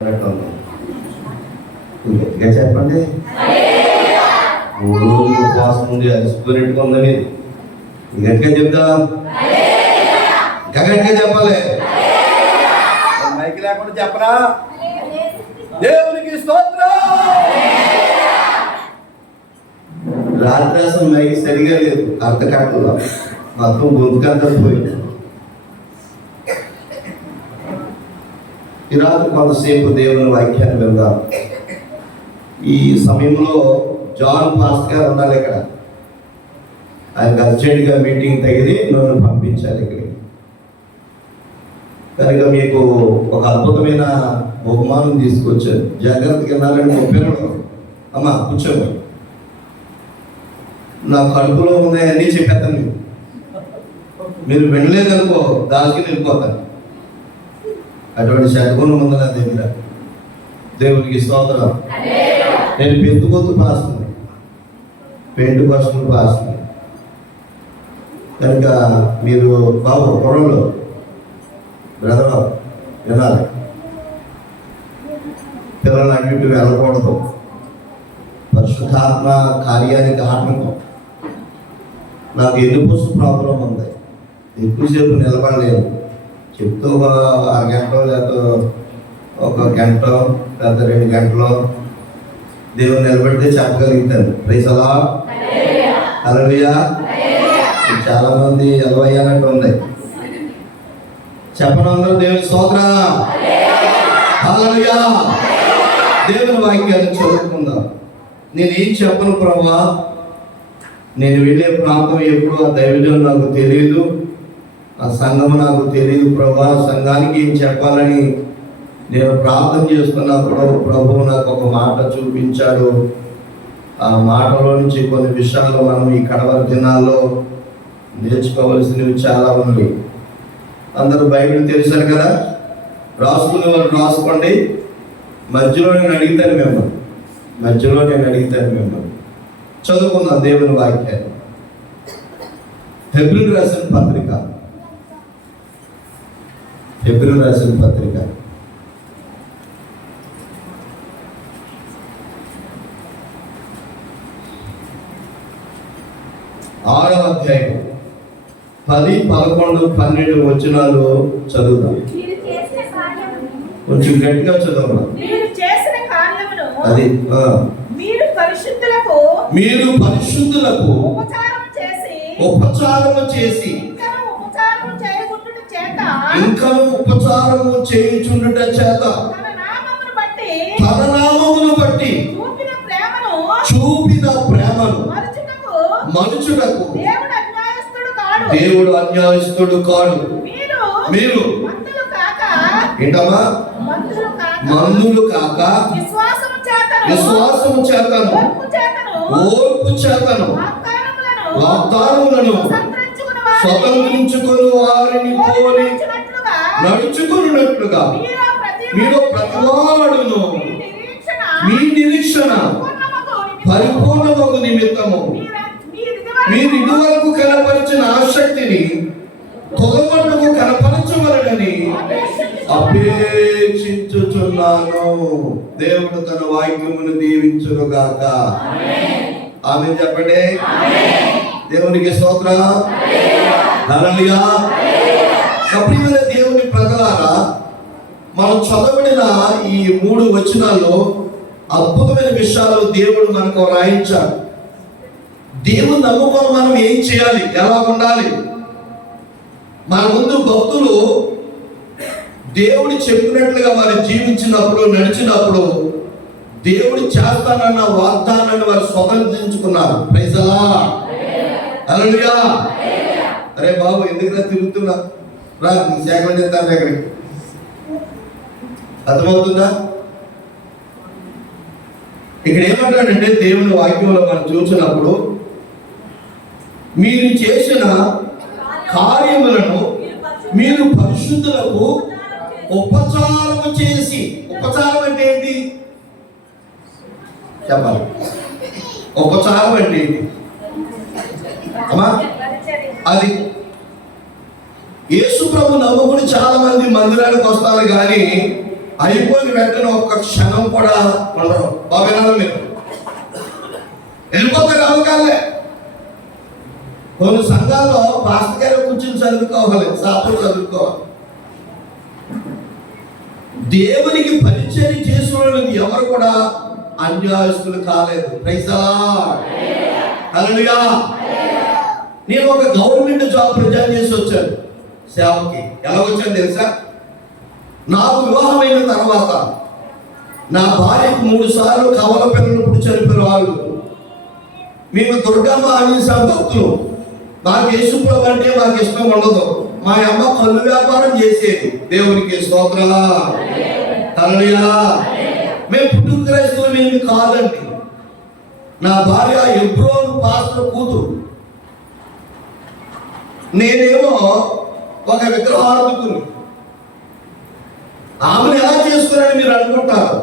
గట్టిగా చెప్పండి. 3 రోజులు ఉపవాసం ఉండి అలసిపోయినట్టుగా ఉందని గట్టిగా చెప్తాం. ఇంకా గట్టిగా చెప్పాలి. మైక్ లేకుండా చెప్పరా? దేవునికి స్తోత్రం. రాత్రి అసలు మైక్ సరిగా లేదు, అర్థకట్టలో మొత్తం గొంతుకంతా పోయింది. ఈ రాత్రి కొంతసేపు దేవుని వాక్యాన్ని విందాం. ఈ సమయంలో జాన్ పాస్ట్ గారు ఉండాలి ఇక్కడ. ఆయనకు అర్జెంట్గా మీటింగ్ తగిలి నన్ను పంపించాలి ఇక్కడికి. కనుక మీకు ఒక అద్భుతమైన బహుమానం తీసుకొచ్చారు. జాగ్రత్తగా వినాలని చెప్పాను. అమ్మా కూర్చోండి. నా కడుపులో ఉన్నాయన్నీ చెప్పేస్తాను. మీరు వినలేదనుకో దానికి వెళ్ళిపోతాను. అటువంటి శతగుణం ఉంది నా దగ్గర. దేవునికి స్తోత్రం. నేను పెందుకొత్తు పాస్తుంది, పెండుకొస్తు పాస్తుంది. కనుక మీరు బాబు పొరలో బ్రదర్ వినాలి. పిల్లలు అటు ఇటు వెళ్ళకూడదు. పరిశుద్ధాత్మ కార్యానికి ఆటంకం. నాకు ఎన్నుపూసు ప్రాబ్లం ఉంది. ఎక్కువసేపు నిలబడలేను. చెప్తూ ఒక అరగంట లేదా ఒక గంట లేదా 2 గంటలు దేవుని నిలబడితే చెప్పగలుగుతాను. ప్రైజ్ అలా హల్లెలూయా. చాలా మంది ఎలవయ్యానట్టు ఉంది. చెప్పను అందరూ దేవుని స్తోత్రం. హల్లెలూయా. దేవుని వాక్యాన్ని చదువుకుందాం. నేనేం చెప్పను ప్రభువా, నేను వెళ్ళే ప్రాంతం ఎప్పుడు ఆ దైవజనం నాకు తెలియదు, ఆ సంఘం నాకు తెలియదు ప్రభా. సంఘానికి ఏం చెప్పాలని నేను ప్రార్థన చేస్తున్నప్పుడు ప్రభువు నాకు ఒక మాట చూపించాడు. ఆ మాటలో నుంచి కొన్ని విషయాలు మనం ఈ కడవరి దినాల్లో నేర్చుకోవలసినవి చాలా ఉన్నాయి. అందరూ బైబిల్ తెలిసారు కదా, రాసుకునే వాళ్ళు రాసుకోండి. మధ్యలో నేను అడుగుతాను మిమ్మల్ని. చదువుకుందాం దేవుని వాక్యాన్ని. హెబ్రీయులకు రాసిన పత్రిక 6వ అధ్యాయం 10, 11, 12 వచనాలు చదువుదాం. కొంచెం గట్టిగా చదవాలి. అది మీరు పరిశుద్ధులకు ఉపచారము చేసి ఇంకా ఉపచారము చేయుచుండుట చేత తన నామమును బట్టి చూపిన ప్రేమను మనుచుటకు దేవుడు అన్యాయస్తుడు కాడు. మీరు ఏంటమ్మా? మందులు కాక విశ్వాసము చేతను ఓర్పు చేతను వాగ్దానములను స్వతంత్రించుకుని వారిని పోలి నడుచుకున్నట్లుగా మీరు ప్రతివాడును మీ నిరీక్షణ పరిపూర్ణమగు నిమిత్తము మీరు ఇదివరకు కనపరిచిన ఆసక్తిని తొలగొట్టుకు కనపరచవలనని అపేక్షించుచున్నాను. దేవుడు తన వాక్యమును దీవించునుగాక. ఆమె చెప్పండి. దేవునికి స్తోత్రం. హల్లెలూయా. ప్రియమైన దేవుని ప్రజలారా, మనం చదవబడిన ఈ 3 వచనాల్లో అద్భుతమైన విషయాలు దేవుడు మనకు రాయించాడు. దేవుని నమ్ముకొని మనం ఏం చేయాలి, ఎలా ఉండాలి? మన ముందు భక్తులు దేవుడు చెప్పినట్లుగా వారు జీవించినప్పుడు, నడిచినప్పుడు దేవుడు చేస్తానన్న వాగ్దానాన్ని వారు స్వతంత్రించుకున్నారు. Praise lord. హల్లెలూయా. అరే బాబు ఎందుకురా తిరుగుతున్నా? రా నీ సేకరణ చేస్తాను ఎక్కడికి. అర్థమవుతుందా? ఇక్కడ ఏమంటాడంటే దేవుని వాక్యంలో మనం చూసినప్పుడు మీరు చేసిన కార్యములను మీరు పరిశుద్ధులకు ఉపచారము చేసి. ఉపచారం అంటే ఏంటి చెప్పాలి? ఉపచారం అంటే ఏంటి అమ్మా? అది యేసు ప్రభు నమ్ముకుని చాలా మంది మందిరానికి వస్తారు, కానీ అయిపోయిన వెంటనే ఒక్క క్షణం కూడా ఉండరు. బాగా మీరు వెళ్ళిపోతారు అవకాలే. కొన్ని సంఘాల్లో పాస్టర్ గారు కూర్చొని చదువుకోవాలి, సాపులు చదువుకోవాలి. దేవునికి పరిచయం చేసిన ఎవరు కూడా అన్యాయస్తులు కాలేదు. Praise the lord. హల్లెలూయా. నేను ఒక గవర్నమెంట్ జాబ్ రిజైన్ చేసి వచ్చాను సేవకి. ఎలా వచ్చాను తెలుసా? నాకు వివాహమైన తర్వాత నా భార్యకు 3 సార్లు కవల పిల్లలు పుట్టి చనిపోయిన వాళ్ళు. మేము దుర్గమ్మ ఆంజనేయ భక్తులు. నాకు యేసుప్రభు అంటే మాకు ఇష్టం ఉండదు. మా అమ్మ కళ్ళు వ్యాపారం చేసేది. దేవునికి స్తోత్రం. హల్లెలూయా. మేము పుట్టుక క్రైస్తవులు ఏమి కాదండి. నా భార్య ఎబ్రోను పాస్టర్ కూతురు. నేనేమో ఒక విగ్రహార్థకుని. ఆమెను ఎలా చేసుకున్నారని మీరు అనుకుంటారు.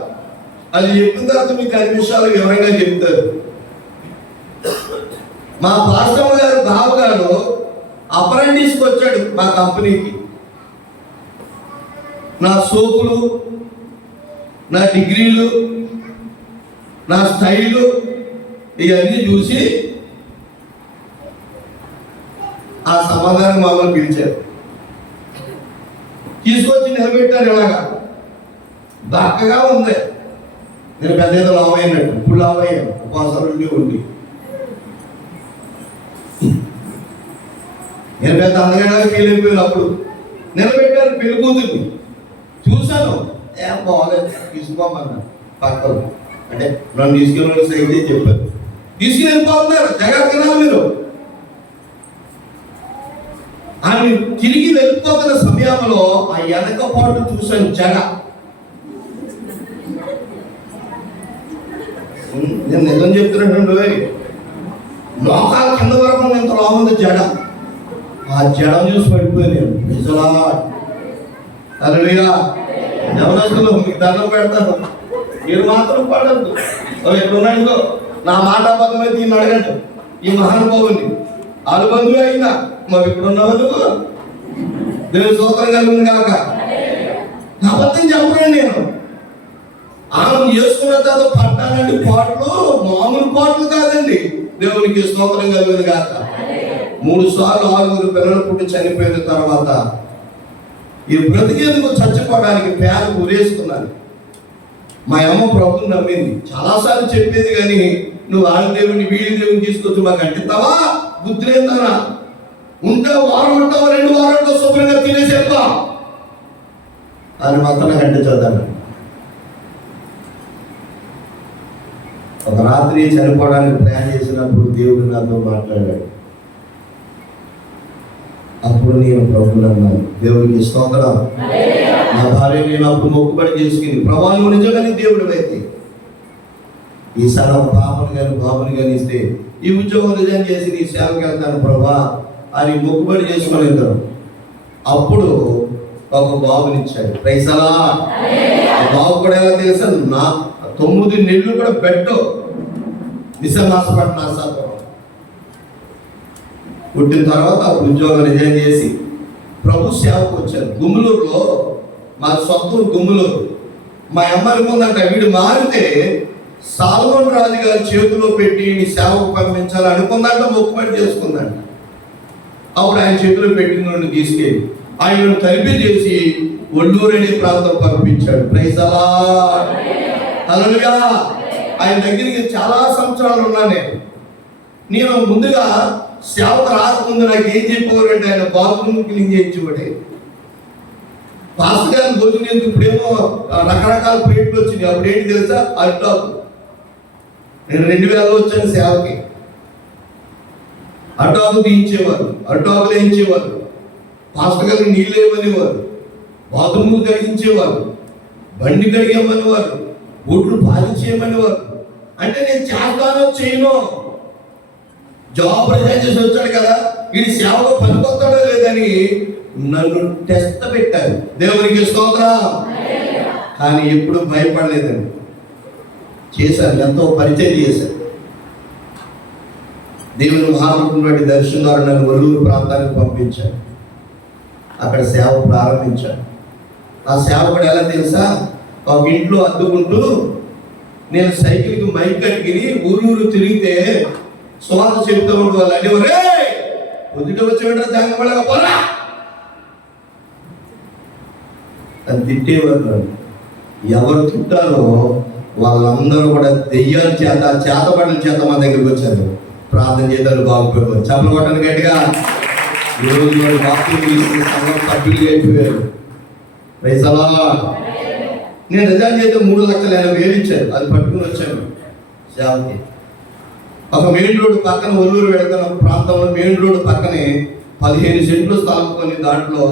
అది చెప్పిన తర్వాత మీకు 5 నిమిషాలు వివరంగా చెప్తారు. మా పాస్టర్ గారు బావగారు అప్రెంటిస్కి వచ్చాడు మా కంపెనీకి. నా సోపులు, నా డిగ్రీలు, నా స్టైలు ఇవన్నీ చూసి ఆ సమాధానం మమ్మల్ని పిలిచారు. తీసుకొచ్చి నిలబెట్టారు. ఇలాగా దక్కగా ఉంది. నేను పెద్ద ఏదో లావ్ అయినట్టు. ఇప్పుడు లావ్ అయ్యాను ఉపవాసాలు ఉండి. నేను పెద్ద అందగా ఫీల్ అయిపోయాను. అప్పుడు నిలబెట్టారు పెళ్లి కూతుర్ని. చూశాను, ఏం బాగోలేదు, తీసుకోమన్నా. పక్కన అంటే నన్ను తీసుకెళ్ళి సైతే చెప్పారు. తీసుకుని వెళ్ళిపోతున్నారు. జాగ్రత్తగా మీరు. ఆమె తిరిగి వెళ్ళిపోతున్న సమయంలో ఆ వెనక పాటు చూశాను జగ. నేను నిజం చెప్తున్నట్టు మోకాల కింద వరకు ఎంత బాగుంది జడ. ఆ జడం చూసి పడిపోయాను. నిజలా హల్లెలూయా. యవనస్తులు మీకు దండం పెడతాను, మీరు మాత్రం పడద్దు. ఎక్కడున్నాడు నా మాట అబద్ధమైతే ఈయన అడగండి. ఈ మహానుభావుని వాళ్ళు బంధువు అయినా మరి ఇక్కడ ఉన్నవాళ్ళు దేవుని స్తోత్రం కలిగింది కాక. అబద్ధం చెప్పను నేను. ఆమె చేసుకున్న తర్వాత పట్టాలండి పాటలు మామూలు పాటలు కాదండి. దేవునికి స్తోత్రం కలిగింది కాక. 3 సార్లు 6 పిల్లలు పుట్టి చనిపోయిన తర్వాత ఈ బ్రతికేందుకు చచ్చిపోవడానికి పేరు ఉరేసుకున్నాను. మా అమ్మ ప్రభుని నమ్మింది. చాలాసార్లు చెప్పేది కానీ నువ్వు ఆడి దేవుని వీడి దేవుని తీసుకొచ్చి మాకు అంటిస్తావా, బుద్ధి లేదానా, ఉంటే వారం ఉంటావు 2 వారాలతో శుభ్రంగా తినేసేపా అని మాత్రం నాకు అంటించొద్దాను. ఒక రాత్రి చనిపోవడానికి ప్లాన్ చేసినప్పుడు దేవుడు నాతో మాట్లాడాడు. అప్పుడు నేను ప్రభువుని అన్నాను. దేవుడికి స్తోత్రం. నా భార్య నేను అప్పుడు మొక్కుబడి చేసుకుని, ప్రభా నువ్వు నిజంగానే దేవుడు అయితే ఈ సగం పాపను కానీ బాబుని కానీ ఇస్తే ఈ ఉద్యోగం రిజైన్ చేసి నీ సేవకి వెళ్తాను ప్రభా అని మొక్కుబడి చేసుకుని వెళ్తాను. అప్పుడు ఒక బాబునిచ్చాడు. Praise the lord. ఆ బాబు కూడా ఎలా తెలుసా, నా 9 నెలలు కూడా బెడ్ విశాఖపట్నం పుట్టిన తర్వాత అప్పుడు ఉద్యోగం రిజైన్ చేసి ప్రభు సేవకు వచ్చాను. గుమ్మలూరులో మా సొంతూరు గుమ్మలూరు. మా అమ్మాయి ముందంట వీడు మారితే సాల్మన్ రాజు గారి చేతిలో పెట్టి నీ సేవకు పంపించాలి అనుకుందంట, మొక్కుబడి చేసుకుందంట. అప్పుడు ఆయన చేతిలో పెట్టిన నుండి తీసుకెళ్ళి ఆయనను తరిపి చేసి ఒల్లూరు అనే ప్రాంతం పంపించాడు. Praise the lord. హల్లెలూయా. ఆయన దగ్గరికి చాలా సంవత్సరాలు ఉన్నాను నేను. ముందుగా సేవకు రాకముందు నాకు ఏం చెప్పేవారంటే ఆయన బాత్రూమ్ క్లీన్ చేయించేవాడే. పాస్టర్ గారిని భోజనం ఇప్పుడేమో రకరకాల ప్లేట్లు వచ్చినాయి. అప్పుడు ఏంటి తెలుసా, అరిటాకు. నేను 2000 వచ్చాను సేవకి. అరిటాకు తీయించేవారు, అరిటాకులు వేయించేవారు, పాస్టర్ గారికి నీళ్ళు వేయమనేవారు, బాత్రూమ్ కడిగించేవారు, బండి కడిగేమనేవారు, ఒడ్లు పాలించేయమనేవారు. అంటే నేను చేస్తానో చేయను. జాబ్ రిజైన్ చేసి వచ్చాడు కదా, వీడి సేవలో పనికొస్తాడో లేదని నన్ను టెస్ట్ పెట్టారు. దేవునికి స్తోత్రం. కానీ ఎప్పుడు భయపడలేదండి. చేశాను, ఎంతో పరిచయం చేశాను. దేవుని మహాత్ముని బట్టి దర్శనం ద్వారా నన్ను ఒల్లూరు ప్రాంతానికి పంపించాను. అక్కడ సేవ ప్రారంభించాను. ఆ సేవ కూడా ఎలా తెలుసా, ఒక ఇంట్లో అద్దుకుంటూ నేను సైకిల్కి మైక్ కట్టుకుని ఊరూరు తిరిగితే స్వాత చెప్తూ ఉండే వాళ్ళు అంటే ఒరే పొద్దుట వచ్చి జాంగపడగా పోరా అని తిట్టేవారు. ఎవరు తిట్టారో వాళ్ళందరూ కూడా దెయ్యాల చేత చేతబడుల చేత మా దగ్గరికి వచ్చారు. ప్రార్థన చేతారు బాగుపోయారు. చెప్పలు కొట్టను గట్టిగా. ఈరోజు వారు వాక్యం తీసుకుని సంఘం సభ్యులు అయిపోయారు. రైసలా నేను రిజైన్ చేస్తే 3,80,000 ఇచ్చారు. అది పట్టుకుని వచ్చాను సేవకి. ఒక మెయిన్ రోడ్డు పక్కన ఒల్లూరు వెళ్తున్న ప్రాంతంలో మెయిన్ రోడ్డు పక్కనే 15 సెంట్లు స్థలం కొని దాంట్లో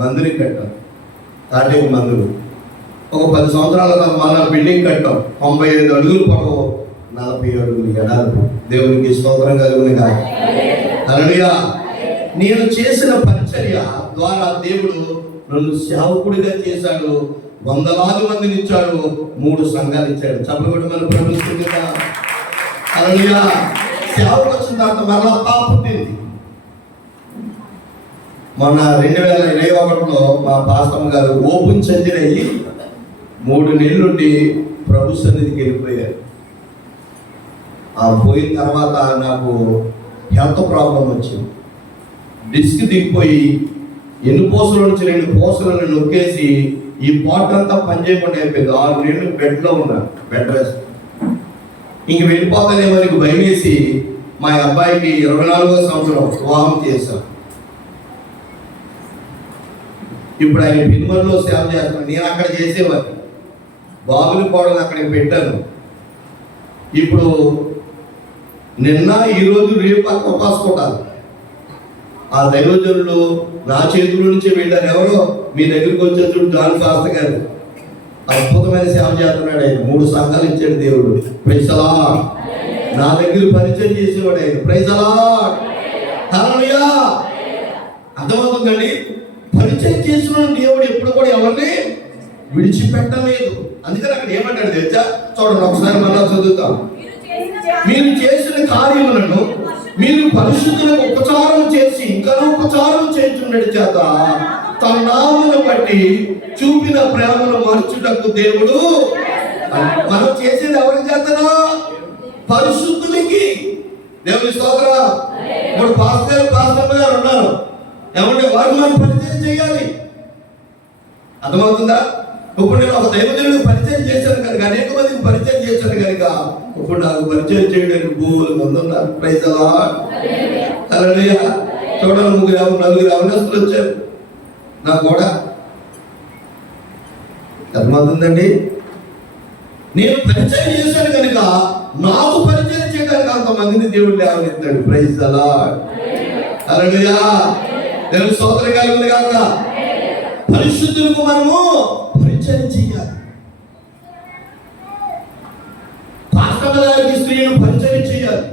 మందిని కట్టాం. తాటేకు మందులు. ఒక 10 సంవత్సరాల మళ్ళా బిల్డింగ్ కట్టాం. 95 అడుగులు పొడవు, 40 అడుగులు ఎడాలు. దేవునికి స్తోత్రం కలుగునిగా. హల్లెలూయా. నేను చేసిన పరిచర్య ద్వారా దేవుడు నన్ను సేవకుడిగా చేశాడు. వందలాది మందిని ఇచ్చాడు. 3 సంఘాలు ఇచ్చాడు. చెప్పలు కూడా మనం ప్రభుత్వంగా. హల్లెలూయా. సేవకు వచ్చిన తర్వాత మరలా పాప పుట్టింది. మొన్న 2021లో మా పాస్టమ్ గారు ఓపెన్ సర్జరీ అయ్యి 3 నెలలు నుండి ప్రభు సన్నిధికి వెళ్ళిపోయారు. ఆ పోయిన తర్వాత నాకు హెల్త్ ప్రాబ్లం వచ్చింది. డిస్క్ దిగిపోయి ఎన్నుపోసల నుంచి 2 పోసలను నొక్కేసి ఈ పాట్ అంతా పనిచేయకుండా అయిపోయింది. 6 నెలలు బెడ్లో ఉన్నాను, బెడ్ రెస్ట్. ఇంక వెళ్ళిపోతానే మనకి భయం వేసి మా అబ్బాయికి 24వ సంవత్సరం వివాహం చేశాం. ఇప్పుడు ఆయన పినుమల్లో సేవ చేస్తున్నాను. నేను అక్కడ చేసేవాడిని. బాబుని కోడలు అక్కడికి పెట్టాను. ఇప్పుడు నిన్న ఈరోజు రేపు అక్కడ ఉపాసుకోటాలు. ఆ దైవజనులు నా చేతుల నుంచి వెళ్ళారు. ఎవరో మీ దగ్గరికి వచ్చేప్పుడు జాన్ శాస్త్రి గారు అద్భుతమైన సేవ చేస్తున్నాడు. ఆయన 3 సంఘాలు ఇచ్చాడు దేవుడు. Praise the lord. నా దగ్గర పరిచయం చేసేవాడు ఆయన. Praise the lord. హల్లెలూయా. అర్థమవుతుందండి. పరిచయం చేసిన దేవుడు ఎప్పుడు కూడా ఎవరిని విడిచిపెట్టలేదు. అందుకని అక్కడ ఏమంటాడు తెలుసా? చూడండి ఒకసారి మళ్ళా చదువుతాం. మీరు చేసిన కార్యములను మీరు పరిశుద్ధులకు ఉపచారం చేసి ఇంకా ఉపచారం చేస్తున్నది చేత తన నామమును బట్టి చూపిన ప్రేమను మార్చుటకు దేవుడు. మనం చేసేది ఎవరి చేతనా? పరిశుద్ధులకి. దేవుని స్తోత్రం. ఇప్పుడు పాస్టర్ గారు ఉన్నారు. ఏమంటే వారు మనం పరిచయం చేయాలి. అర్థమవుతుందా? ఇప్పుడు నేను ఒక దైవజనుడికి పరిచయం చేశాను కనుక, అనేక మందికి పరిచయం చేశాను కనుక ఇప్పుడు నాకు పరిచయం చేయడానికి భూములు మంది ఉన్నారు. Praise the lord. హల్లెలూయా. చూడండి 3-4 అవనస్తులు వచ్చారు నా కూడా. అర్థమవుతుందండి. నేను పరిచయం చేశాను కనుక నాకు పరిచయం చేయడానికి అంతమందిని దేవుడు లేవనెత్తాడు. Praise the lord. హల్లెలూయా. దేవుని స్తోత్రం కలుగును గాక. పరిశుద్ధులకు మనము పరిచయం చేయాలి. పాస్టర్ గారికి స్త్రీలు పరిచయం చేయాలి.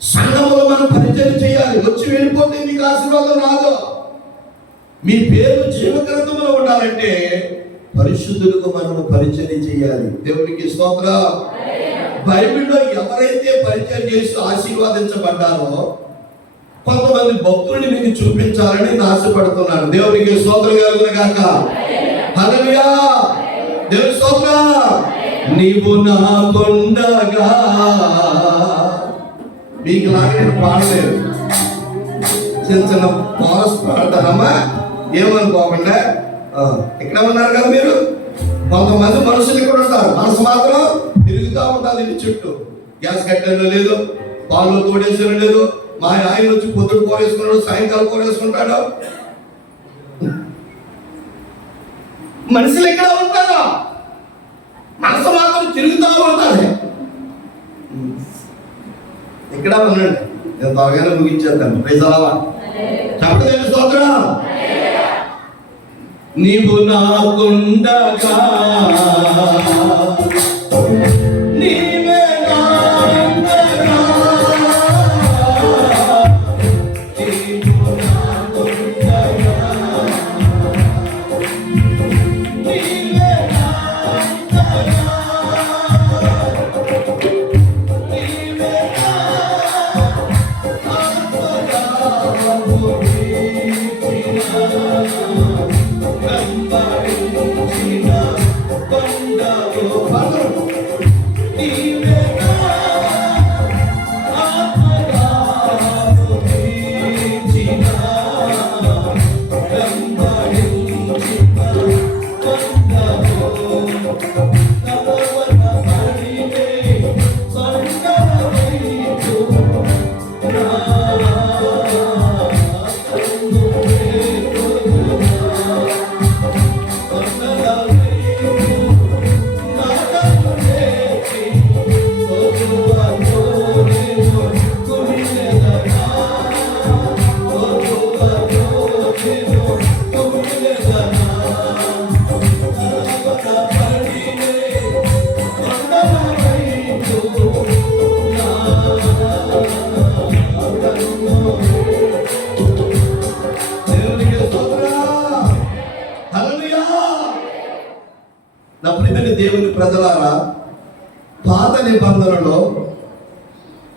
సంఘములో మనం పరిచయం చేయాలి. వచ్చి వెళ్ళిపోతే మీకు ఆశీర్వాదం రాదు. మీ పేరు జీవగ్రంథంలో ఉండాలంటే పరిశుద్ధులకు మనము పరిచయం చేయాలి. దేవునికి స్తోత్రం. బైబిల్లో ఎవరైతే పరిచయం చేసి ఆశీర్వాదించబడ్డారో కొంతమంది భక్తుల్ని మీకు చూపించాలని ఆశపడుతున్నాను. దేవునికి స్తోత్రం కలుగును గాక. హల్లెలూయా. దేవుని స్తోత్రం. నీవు నాకుండగా. మీకు లాగా నేను పాడలేదు. చిన్న కోరస్ పాడతానమ్మా, ఏమనుకోకుండా. ఇక్కడ ఉన్నారు కదా మీరు. కొంతమంది మనుషులు ఇక్కడ ఉంటారు. మనసు మాత్రం తిరుగుతూ ఉంటుంది ఇంటి చుట్టూ. గ్యాస్ కట్టేలో లేదు, పాలు తోడేసేలో లేదు. మా ఆయన వచ్చి పొద్దుడు కోరేసుకున్నాడు, సాయంకాలం కోరేసుకుంటాడు. మనుషులు ఎక్కడ ఉంటారా? మనసు మాత్రం తిరుగుతూ ఉంటుంది. ఇక్కడ ఉండండి, నేను త్వరగానే ముగించేస్తాను. Praise the lord. చెప్పండి స్తోత్రం. నీవు నాకుండగా నీవే నాకుండగా. దేవుని ప్రజలారా, పాత నిబంధనలో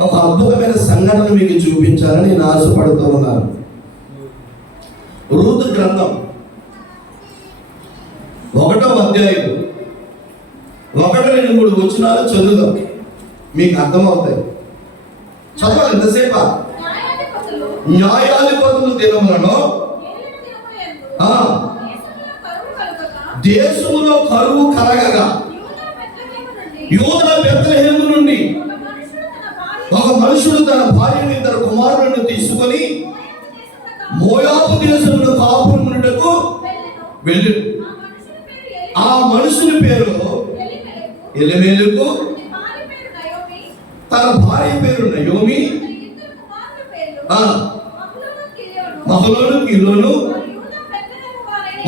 ఒక అద్భుతమైన సంఘటన మీకు చూపించాలని నేను ఆశపడుతూ ఉన్నాను. రూతు గ్రంథం 1వ అధ్యాయం 1-3 వచనాలు చదువుదాం, మీకు అర్థమవుతాయి. చదవాలి ఎంతసేపా? న్యాయాధిపతుల దినములలో దేశములో కరువు కలగగా యూదా బెత్లెహేము నుండి ఒక మనుషుడు తన భార్యను 2 కుమారులను తీసుకొని మోయాబు దేశములో కాపురమునకు వెళ్ళెను. ఆ మనుషుని పేరు ఎలీమెలెకు, తన భార్య పేరు నయోమి, మహలోను కిలోను,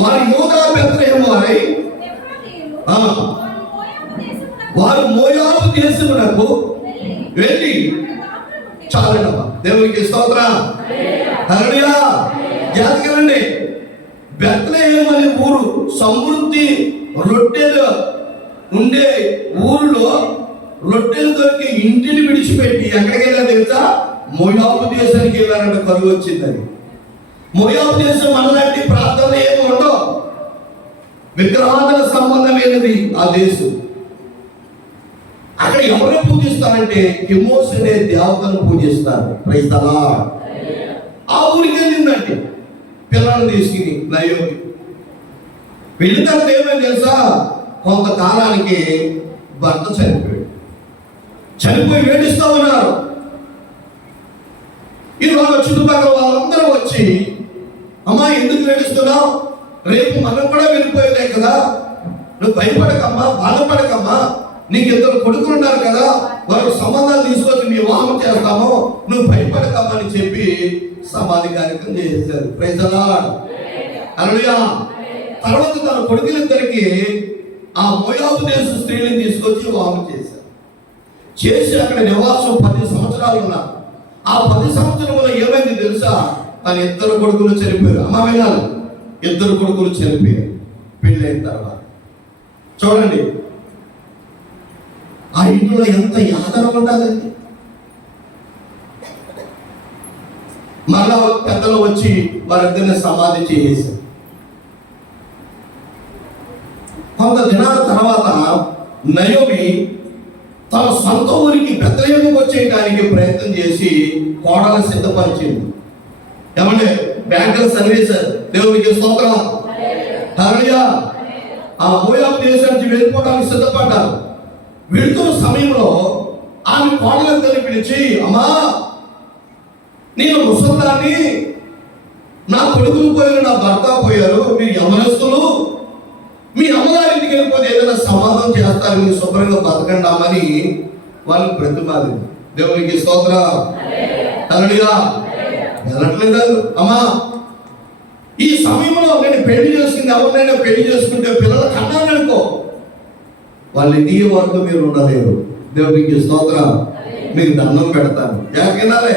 వారు యూదా బెత్లెహేము వారై వారు మోయాబు దేశమునకు వెళ్ళి, చాలండమ్మా, దేవునికి స్తోత్రం. హల్లెలూయా. జాతకండి, బెత్లెహేము అనే ఊరు సమృద్ధి రొట్టెలు ఉండే ఊరిలో రొట్టెలు దొరికి ఇంటిని విడిచిపెట్టి ఎక్కడికి వెళ్ళారు తెలుసా? మోయాబు దేశానికి వెళ్ళారంటే కరువు వచ్చిందని. మోయాబు దేశం మనలాంటి ప్రార్థనలు ఏమి ఉండవు, విగ్రహాల సంబంధమైనది ఆ దేశం. అక్కడ ఎవరు పూజిస్తారంటే కెమోష్ అనే దేవతను పూజిస్తారు. Praise the lord. ఆ ఊరికి వెళ్ళిందంటే పిల్లల్ని తీసుకుని నయోమి వెళ్ళిన తర్వాత ఏమైంది తెలుసా? కొంతకాలానికి భర్త చనిపోయి వేడిస్తూ ఉన్నారు. ఇవాళ చుట్టుపక్కల వాళ్ళందరూ వచ్చి, అమ్మా ఎందుకు వేడిస్తున్నావు? రేపు మనం కూడా వెళ్ళిపోయేదే కదా, నువ్వు భయపడకమ్మా, బాధపడకమ్మా, నీకు 2 కొడుకులు ఉన్నారు కదా, వారికి సంబంధాలు తీసుకొచ్చి మీ వివాహం చేస్తాము, నువ్వు భయపడకమ్మా అని చెప్పి సమాధి కార్యక్రమం చేసేసారు. Praise the lord. హల్లెలూయా. తర్వాత తన కొడుకులిద్దరికి ఆ మోయాబు దేశ స్త్రీలను తీసుకొచ్చి వివాహం చేసి అక్కడ నివాసం 10 సంవత్సరాలు ఉన్నారు. ఆ 10 సంవత్సరంలో ఏమైంది తెలుసా? తన 2 కొడుకులు చనిపోయారు. అమ్మ వినాలి, 2 కొడుకులు చనిపోయారు పెళ్ళైన తర్వాత. చూడండి ఆ ఇంట్లో ఎంత యాతన ఉండాలండి. మళ్ళా పెద్దలు వచ్చి వారిద్దరిని సమాధి చేసేసారు. కొంత దినాల తర్వాత నయోమి తన సొంత ఊరికి బెత్లెహేముకు వచ్చేయడానికి ప్రయత్నం చేసి కోడలు సిద్ధపరిచింది. ఏమంటే బ్యాంకుల సర్వీస్, దేవునికి స్తోత్రం. హల్లెలూయా. ఆ మోయాబు దేశానికి వెళ్ళిపోవడానికి సిద్ధపడ్డారు. వెళ్తున్న సమయంలో ఆమె కోడలందరినీ పిలిచి, అమ్మా నేను ముసల్దాన్ని, నా కొడుకులు పోయారు, నా భర్త పోయారు, మీరు యవనస్తులు, మీ అమ్మగారి ఇంటికి వెళ్ళిపోతే ఏదైనా సమాధానం చేస్తారు, మీరు శుభ్రంగా బతకండామని వాళ్ళు ప్రతిపాదింది. దేవునికి స్తోత్రం. హల్లెలూయా. వెళ్ళట్లేదు. అమ్మా ఈ సమయంలో నేను పెళ్లి చేసుకుంది, ఎవరినైనా పెళ్లి చేసుకుంటే పిల్లలు కన్నాను అనుకో, వాళ్ళ ఇంటికి వరకు మీరు ఉండలేరు. దేవునికి స్తోత్రం. మీకు దండం పెడతాను, జాగ్రత్త.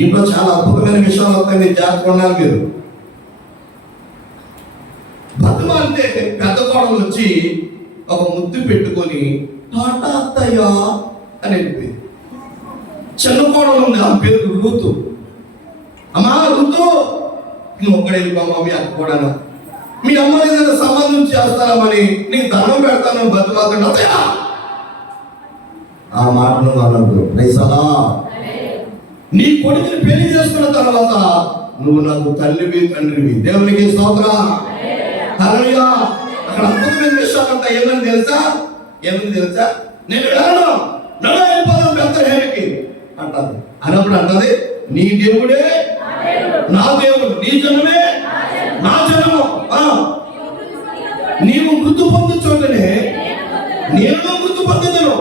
ఇంట్లో చాలా అద్భుతమైన విషయాలు వస్తాయి, మీరు జాగ్రత్త ఉండాలి. మీరు బతుమాలితే పెద్ద కోడలు వచ్చి ఒక ముద్దు పెట్టుకొని టాటా అత్తయ్య అని వెళ్ళిపోయింది. చిన్న కోడలు ఉంది, ఆ పేరు రూతు. అమ్మా రూతు, నువ్వు ఒక్కడే వెళ్ళిపోమ్మా, మీ అక్క కూడా మీ అమ్మ ఏదైనా సంబంధం చేస్తారామని నీకు దండం పెడతాను, బతుమాకండి అత్తయ్య. ఆ మాటను అన్నట్టు నైసలా. నీ కొడుకుని పెళ్లి చేసుకున్న తర్వాత నువ్వు నాకు తల్లివి తండ్రివి. దేవునికి స్తోత్రం. హల్లెలూయా. అక్కడ అద్భుతమైన విషయాలు ఉంటాయి. ఏమని తెలుసా? నేను వెళ్ళను, నన్ను వెళ్ళిపోదాం బెత్లెహేముకి అంటారు. అన్నప్పుడు అంటది, నీ దేవుడే నా దేవుడు, నీ జనమే నా జనము. నీవు మృతి పొందు చోటనే నేను మృతి పొందుదును,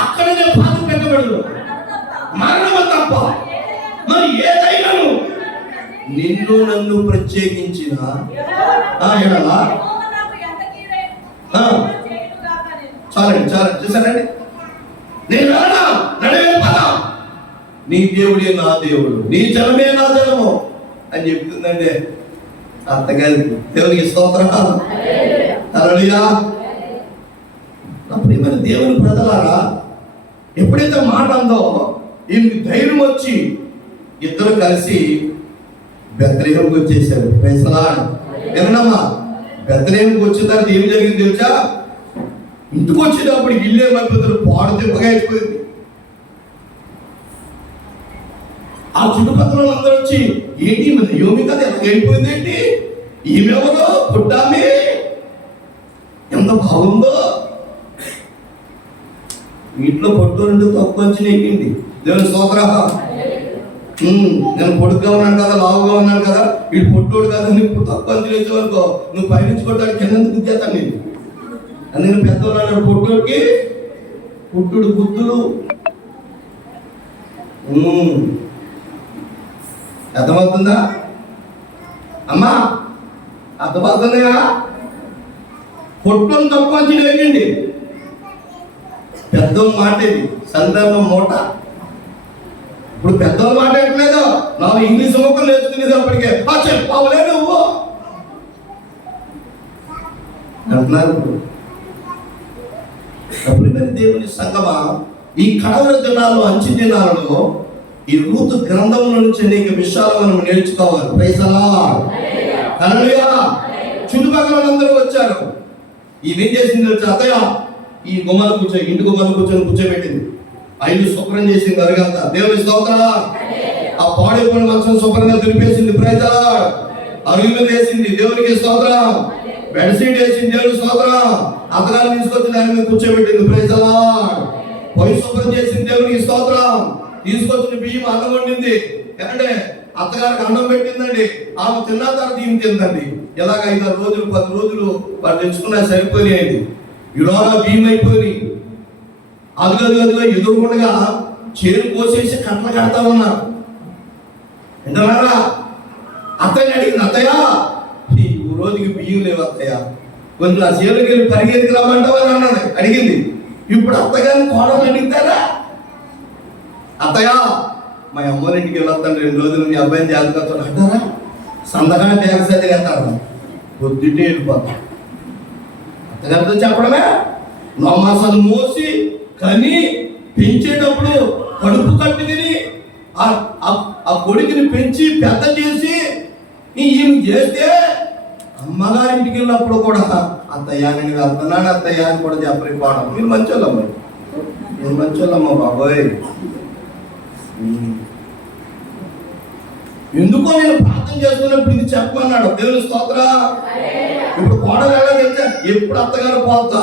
అక్కడనే బాధ పెట్టబడదు, మరణము తప్ప మరి ఏదైనాను నిన్ను నన్ను ప్రత్యేకించిన చాలండి చూసారండి. నేను వెళ్ళనా, నీ దేవుడే నా దేవుడు, నీ జనమే నా జనము అని చెప్తుందండి అత్తగారికి. దేవునికి స్తోత్రం. హల్లెలూయా. నా ప్రియమైన దేవుని ప్రజలారా, ఎప్పుడైతే మాట అందో ఈయనకి ధైర్యం వచ్చి ఇద్దరు కలిసి బెత్లెహేముకు వచ్చేసారు. ప్రైసలా వినమ్మా, బెత్లెహేముకు వచ్చిన తర్వాత ఏం జరిగింది తెలుసా? ఇంటికి వచ్చేటప్పుడు ఇల్లు ఏమైపోతారు, పాడు తిప్పగా అయిపోయింది. ఆ చుట్టుపక్కల అందరూ వచ్చి ఏంటి యోమి కదా ఎంత అయిపోయింది, ఏంటి ఈమెవరో పుట్టామి ఎంత బాగుందో, ఇంట్లో పొట్టు తక్కువ వచ్చి నెక్కింది. దేవుని స్తోత్రం. నేను పొడుగ్గా ఉన్నాను కదా, లావుగా ఉన్నాను కదా, వీడు పొట్టోడు కదా, నువ్వు తక్కువ అంచనేచ్చు అనుకో, నువ్వు పైనుంచి కొట్టాడు కింద దిద్దేస్తాను నేను. అందుకని పెద్దవాళ్ళు పొట్టోడికి పుట్టుడు బుద్ధులు. అర్థమవుతుందా అమ్మా? అర్థమవుతుందా? పొట్టును తక్కువ అంచనా వేయండి. పెద్దోళ్ళ మాట ఇది, సందర్భం మూట. ఇప్పుడు పెద్దోళ్ళ మాట ఎట్లేదు, నాకు ఇంగ్లీష్ ముక్కలు నేర్చుకునేది అప్పటికే చెప్పవలే నువ్వు అంటున్నారు. అప్పుడు దేవుని సంగమా, ఈ కడవర దినాలు అంచె దినాలలో ఈ రూతు గ్రంథంలో నుంచి అనేక విషయాలు మనం నేర్చుకోవాలి. Praise the lord. హల్లెలూయా. చుట్టుపక్కల అందరూ వచ్చారు. ఈమెం చేసింది తెలుసా? అత్తయ్య ఈ గుమ్మలు ఇంటి గుమ్మలు కూర్చోబెట్టింది. ఐదు శుభ్రం చేసింది అరగంత. దేవుని స్తోత్రం. ఆ పాడైపోయిన మంచం శుభ్రంగా దులిపేసింది. Praise the lord. అరుగు మీద వేసింది. దేవునికి స్తోత్రం. బెడ్ షీట్ వేసింది. దేవుని స్తోత్రం. అత్తగారిని తీసుకొచ్చి దాని మీద కూర్చోబెట్టింది. Praise the lord. పొయ్యి శుభ్రం చేసింది. దేవునికి స్తోత్రం. తీసుకొచ్చిన బియ్యం అన్నం వండింది. అంటే అత్తగారికి అన్నం పెట్టిందండి. ఆమె తిన్న తర్వాత ఈమె తిందండి. ఇలాగ 5 రోజులు 10 రోజులు వాళ్ళు తెచ్చుకున్నా సరిపోయాయండి. ఇలాగా బియ్యం అయిపోయి అదుగదుగా ఎదురుకుండా చేరు కోసేసి కట్టలు కడతా ఉన్నారు. ఎంతన్నారా? అత్తయ్య అడిగింది, అత్తయ్య ఈ రోజుకి బియ్యం లేవు అత్తయ్య, కొంచెం ఆ చేరుకి వెళ్ళి పరిగెత్తుకు రమ్మంటావా అని అన్నది. అడిగింది. ఇప్పుడు అత్తగారిని కోడలు అడుగుతారా? అత్తయ్య మా అమ్మోరింటికి వెళ్ళొస్తాను 2 రోజులు, మీ అబ్బాయిని జాగ్రత్త అంటారా? సందగా ట్యాక్స్ అది అంటారు. పొద్దుటే వెళ్ళిపోతా. అత్తగారితో చెప్పడమే. 9 మాసాలు మోసి కని పెంచేటప్పుడు కడుపు కట్టి తిని ఆ కొడుకుని పెంచి పెద్ద చేసి ఈయన చేస్తే అమ్మగారింటికి వెళ్ళినప్పుడు కూడా అత్తయ్య నేను వెళ్తున్నాను అత్తయ్య అని కూడా చెప్పలేకపోవడం. మీరు మంచోళ్ళమ్మ, మీరు మంచోళ్ళమ్మ బాబోయ్. ఎందుకో నేను ప్రార్థన చేస్తున్నప్పుడు ఇది చెప్పమన్నాడు. దేవుని స్తోత్ర. ఇప్పుడు కోడలు ఎలాగైతే ఎప్పుడు అత్తగారు పోతా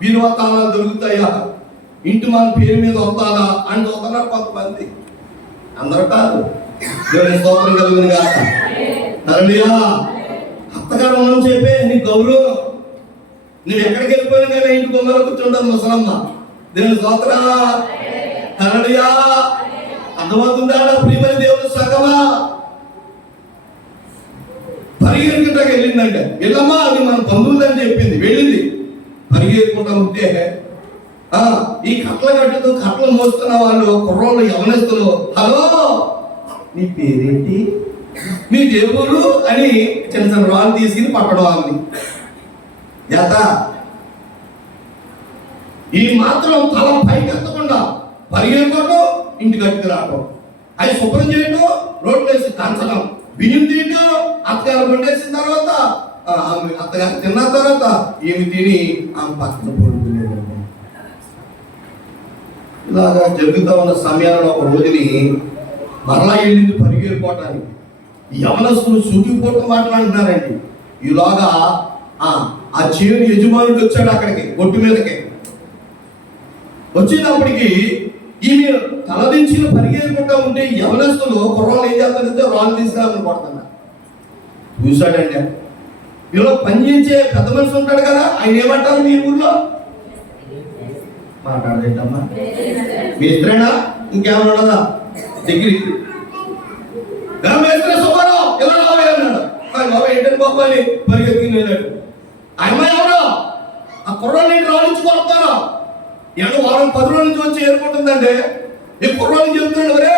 వీరు తాళాలు దొరుకుతాయా, ఇంటి మన పేరు మీద వస్తాదా అని చూస్తున్నారు కొంతమంది. అందరూ కాదు. దేవుని స్తోత్రం కలుగును కాక. హల్లెలూయా. అత్తగారు మనం చెప్పే నీ గౌరవం. నేను ఎక్కడికి వెళ్ళిపోయినా కానీ ఇంటి బొమ్మలో కూర్చుంటాను ముసలమ్మ. దేవుని స్తోత్ర. హల్లెలూయా. అర్థమవుతుందా? ప్రియమైన దేవుని సంగమా, పరిగెత్తుకుంటాకి వెళ్ళిందంటే వెళ్ళమ్మా అది మన బంధువులని చెప్పింది. వెళ్ళింది. పరిగెత్తుకుంటా ఉంటే ఈ కట్ల కట్టుతూ కట్టలు మోస్తున్న వాళ్ళు కుర్రోళ్ళు యవనస్తులు, హలో నీ పేరేంటి, నీ దేవుడు అని చిన్న చిన్న రాళ్ళు తీసుకుని పట్టడం ఆమెని. చేత ఈ మాత్రం తల పైకెత్తకుండా పరిగెత్తుకోవడం, ఇంటి కట్టుకు రావడం, అవి శుభ్రం చేయడం, రోడ్లు వేసి దంచడం, బియ్యం తీయడం, అత్తగారు వండేసిన తర్వాత ఆమె అత్తగారు తిన్న తర్వాత ఏమి తిని ఆమె పక్కన పడుకునేది. ఇలాగా జరుగుతూ ఉన్న సమయాల్లో ఒక రోజుని మరలా వెళ్ళింది పరిగెత్తుకోవటానికి. యవనస్తులు సూటిపోటు మాట్లాడుతున్నారండి. ఇలాగా ఆ చేను యజమానుడు వచ్చాడు అక్కడికి, ఒట్టు మీదకి వచ్చినప్పటికీ ఈమె తలదించిన పరిగెత్తుకుంటా ఉంటే యవనస్తులు కుర్రాళ్ళు ఏం చేస్తారంటే రాళ్ళు తీసుకురామని కొడుతున్నారు. చూశాడండి. ఇలా పనిచేసే పెద్ద మనిషి ఉంటాడు కదా, ఆయన ఏమంటారు మీ ఊర్లో? మాట్లాడేటమ్మా మీ ఇద్దరేనా ఇంకేమైనా ఉండదా? డిగ్రీ సుబ్బారావు ఇలా రావే అన్నాడు. బాబా ఏంటని బాబు అని పరిగెత్తుకుని వెళ్ళాడు. అమ్మాయి ఎవరో ఆ కుర్రాన్ని రాణించుకోతారా? ఏదో వారం 10 రోజుల నుంచి వచ్చి ఏర్పడుతుందంటే ఈ కుర్రాన్ని చెప్తున్నాడు, ఒరే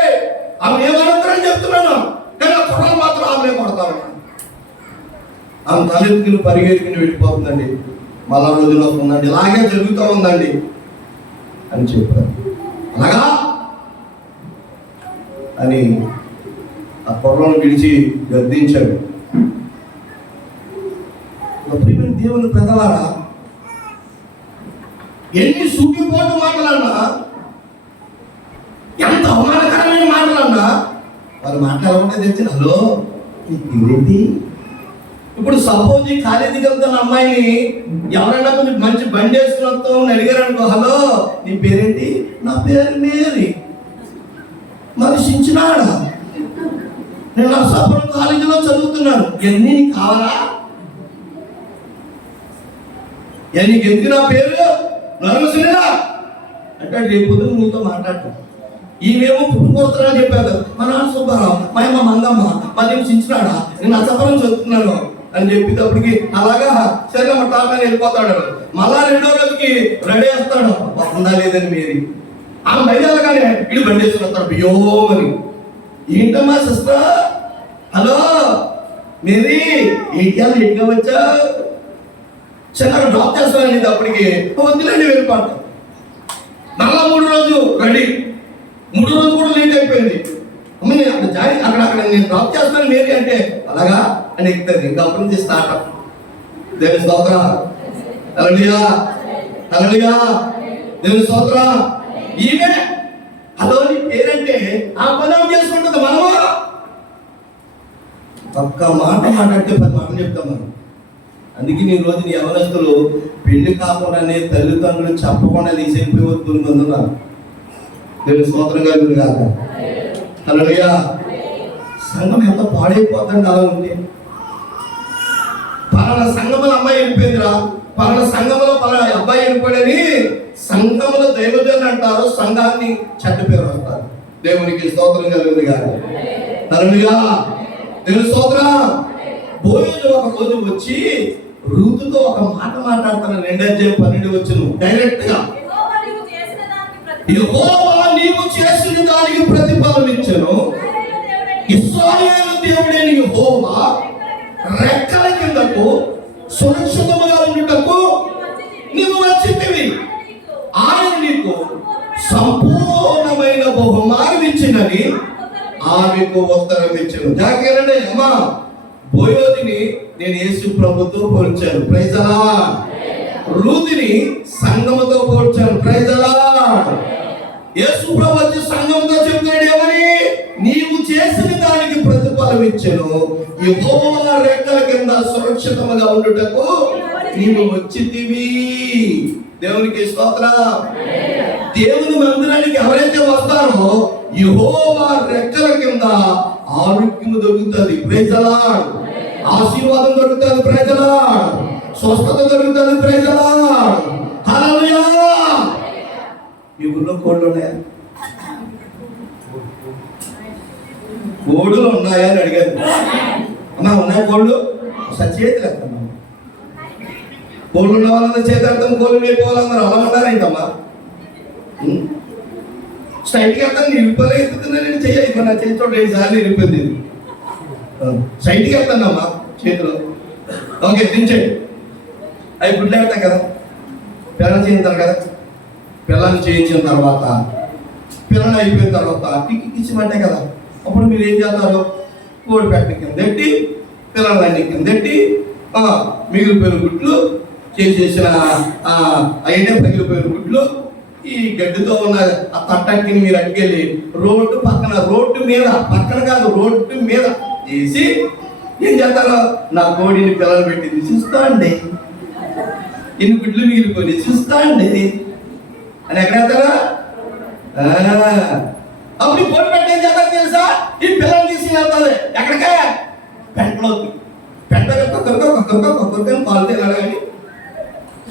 ఆమె ఏమనుకుంటారని చెప్తున్నాను, కానీ ఆ కుర్రాలు మాత్రం ఆమె కొడతారు. ఆమె తలెత్తుకుని పరిగెత్తుకుని వెళ్ళిపోతుందండి. మళ్ళా రోజులు వస్తుందండి, ఇలాగే జరుగుతూ ఉందండి అని చెప్పారు. అలాగా అని ఆ పొరలను పిలిచి గద్దించాడు. దేవుని ప్రజలారా, ఎన్ని సూటిపోటు మాటలన్నా, ఎంత అవమానకరమైన మాటలన్నా వాళ్ళు మాట్లాడాలంటే తెచ్చిన హలో ఇదేంటి. ఇప్పుడు సపోజ్ ఈ కాలేజీకి వెళ్తున్న అమ్మాయిని ఎవరైనా కొంచెం మంచి బండి వేసుకుని అడిగారు అనుకో, హలో నీ పేరేంటి? నా పేరు మేరీ. మరి సించినాడా, నేను నర్సాపురం కాలేజీలో చదువుతున్నాను, ఎన్ని నీకు కావాలా? నీకు ఎందుకు నా పేరు నరమసినా అంటే రేపు పొద్దున నీతో మాట్లాడతాం. ఈమెమో పుట్టుకొడుతున్నాను చెప్పారు, మా నాన్న సుబ్బారావు, మా అమ్మ మంగమ్మ, మా దేవుడు చించినాడా, నేను నర్సాపురం చదువుతున్నాను అని చెప్పేటప్పటికి అలాగా సరే మా టాటా వెళ్ళిపోతాడు. మళ్ళా రెండో రోజుకి రెడీ వేస్తాడు, వస్తుందా లేదని మేరీ. ఆ మైదానగానే ఇడు బండి వేసుకుని వస్తాడు బియ్యో అని. ఏంటమ్మా సిస్టర్, హలో మేరీ ఏంటి అని ఎట్గా వచ్చా, చిన్న డ్రాప్ చేస్తానండి. అప్పటికి వద్దులేండి వెళ్ళిపోతాం. మళ్ళా 3 రోజు రెడీ, 3 రోజు కూడా లేట్ అయిపోయింది. అమ్మ నేను అక్కడ జారి అక్కడ నేను డ్రాప్ చేస్తాను మేరీ అంటే అలాగా అని ఎక్కుతుంది. ఇంకా అప్పటి నుంచి స్టార్ట్ అప్. దేవుని స్తోత్రం, హల్లెలూయా హల్లెలూయా, దేవుని స్తోత్రం. ఈమె హలో నీ పేరంటే ఆ పదం చేసుకుంటుంది. మనము ఒక్క మాట మాట్లాడితే 10 మాటలు చెప్తాం మనం. అందుకే నీ రోజు నీ యవనస్తులు పెళ్లి కాకుండానే తల్లిదండ్రులు చెప్పకుండా తీసేపోయి వస్తున్నారు. దేవుని స్తోత్రం కలుగును గాక. హల్లెలూయా. సంఘం ఎంత పాడైపోతుందండి అలా ఉంది. పలానా సంఘంలో అమ్మాయి వెళ్ళిపోయిందిరా, పలానా సంఘంలో పలానా అబ్బాయి వెళ్ళిపోయాడని సంఘంలో దైవజనులు అంటారు, సంఘాన్ని చెడ్డ పేరు వస్తారు. దేవునికి స్తోత్రం కలుగును గాక. హల్లెలూయా, దేవుని స్తోత్రం. బోయోజు ఒక రోజు వచ్చి రూతుతో ఒక మాట మాట్లాడుతాను. 2:12 డైరెక్ట్ గా, యెహోవా నీవు చేసిన దానికి ప్రతిఫలం ఇచ్చెను, ఇశ్రాయేలు దేవుడైన యెహోవా రెక్కల కిందకు సురక్షితముగా ఉండుటకు నీవు వచ్చితివి, ఆయన నీకు సంపూర్ణమైన బహుమానం ఇచ్చినని ఆమెకు ఉత్తరం ఇచ్చెను. జాగ్రత్త అమ్మా, బోయోదిని నేను యేసు ప్రభుతో పోల్చాను, ప్రైజ్ ది లార్డ్. రూతుని సంఘముతో పోల్చాను, ప్రైజ్ ది లార్డ్. యేసు ప్రభు వచ్చి సంఘముతో చెప్తాడు ఏమని, నీవు చేసిన దానికి ప్రతిఫలం ఇచ్చెను, యెహోవా రెక్కల కింద సురక్షితముగా ఉండుటకు నీవు వచ్చితివి. దేవునికి స్తోత్రం. దేవుని మందిరానికి ఎవరైతే వస్తారో యెహోవా రెక్కల కింద ఆరోగ్యం దొరుకుతుంది, ప్రైజ్ ది లార్డ్. ఆశీర్వాదం దొరుకుతుంది, ప్రైజ్ ది లార్డ్. స్వస్థత దొరుకుతుంది, ప్రైజ్ ది లార్డ్. హల్లెలూయా. మీ ఊళ్ళో కోళ్ళు ఉన్నాయా? కోళ్ళు ఉన్నాయా అని అడిగారు. అమ్మా ఉన్నాయా కోళ్ళు? చేతులు ఎత్తమ్మా. కోళ్ళు ఉన్న వాళ్ళందరూ చేతార్థం, కోళ్ళు వెళ్ళిపోవాలన్నారు. అలా ఉన్నారేంటమ్మా? స్ట్రైట్గా వెళ్తాను, నేను ఇరుపలే ఎత్తుతున్నా, నేను చెయ్యాలి నా చేతి చోట 2 సార్లు ఇరిపోయింది. స్ట్రైట్గా వెళ్తానమ్మా చేతిలో. ఓకే దించండి. అవి గుడ్లు పెడతాం కదా, పిల్లలు చేయించారు కదా. పిల్లలు చేయించిన తర్వాత పిల్లలు అయిపోయిన తర్వాత కిచ్చిమంటే కదా, అప్పుడు మీరు ఏం చేస్తారు? కోడి పెట్ట కింద ఎట్టి, పిల్లలన్నీ కింద ఎట్టి, మిగిలిపోయిన గుడ్లు చేసేసిన అయినా పగిలిపోయిన గుడ్లు ఈ గడ్డితో ఉన్న ఆ తట్టకిని మీరు అట్టుకెళ్ళి రోడ్డు పక్కన, రోడ్డు మీద, పక్కన కాదు రోడ్డు మీద వేసి ఏం చేస్తారో, నా కోడిని పిల్లలు పెట్టింది చూస్తా అండి, ఇన్ని గుడ్లు మిగిలిపోయి చూస్తా అండి అని ఎక్కడ వెళ్తారా? అప్పుడు కోడి పెట్ట ఏం చేస్తారు తెలుసా? ఈ పిల్లలు తీసుకుని వెళ్తుంది ఎక్కడికే? పెంటలోకి. పెంట కొక్కరికని పాలు తినాలి కానీ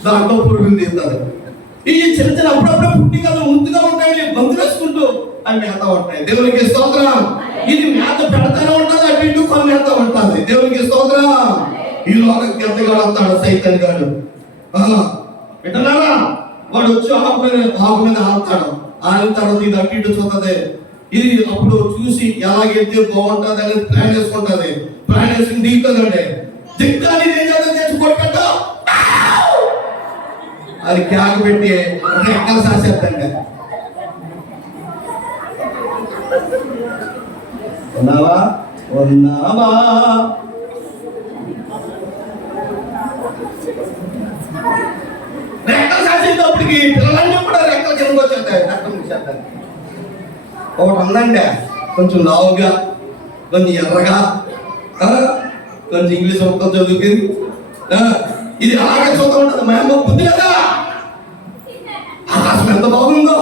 దాంట్లో పురుగులు తీస్తారు. ఈ చిన్న చిన్న అప్పుడప్పుడు పుట్టి కదా ముందుగా ఉంటాయి, బంతులు వేసుకుంటూ అవి మేత ఉంటాయి. దేవునికి స్తోత్రం. ఇది మేత పెడతానే ఉంటుంది, అటు ఇటు కొన్ని మేత ఉంటుంది. దేవునికి స్తోత్రం. ఈ లోకం గెద్దగాడు వస్తాడు, సైతాన్ గాడు. వింటున్నారా? వాడు వచ్చి ఆకు మీద ఆడతాడు. ఆడిన తర్వాత ఇది అటు ఇటు చూస్తుంది. ఇది అప్పుడు చూసి ఎలాగైతే బాగుంటుంది అనేది ప్లాన్ వేసుకుంటుంది. ప్లాన్ వేసుకుని దిగుతుందండి. దిగ్గాని ఏం చేద్దాం తెచ్చి కొట్టుకుంటా అది క్యాగ్ పెట్టి రెక్కలు సాసేద్దండి. ఉన్నావా ఉన్నావా రెక్కలు సాసేటప్పటికి పిల్లలన్నీ కూడా రెక్కలు కిందకు వచ్చేస్తాయి. రెక్కలు ముచ్చేస్తాయి. ఒకటి ఉందండి కొంచెం లావుగా, కొంచెం ఎర్రగా, కొంచెం ఇంగ్లీష్ మొత్తం చదువుకుంది. ఇది అలాగే చూస్తూ ఉంటుంది. మా అమ్మ బుద్ధి కదా. ఆకాశం ఎంత బాగుందో,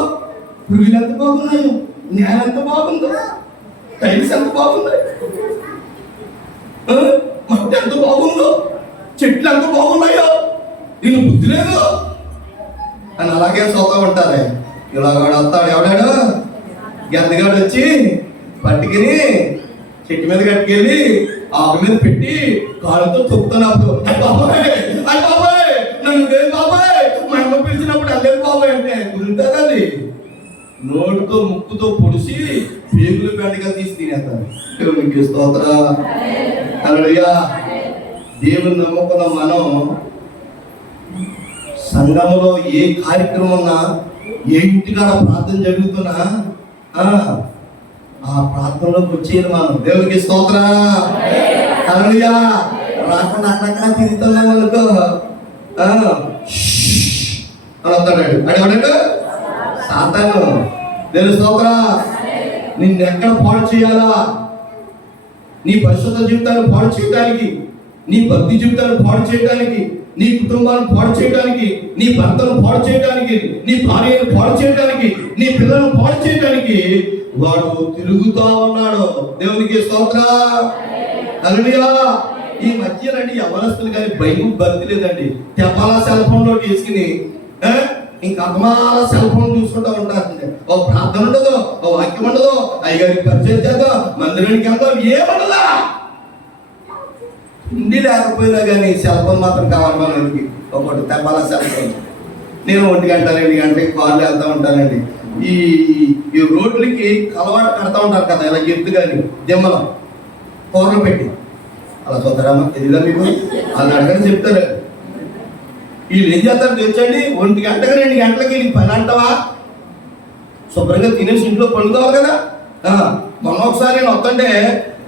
పురుగులు ఎంత బాగున్నాయో, నేల ఎంత బాగుందో, టైల్స్ ఎంత బాగున్నాయి, మట్టి ఎంత బాగుందో, చెట్లు ఎంత బాగున్నాయో, నేను బుద్ధి లేదు అని అలాగే చూస్తూ ఉంటారే. ఇలాగాడు వస్తాడు, ఎవడాడు గద్దగాడు వచ్చి పట్టుకుని చెట్టు మీద కట్టుకెళ్ళి ఆకు మీద పెట్టి కాళ్ళతో తొక్కుతున్నప్పుడు బాబాయ్ నన్ను లేదు బాబాయ్, మా అమ్మ పిలిచినప్పుడు అల్లేదు బాబాయ్ అంటే కుదురుతుంది. అది నోటితో ముక్కుతో పొడిచి పేగులు బెండగా తీసి తినేస్తాను. మీకు స్తోత్ర. హల్లెలూయా. దేవుని నమ్ముకున్న మనం సంఘంలో ఏ కార్యక్రమం ఉన్నా, ఏ ఇంటికాడ ప్రార్థన జరుగుతున్నా ఆ ప్రార్థనలోకి వచ్చేది మనం. దేవునికి స్తోత్ర. హల్లెలూయా. రాకుండా అక్కడక్కడ తిరుగుతున్నాం అనుకో అని వస్తాడు. అడేవాడు సాతాను. దేవుని స్తోత్ర. నిన్నెక్కడ పాడు చేయాలా, నీ పరిశుద్ధ జీవితాన్ని పాడు చేయడానికి, నీ భక్తి జీవితాన్ని పాడు చేయడానికి, నీ కుటుంబాన్ని పాడు చేయడానికి, నీ భర్తను పాడు చేయడానికి, నీ భార్యను పాడు చేయడానికి, నీ పిల్లలను పాడు చేయడానికి వాడు తిరుగుతా ఉన్నాడు. దేవునికి స్తోత్ర. హల్లెలూయా. ఈ మధ్య రండి యవనస్తులు కానీ భయం భక్తి లేదండి. తెప్పాల సెల్ ఫోన్ లో తీసుకుని ఇంకా అర్థమాల సెల్ ఫోన్ చూసుకుంటూ ఉంటారు. ఓ ప్రార్థన ఉండదు, ఓ వాక్యం ఉండదు, అయ్యగారికి పరిచయం చేద్దాం, మందిరానికి వెళ్దాం, ఏముండదా. ఇండి లేకపోయినా కానీ సెల్ ఫోన్ మాత్రం కావాలి మనకి. ఒకటి తెప్పాల సెల్ ఫోన్. నేను 1 గంట 2 గంటలకి కార్లు వెళ్తూ ఉంటానండి. ఈ రోడ్లకి అలవాటు కడతా ఉంటారు కదా, ఇలా ఎత్తు కానీ దిమ్మలం కూరలు పెట్టి అలా చూస్తారమ్మా. తెలియదా మీకు? వాళ్ళు అడగని చెప్తారు. వీళ్ళు ఏం చేస్తారు తెలుసండి, 1 గంటకి 2 గంటలకి నీకు పని అంటావా? శుభ్రంగా తినేసి ఇంట్లో పండుకోవాలి కదా. మొన్న ఒకసారి నేను వస్తుంటే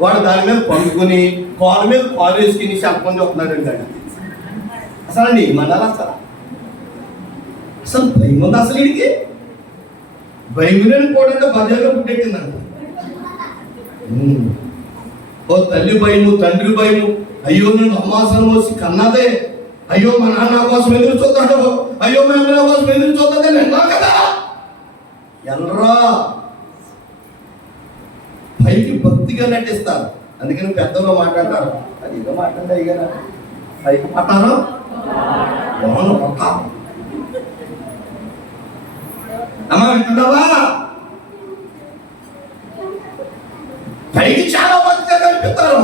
వాడు దాని మీద పండుకొని కాలు మీద కాలు వేసుకుని చెప్పని చూస్తున్నాడు అండి. అసలు అండి మండాలి అసలు భయం ఉంది. అసలు వీడికి భయం లేని కూడా బజార్లో పుట్టెట్టిందంట. ఓ తల్లి భయము, తండ్రి భయము. అయ్యో నేను అమ్మాసనం వచ్చి కన్నదే, అయ్యో మా నాన్న కోసం ఎదురు చూద్దాడు, అయ్యో మా అమ్మ కోసం ఎదురు చూద్దాదే నిన్నా కదా. ఎల్లరా పైకి భక్తిగా నటిస్తారు. అందుకని పెద్దలో మాట్లాడతారు. అది ఏదో మాట్లాడే అయ్యారా పైకి పట్టారు పట్టారు. అమ్మా వింటున్నావా? పైకి చాలా భక్తిగా కనిపిస్తారు,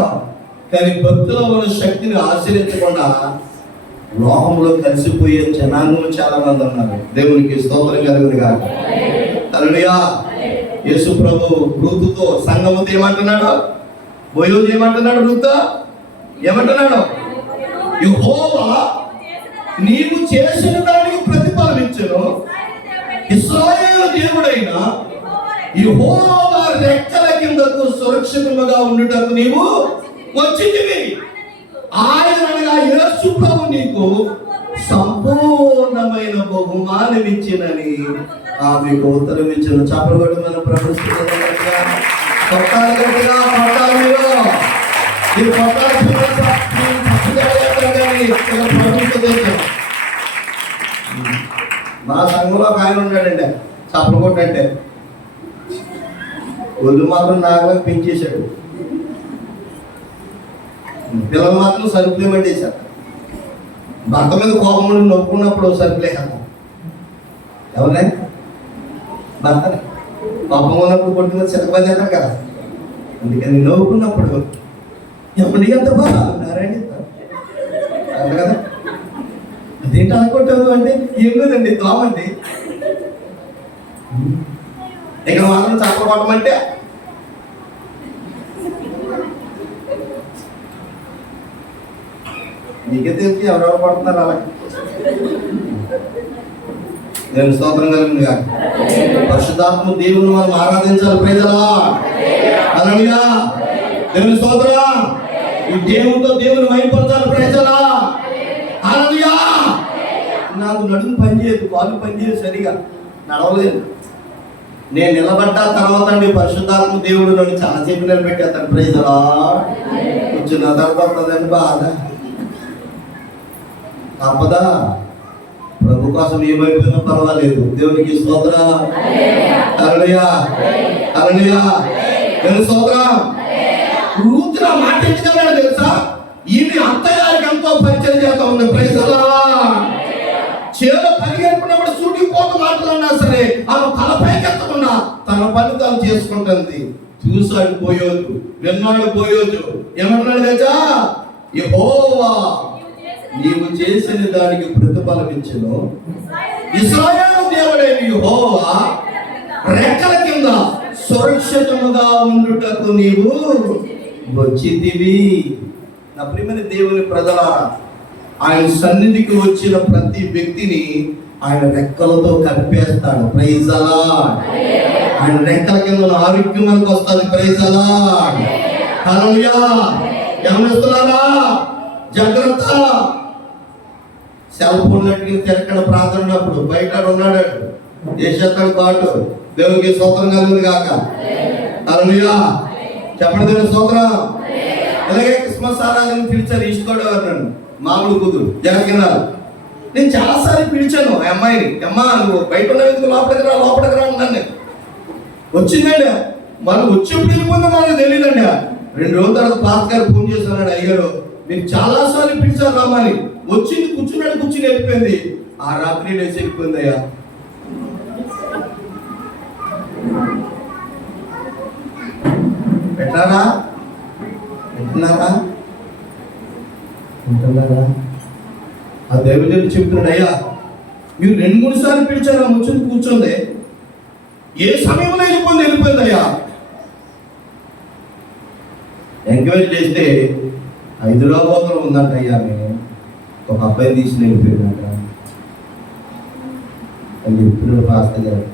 కానీ భక్తిలో ఉన్న శక్తిని ఆశ్రయించకుండా లోహంలో కలిసిపోయే జనాంగం చాలా మంది ఉన్నారు. దేవునికి స్తోత్రం కలుగును గాక. హల్లెలూయా. యేసు ప్రభు రూతుతో సంఘముతో ఏమంటున్నాడు? బోయోజు ఏమంటున్నాడు? రూతుతో ఏమంటున్నాడు? యెహోవా నీవు చేసిన దానికి ప్రతిఫలం ఇచ్చును, ఇశ్రాయేలు దేవుడైన యెహోవా రెక్కల కిందకు సురక్షితంగా ఉండుటకు నీవు వచ్చితివి. ఆయన అనగా యేసు ప్రభు నీకు సంపూర్ణమైన బహుమానం ఇచ్చినని ఆమెకు ఉత్తరం ఇచ్చిన. చప్పబడి మనం ప్రవేశిస్తున్నాం. మా సంఘంలో ఒక ఆయన ఉన్నాడండి, చప్పకొట్టంటే ఒళ్ళు మాత్రం నాగలకు పెంచేశాడు, పిల్లలు మాత్రం సరుకులేమంటే వేశారు. భర్త మీద కోపం నొప్పుకున్నప్పుడు సరుకులేసాను. ఎవరినే? భర్తనే. కోపం ఉన్నప్పుడు కొట్టిన చితకబడి అంటారు కదా. అందుకని నవ్వుకున్నప్పుడు ఎవరి ఎంత బాగున్నారండి అంట కదా. అదేంటి అనుకుంటాను అంటే ఏం లేదండి, దోమండి. ఇక్కడ మాత్రం చప్పకొట్టమంటే మీకే తెలిసి ఎవరెవరు పడుతున్నారు అలాగే. నేను స్తోత్రం కలిగింది కాక పరిశుద్ధాత్మ దేవుని మనం ఆరాధించాలి ప్రజలా. హల్లెలూయా. దేవుని స్తోత్రం. ఈ దేవునితో దేవుని మైపరచాలి ప్రజలా. హల్లెలూయా. నాకు నడుము పనిచేయదు, కాలు పనిచేయదు, సరిగా నడవలేదు. నేను నిలబడ్డా తర్వాత అండి పరిశుద్ధాత్మ దేవుడు నన్ను చాలాసేపు నిలబెట్టేస్తాను. ప్రజలా కొంచెం నదరపడుతుందని బాధ తప్పదా. ప్రభు కోసం ఏమైపోయినా పర్వాలేదు. దేవునికి స్తోత్రం. హల్లెలూయా. హల్లెలూయా. దేవుని స్తోత్రం. రూతుల మాట ఎందుకన్నాడు తెలుసా? ఈమె అత్తగారికి ఎంతో పరిచయం చేస్తా ఉంది. ప్రజలా చేలో పరిగెత్తుకున్నప్పుడు సూటికి పోతూ మాట్లాడినా సరే ఆమె తల పైకెత్తకుండా తన పని తాను చేసుకుంటుంది. చూసాడు పోయోజు, విన్నాడు పోయోజు. ఏమంటున్నాడు తెలుసా? యెహోవా నీవు చేసిన దానికి ప్రతిఫలం ఇచ్చెను. ఇశ్రాయేలు దేవుడైన యెహోవా రెక్కల కింద సురక్షితముగా ఉండుటకు నీవు వచ్చితివి. నా ప్రియమైన దేవుని ప్రజలారా, ఆయన సన్నిధికి వచ్చిన ప్రతి వ్యక్తిని ఆయన రెక్కలతో కప్పేస్తాడు. Praise the lord. ఆయన రెక్కల కింద ఆరోగ్యం మనకు వస్తుంది. Praise the lord. హల్లెలూయా. ఏమనిస్తున్నారా? జాగ్రత్త. సెల్ ఫోన్ లెట్కి తిరగడ ప్రార్థన ఉన్నప్పుడు బయట ఉన్నాడు చేసేస్తాడు కాటు. దేవునికి స్తోత్రం కలుగును గాక. హల్లెలూయా. చెప్పండి దేవుని స్తోత్రం. అలాగే క్రిస్మస్ ఆరాధన పిలిచారు ఈస్కోడు అన్నాడు. మామూలు కూతురు జగకిన్నారు. నేను చాలాసార్లు పిలిచాను ఆ అమ్మాయిని. అమ్మా నువ్వు బయట ఉన్న వ్యక్తి లోపలికి రా, లోపలికి రా అన్నాను. వచ్చిందండి. మనం వచ్చేప్పుడు వెళ్ళిపోయిందో మనకు తెలియదండి. 2 రోజుల తర్వాత పాస్ గారు ఫోన్ చేస్తున్నాడు, అయ్యారు మీరు చాలాసార్లు పిలిచారు రమ్మని. వచ్చింది, కూర్చుని వెళ్ళిపోయింది. ఆ రాత్రి లేచి వెళ్ళిపోయింది. అయ్యా పెట్టారా వింటున్నారా? ఆ దైవజనుడు చెప్తున్నాడు, అయ్యా మీరు 2-3 సార్లు పిలిచారు, వచ్చింది కూర్చోండి. ఏ సమయంలో వెళ్ళిపోయింది అయ్యా. ఎంక్వైరీ చేస్తే హైదరాబాద్లో ఉందంట అయ్యా. ఒక అబ్బాయి తీసుకుని వెళ్ళిపోయిందంట. అని చెప్తున్నాడు పాస్టర్ గారు.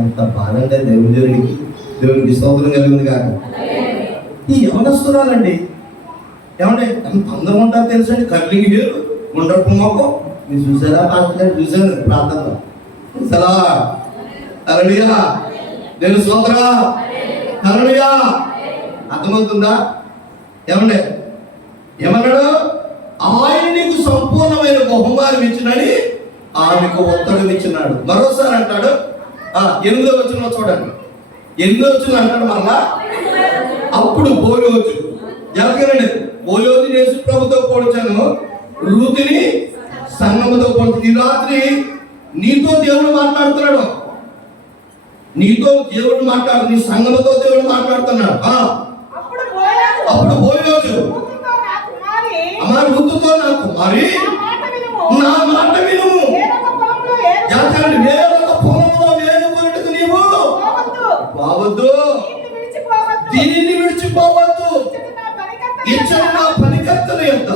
ఎంత బాధంటే దైవజనుడికి. దేవునికి స్తోత్రం కలిగింది కాక. ఈ యవనస్తురాలండి ఏమంటే ఎంత అందం ఉంటారు తెలుసండి. కర్లింగ్ హేరు, గుండ్రపు మొక్కం. మీరు చూసారా పాస్టర్ గారు? చూసాను ప్రార్థనలో. అసలా హల్లెలూయా. దేవుని స్తోత్రం. హల్లెలూయా. అర్థమవుతుందా? ఏమండే ఏమన్నాడు? ఆయన నీకు సంపూర్ణమైన బహుమానం ఇచ్చినని ఆమెకు ఒత్తడం ఇచ్చినాడు. మరోసారి అంటాడు 8వ వచనంలో చూడండి. 8వ వచనం అంటాడు మళ్ళా, అప్పుడు బోయోజు జరగనండి. బోయోజు యేసు ప్రభుతో పోల్చాను, రూతుని సంఘముతో పోల్చి. ఈ రాత్రి నీతో దేవుడు మాట్లాడుతున్నాడు. నీతో దేవుడు మాట్లాడు, నీ సంఘముతో దేవుడు మాట్లాడుతున్నాడు. అప్పుడు బోయోజు అమ్మా రూతుతో నా కుమారి నా మాట వినుము. జాతకండి వేరొక పొలంలో వేరుకొనుటకు నీవు పోవద్దు, దీనిని విడిచిపోవద్దు. ఇచ్చిన నా పనికర్తల యొక్క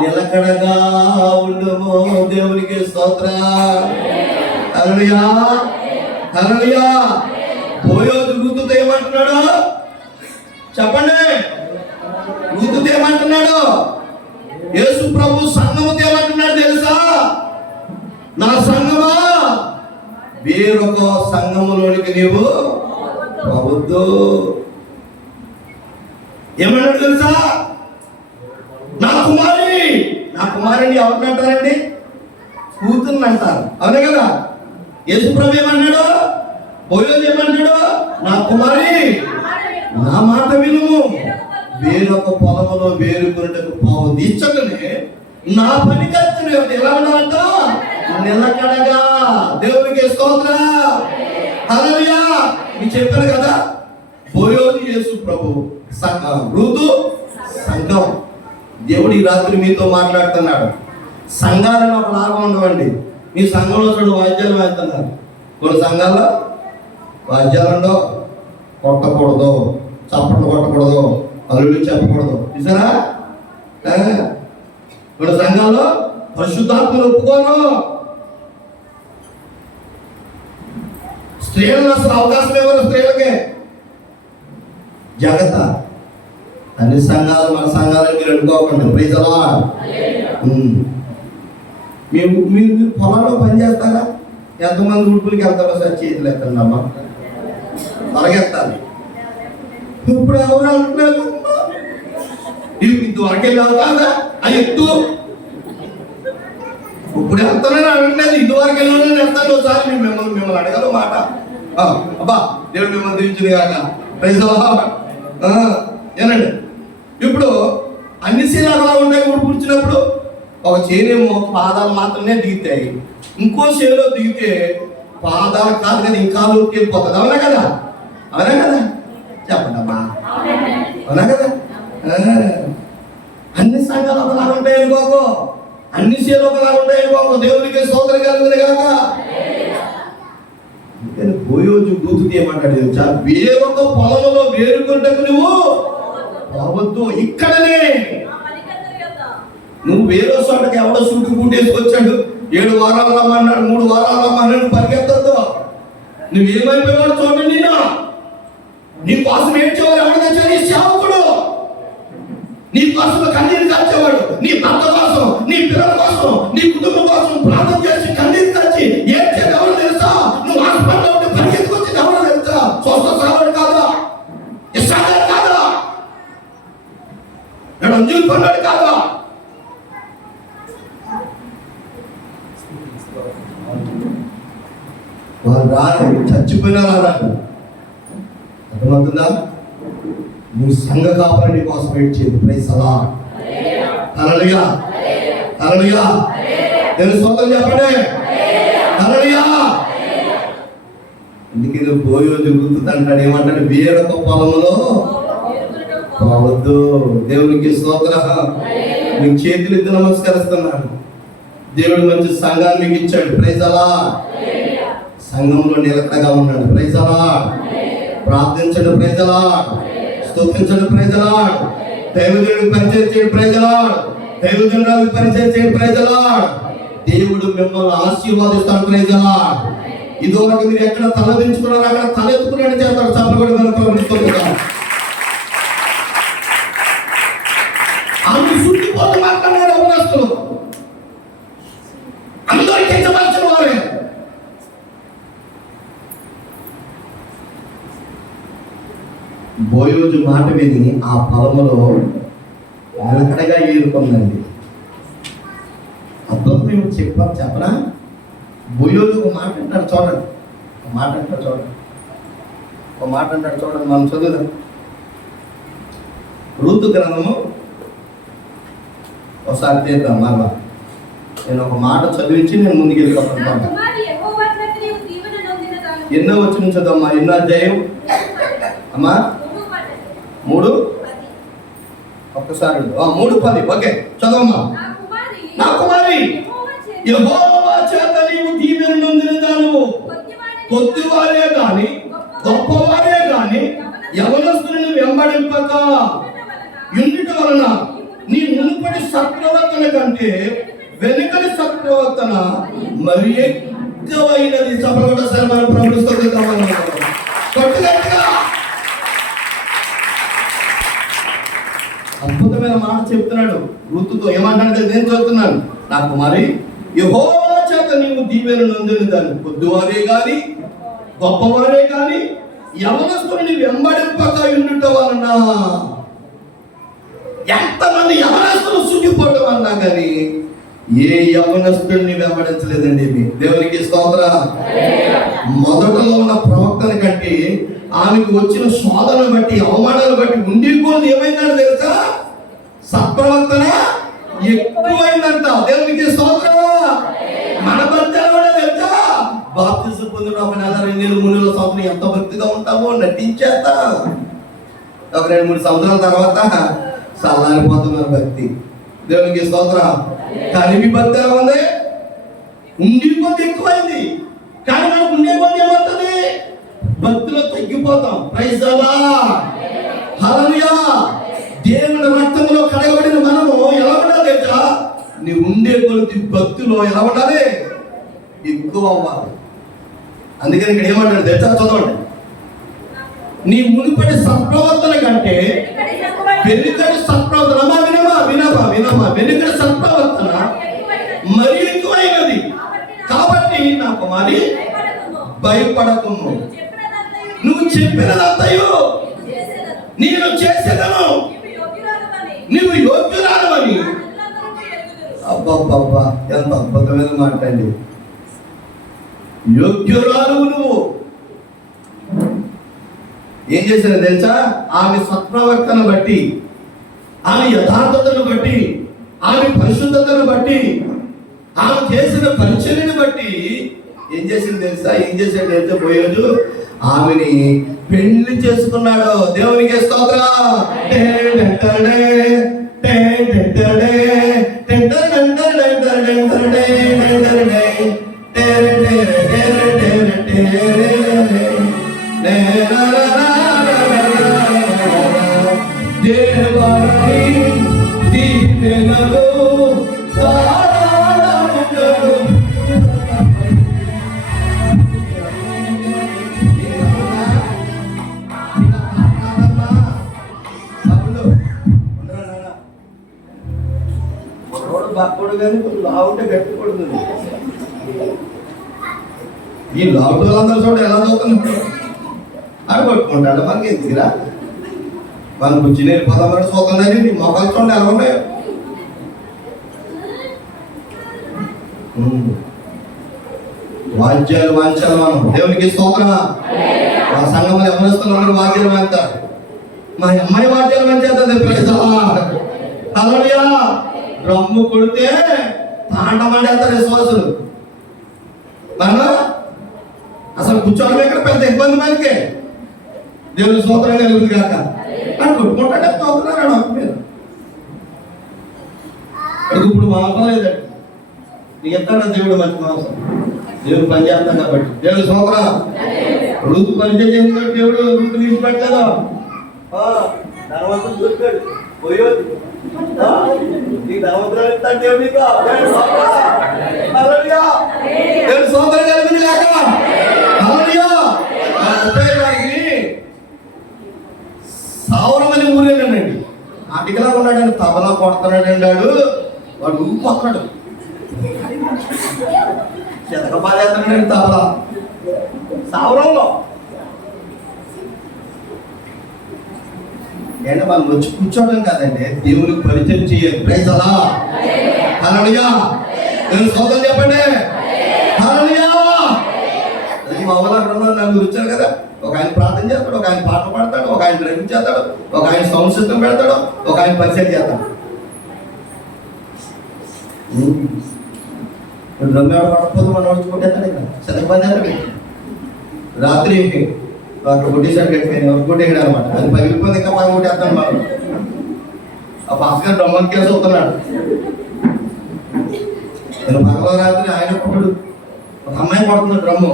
నిలకడగా ఉండుము. దేవునికి స్తోత్రం. హల్లెలూయా. హల్లెలూయా. బోయోజు రూతుతో ఏమంటున్నాడు చెప్పండి? రూతుతో ఏమంటున్నాడు? యేసు ప్రభు సంఘముతో ఏమంటున్నాడు తెలుసా? నా సంఘమా వేరొక సంఘములోనికి నీవు పోవద్దు. ఏమన్నాడు తెలుసా? నా కుమారుని ఎవరిని అంటారండి? కూతుర్ని అంటారు, అవునే కదా? యేసు ప్రభు ఏమన్నాడు? బోయోజు ఏమన్నాడు? నా కుమారి నా మాట వినుము, వేరొక పొలములో వేరుకొనుటకు పోవద్దు. ఇచ్చకనే నా పనికర్తలు ఎలా ఉన్నారంట? నిలకడగా. దేవునికి స్తోత్రం. హల్లెలూయా. మీకు చెప్పాను కదా, బోయోజు యేసు ప్రభు, రూతు సంఘం. దేవుడు ఈ రాత్రి మీతో మాట్లాడుతున్నాడు. సంఘాలను ఒక లాభం ఉండవండి. మీ సంఘంలో చూడు వాద్యాలు వాయిస్తున్నారు. కొన్ని సంఘాల్లో వాద్యాలు ఉండవు, కొట్టకూడదు, చప్పట్లు కొట్టకూడదు, అల్లుడు చెప్పకూడదు. చూసారా? కొన్ని సంఘాల్లో పరిశుద్ధాత్మను ఒప్పుకోను. స్త్రీలను అసలు అవకాశం ఇవ్వరు. స్త్రీలకే జాగ్రత్త. అన్ని సంఘాలు మన సంఘాలు మీరు అనుకోకుండా. Praise the lord. మీరు మీరు పొలంలో పని చేస్తారా? ఎంతమంది ఉడుపులకి వెళ్తారో సార్ చేతులు ఎత్తండమ్మా, అలాగెత్తాలి. ఇప్పుడు ఎవరు అంటున్నారు ఇంతవరకు వెళ్ళావు కాదా అది ఎత్తు, ఇప్పుడు వెళ్తానని అనట్లేదు, ఇంతవరకు వెళ్ళాలని వెళ్తాను. ఒకసారి మిమ్మల్ని అడగలు మాట. అబ్బా దేవుడు మిమ్మల్ని దీవించింది కాక. Praise the lord. ఏనండి, ఇప్పుడు అన్ని శీలాలు అలా ఉంటాయి. ఉడిపుచ్చినప్పుడు ఒక చేనేమో పాదాలు మాత్రమే దిగుతాయి, ఇంకో చేలో దిగితే పాదాలు కాదు కదా ఇంకా లోకి వెళ్ళిపోతుంది. అవునా కదా? అవునా కదా? చెప్పండి అమ్మా, అవునా కదా? అన్ని సంఘాలు ఒకలాగా ఉంటాయి అనుకోకు, అన్ని చేలు ఒకలాగా ఉంటాయి అనుకోకు. దేవునికి స్తోత్రం కలుగుతుంది కాక. పోయోజు గుర్తు ఏమంటాడు తెలుసా? వేరొక పొలంలో వేరుకుంటకు నువ్వు పోవద్దు. ఇక్కడనే నువ్వు వేరే చోటకి ఎవడో సూటు కూటేసుకొచ్చాడు, 7 వారాలు రమ్మన్నాడు, 3 వారాలు రమ్మన్నాడు, పరిగెత్తద్దు. నువ్వేమైపోయాడు చూడండి. నిన్న నీ కోసం ఏడ్చేవాడు ఎవరు తెచ్చాడు? నీ సేవకుడు. నీ కోసం కన్నీరు కాల్చేవాడు, నీ భర్త కోసం, నీ పిల్లల కోసం, నీ కుటుంబం కోసం ప్రార్థన చేసి కన్నీరు కాల్చి ఏడ్చేది ఎవరు తెలుసా? నువ్వు హాస్పిటల్లో ఉంటే పరిగెత్తుకొచ్చింది ఎవరు తెలుసా? స్వస్థ సేవడు కాదా? ఇష్టాలు కాదా? అంజులు కొన్నాడు కాదా? వాళ్ళు రారు, చచ్చిపోయినా రారు. అర్థమవుతుందా? నువ్వు సంఘ కాపాడి కోసం ఏడ్చేది. Praise the lord. Hallelujah, hallelujah. నేను స్తోత్రం చెప్పండి. హల్లెలూయా. అందుకే నువ్వు పోయోజు గుర్తు అంటాడు. ఏమంటాడు? వేరొక పొలంలో పోవద్దు. దేవునికి స్తోత్రం. నీకు చేతులు ఎత్తి నమస్కరిస్తున్నాను. దేవుడు మంచి సంఘాన్ని మీకు ఇచ్చాడు. Praise the lord. సంఘంలో నిలకడగా ఉన్నాడు. Praise the lord. ప్రార్థించండి. Praise the lord. స్తుతించండి. Praise the lord. దైవజనుడికి పరిచయం చేయండి. Praise the lord. దైవజనుడికి పరిచయం చేయండి. Praise the lord. దేవుడు మిమ్మల్ని ఆశీర్వాదిస్తాడు. Praise the lord. ఇదివరకు మీరు ఎక్కడ తలదించుకున్నారో అక్కడ తలెత్తుకున్నట్టు చేస్తాడు. చప్పట్లు కనుక అందరూ సుట్టిపోతూ మాట్లాడారు. అవనస్తులు అందరూ కించపరిచిన వారే. బోయోజు మాట విని ఆ పొలంలో నిలకడగా ఏరుకుందండి. అద్భుతం ఏమి చెప్పనా? బోయోజు ఒక మాట అంటాడు చూడండి, ఒక మాట అంటాడు చూడండి, ఒక మాట అంటాడు చూడండి. మనం చదువుదాం. రూతు గ్రంథము ఒకసారి తీద్దాం. మరలా నేను ఒక మాట చదివించి నేను ముందుకు వెళ్ళిపోతాను. ఎన్నో వచ్చి నుంచదమ్మా? ఎన్నో అధ్యాయం అమ్మా? 3 ఒక్కసారి 3:10. ఓకే, చదవమ్మా. నా కుమారి, యెహోవా చేత నీవు దీవెన నొందినదాను. కొద్దివారే గాని గొప్పవారే గాని యవనస్తులను వెంబడింపక యుండుట వలన నీ మునుపటి సత్ప్రవర్తన కంటే వెనుకటి సత్ప్రవర్తన మరి ఎక్కువైనది. సఫలమైన శర్మను ప్రవహిస్తుంది. గట్టిగా అద్భుతమైన మాట చెప్తున్నాడు రూతుతో. ఏమంటాడు? నేను చెప్తున్నాను. నా కుమారి, యెహోవా చేత నీవు దీవెన నొందినదాన్ని. కొద్దివారే గాని గొప్పవారే గాని యవనస్తుని వెంబడింపక ఉండుట వలన. ఎంతమంది యవనస్తులు సుఖిపోవటం అన్నా కానీ ఏ యవనస్తుడిని వెంబడించలేదండి. దేవునికి స్తోత్రం. మొదటలో ఉన్న ప్రవక్తన కంటే ఆమెకు వచ్చిన శోధనను బట్టి, అవమానాలను బట్టి ఉండి కూడా ఏమైందంటే తెలుసా? సత్ప్రవర్తన ఎక్కువైందంట. దేవునికి స్తోత్రం. మన భర్తలు కూడా తెలుసా? బాప్తిజం పొందిన 1 నెల 2 నెలలు 3 నెలల సంవత్సరం ఎంత భక్తిగా ఉంటామో నటించేస్తా. ఒక 2-3 సంవత్సరాల తర్వాత చల్లారిపోతున్నారు భక్తి. దేవునికి స్తోత్రం. కానీ మీ భక్తి ఎలా ఉంది? ఉండి కొద్ది ఎక్కువైంది. కానీ మనకు ఉండే కొద్ది ఏమవుతుంది? భక్తిలో తగ్గిపోతాం. Praise the lord. హల్లెలూయా. దేవుని రక్తంలో కడగబడిన మనము ఎలా ఉండాలి? నీ ఉండే కొద్ది భక్తిలో ఎలా ఉండాలి? ఎక్కువ అవ్వాలి. అందుకని ఇక్కడ ఏమంటాడు తెలుసా, చదవండి. నీ మునుపటి సత్ప్రవర్తన కంటే వెనుకటి సత్ప్రవర్తన, వినమా వెనుకటి సత్ప్రవర్తన మరి ఎక్కువైనది. కాబట్టి నా కుమారి భయపడకుము, నువ్వు చెప్పినదంతయు నేను చేసేదను, నువ్వు యోగ్యురాలవని. అబ్బబ్బబ్బా, ఎంత అద్భుతమైన మాట అండి. యోగ్యురాలు నువ్వు. ఏం చేశారో తెలుసా, ఆమె సత్ప్రవర్తన బట్టి, ఆమె యథార్థతను బట్టి, ఆమె పరిశుద్ధతను బట్టి, ఆమె చేసిన పరిచర్యను బట్టి ఏం చేసింది తెలుసా, ఏం చేశాడు తెలుసా, పోయేదు ఆమెని పెళ్లి చేసుకున్నాడు. దేవునికి స్తోత్రం. బాగుడు కానీ కొంచెం లావుంటే గట్టి పడుతుంది. ఈ లావులు అందరూ చూడ ఎలా చదువుతున్నప్పుడు అవి పట్టుకుంటాడు. మనకి ఎందుకురా, మన బుజ్జి నేను పదమూడు చూస్తున్నాయి, నీ మొక్కలు చూడండి ఎలా ఉన్నాయో. వాద్యాలు వాంచాలి మనం. దేవునికి స్తోత్రం. మా సంఘంలో ఎవరిస్తున్నారు వాద్యాలు వాంచారు. మా అమ్మాయి వాద్యాలు వాంచేస్తుంది. హల్లెలూయా. రమ్ము కొడితే తాండమండేస్తారు విశ్వాసులు. మనం అసలు కూర్చోవడం ఎక్కడ పెద్ద ఇబ్బంది మనకి. దేవుని స్తోత్రం కలుగుతుంది కాక అని కొట్టుకుంటాడే తోతున్నాడు మీరు. ఇప్పుడు మాంసం లేదండి, నీకు ఎత్తాడు దేవుడు మంచి మాంసం. దేవుడు పని చేస్తాం కాబట్టి దేవుని స్తోత్రం. ఋతు పరిచయం చేసిన దేవుడు ఋతు విడిచిపెట్టలేదు. ధనవంతుడు దొరికాడు, పోయోది నీ ధనవంతుడు ఇస్తాడు దేవుడు నీకు. దేవుని స్తోత్రం కలుగుతుంది కాక. సావరమని ఊరేనండి. ఆటికలా ఉన్నాడు, తబలా కొడుతున్నాడు అన్నాడు. వాడు ఊపిపోతున్నాడు, చెతక బాధేస్తున్నాడు తబలా సావరంలో. అంటే మనం వచ్చి కూర్చోవడం కాదండి, దేవునికి పరిచయం చేయాలి. ప్రైజ్ అలా. హల్లెలూయా. దేవుని స్తోత్రం చెప్పండి. హల్లెలూయా. మా ఊళ్ళో అక్కడ ఉన్న నలుగురు వచ్చారు కదా, ఒక ఆయన ప్రార్థన చేస్తాడు, ఒక ఆయన పాట పాడతాడు, ఒక ఆయన డ్రైవింగ్ చేస్తాడు, ఒక ఆయన సౌండ్ సిస్టమ్ పెడతాడు, ఒక ఆయన పరిచయం చేస్తాడు. రమ్యాడు పడకపోతే మనం వచ్చుకుంటేస్తాడు. ఇక్కడ చదవబడి రాత్రి అక్కడ కొట్టేసాడు, కట్టిపోయింది కొట్టేయడం అనమాట. అది పగిలిపోయింది, ఇంకా పని కొట్టేస్తాను మనం. ఆ భాస్కర్ డొమ్మన్ కేసు అవుతున్నాడు. నేను పగల రాత్రి ఆయన కొట్టుడు, ఒక అమ్మాయి కొడుతున్నాడు డ్రమ్ము.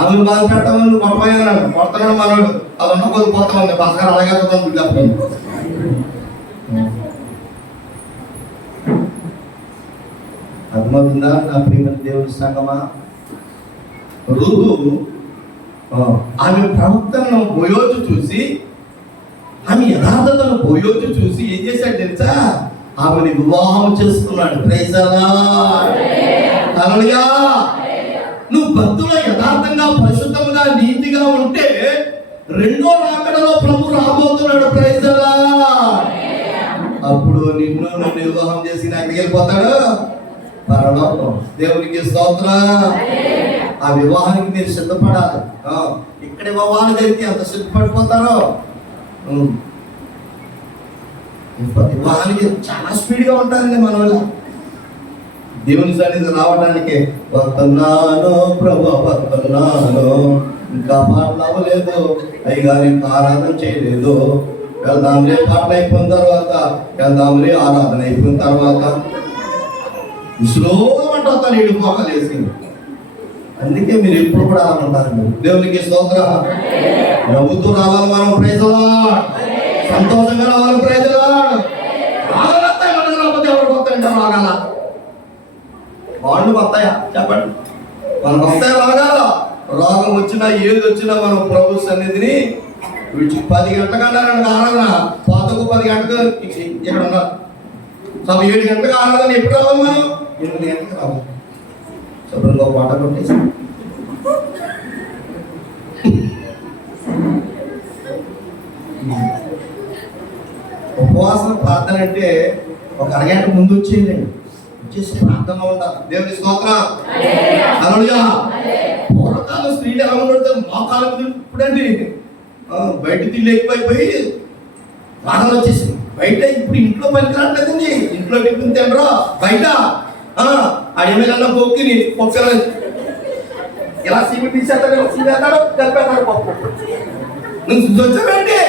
ఆమె బాధ పెట్టమని నువ్వు కొట్టమన్నాడు, కొడుతున్నాడు మనోడు. అది ఉన్న కొద్ది పోతా ఉంది. భాస్కర్ అలాగే అవుతాను చెప్పండి. అర్థమవుతుందా నా ప్రియమైన దేవుడి సంగమా? ఋతు ఆమె ప్రవర్తనను బోయోజు చూసి, ఆమె యథార్థతను బోయోజు చూసి ఏం చేశాడు తెలుసా, ఆమెని వివాహం చేసుకున్నాడు. Praise lord. హల్లెలూయా. నువ్వు భక్తుల యథార్థంగా పరిశుద్ధంగా నీతిగా ఉంటే రెండో రాకడలో ప్రభు రాబోతున్నాడు. Praise lord. అప్పుడు నిన్ను నన్ను వివాహం చేసి ఎక్కడికి వెళ్ళిపోతాడు? పరలోకం. దేవునికి స్తోత్రం. ఆ వివాహానికి మీరు సిద్ధపడాలి. ఇక్కడ వివాహాలు జరిగితే అంత సిద్ధపడిపోతారో. వివాహానికి చాలా స్పీడ్గా ఉంటారండి మన వల్ల. దేవుని సన్నిధి రావడానికి వస్తున్నాను ప్రభు వస్తున్నాను, ఇంకా పాటలు అవ్వలేదు, అయ్యగారు ఇంకా ఆరాధన చేయలేదు, వెళ్దాంలే పాటలు అయిపోయిన తర్వాత, వెళ్దాంలే ఆరాధన అయిపోయిన తర్వాత స్లోగా అంటారు ఏడు మోకాలు వేసి. అందుకే మీరు ఎప్పుడు కూడా అలా ఉంటారు. దేవునికి స్తోత్రం. నవ్వుతూ రావాలి మనం. Praise lord. సంతోషంగా రావాలి. Praise lord. రాగలుగుతాయి మనకు, రాకపోతే ఎవరికి వస్తాయంటే రాగాల. వాళ్ళు వస్తాయా చెప్పండి? మనకు వస్తాయి రాగాల. రోగం వచ్చినా ఏది వచ్చినా మనం ప్రభు సన్నిధిని విడిచి 10 గంటలకు అన్నారండి ఆరాధన. పాతకు 10 గంటలకు ఇక్కడ ఉన్నారు. 7 గంటలకు ఆరాధన ఎప్పుడు రావాలి మనం? 8 గంటలకు రావాలి. శుభ్రంగా పాట కొట్టేసి ఉపవాసం ప్రార్థన అంటే ఒక అరగంట ముందు వచ్చేయండి. వచ్చేసి ప్రార్థనలో ఉంటారు. దేవుని స్తోత్రం. హల్లెలూయా. పూర్వకాలం స్త్రీలు ఎలా ఉండదు? మోకాళ్ళ మీద ఇప్పుడండి బయట తిల్లు ఎక్కువైపోయి బాధలు వచ్చేసింది. బయట ఇప్పుడు ఇంట్లో పనికి రావట్లేదండి. ఇంట్లో టిఫిన్ తినరా బయట అడిమేళ్ళ పొక్కిని పొక్కలు ఇలా సిమెంట్ తీసేస్తాడు కలిపేస్తాడు పప్పు. నువ్వు వచ్చావేంటి?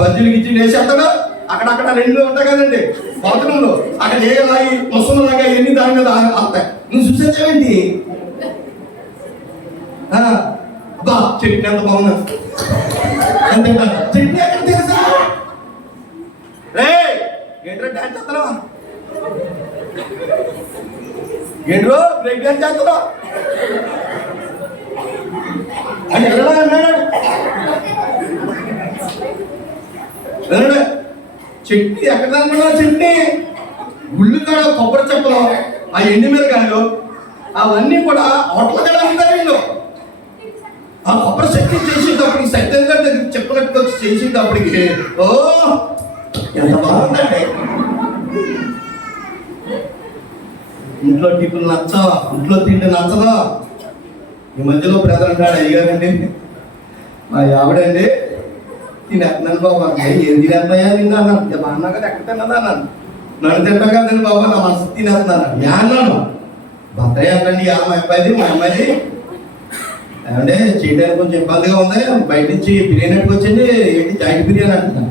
బజ్జీలకి ఇచ్చి వేసేస్తాడు. అక్కడక్కడ 2 ఉంటాయి కదండి బాత్రూంలో. అక్కడ ఏలాగి ముసలాగా ఎన్ని దాని మీద వస్తాయి. నువ్వు చూసేసావేంటి? అబ్బా చట్నీ ఎంత బాగున్నా అంతే. చట్నీ ఎక్కడ తెలుసా? రే ఏంట్రా డాన్స్ చేస్తున్నావా? ఏంట్రో బ్రేక్ డాన్స్ చేస్తున్నావు అని ఎలా అన్నాడు? చట్నీ ఎక్కడ అనుకున్నావు? చట్నీ ఉల్లికాడ కొబ్బరి చెక్కలు ఆ ఎండి మిరకాయలు అవన్నీ కూడా హోటల్ కదా ఉంటాయి. వీళ్ళు ఆ కొబ్బరి చట్నీ చేసేటప్పటికి సత్యం గారి దగ్గర చెప్పినట్టుగా చేసేటప్పటికి ఓ ఎంత బాగుందండి. ఇంట్లో టిఫిన్ నచ్చవా? ఇంట్లో తిండి నచ్చదా? ఈ మధ్యలో బ్రదర్ అంటాడు అయ్యారండి మా ఆవిడండి తినేస్తున్నాను బాబు ఏం తినేస్తాయా నిన్న అన్నాను. అన్నా కదా ఎక్కడ తిన్నదా అన్నాను. నన్ను తింటా కదండి బాబా నా మనసు తినేస్తున్నాను. యా అన్నాను. భర్తయ్య అంటండి మా అమ్మాయిది ఏమంటే చేయడానికి కొంచెం ఇబ్బందిగా ఉంది. బయట నుంచి బిర్యానీ వచ్చింది. ఏంటి జాయింట్ బిర్యానీ అంటున్నాను.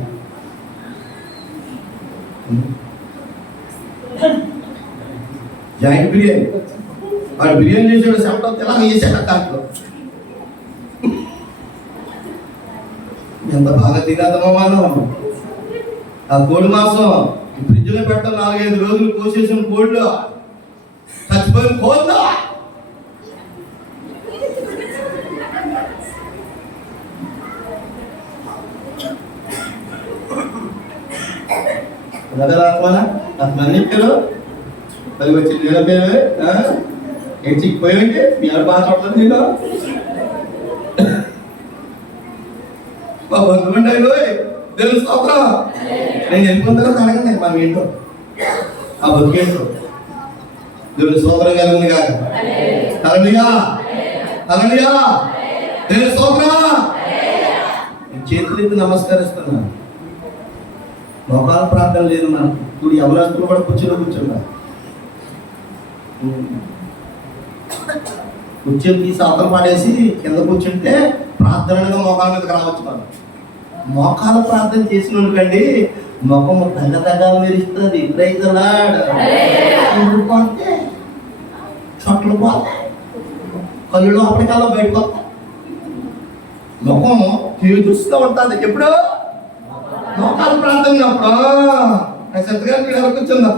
జాయింట్ బిర్యానీ వాడు బిర్యానీ చేసాడు. సెవెంటో ఇలా వేసాడు దాంట్లో. ఎంత బాగా తినేద్దామో మనం. ఆ కోడి మాంసం ఫ్రిడ్జ్లో పెట్టడం 4-5 రోజులు కోసేసిన కోళ్ళు చచ్చిపోయిన కోళ్ళు. అంతమంది ఎక్కారు. పది వచ్చి నీళ్ళపోయావే ఏంటి చిక్కిపోయావంటే మీ ఆవిడ బాగా చూడలేదు. నేను మా బంధువుండే తెలుసు స్తోత్రం. నేను వెళ్ళిపోతాను అడగండి మా ఇంట్లో ఆ బతికేంటో దేవుని స్తోత్రం కలిగింది కాదు. హల్లెలూయా హల్లెలూయా దేవుని స్తోత్రం. నేను చేతులెత్తి నమస్కరిస్తున్నాను. మోకాల ప్రార్థన లేదు మనకు. ఇప్పుడు ఎవరస్తులు కూడా కూర్చున్నారు. కూర్చొని తీసి అవతల పడేసి కింద కూర్చుంటే ప్రార్థనగా మోకాల మీదకి రావచ్చు. మనం మోకాల ప్రార్థన చేసిన వాళ్ళకండి ముఖము దగ్గరగా మెరుస్తుంది. పోతే చొట్లు పోతాయి. కళ్ళు లోపలికల్లా బయటకు వస్తాయి. ముఖం చూస్తూ ఉంటుంది. ఎప్పుడు మోకాల ప్రార్థన అప్పుడు సత్తగా మీరు ఎవరు కూర్చుందా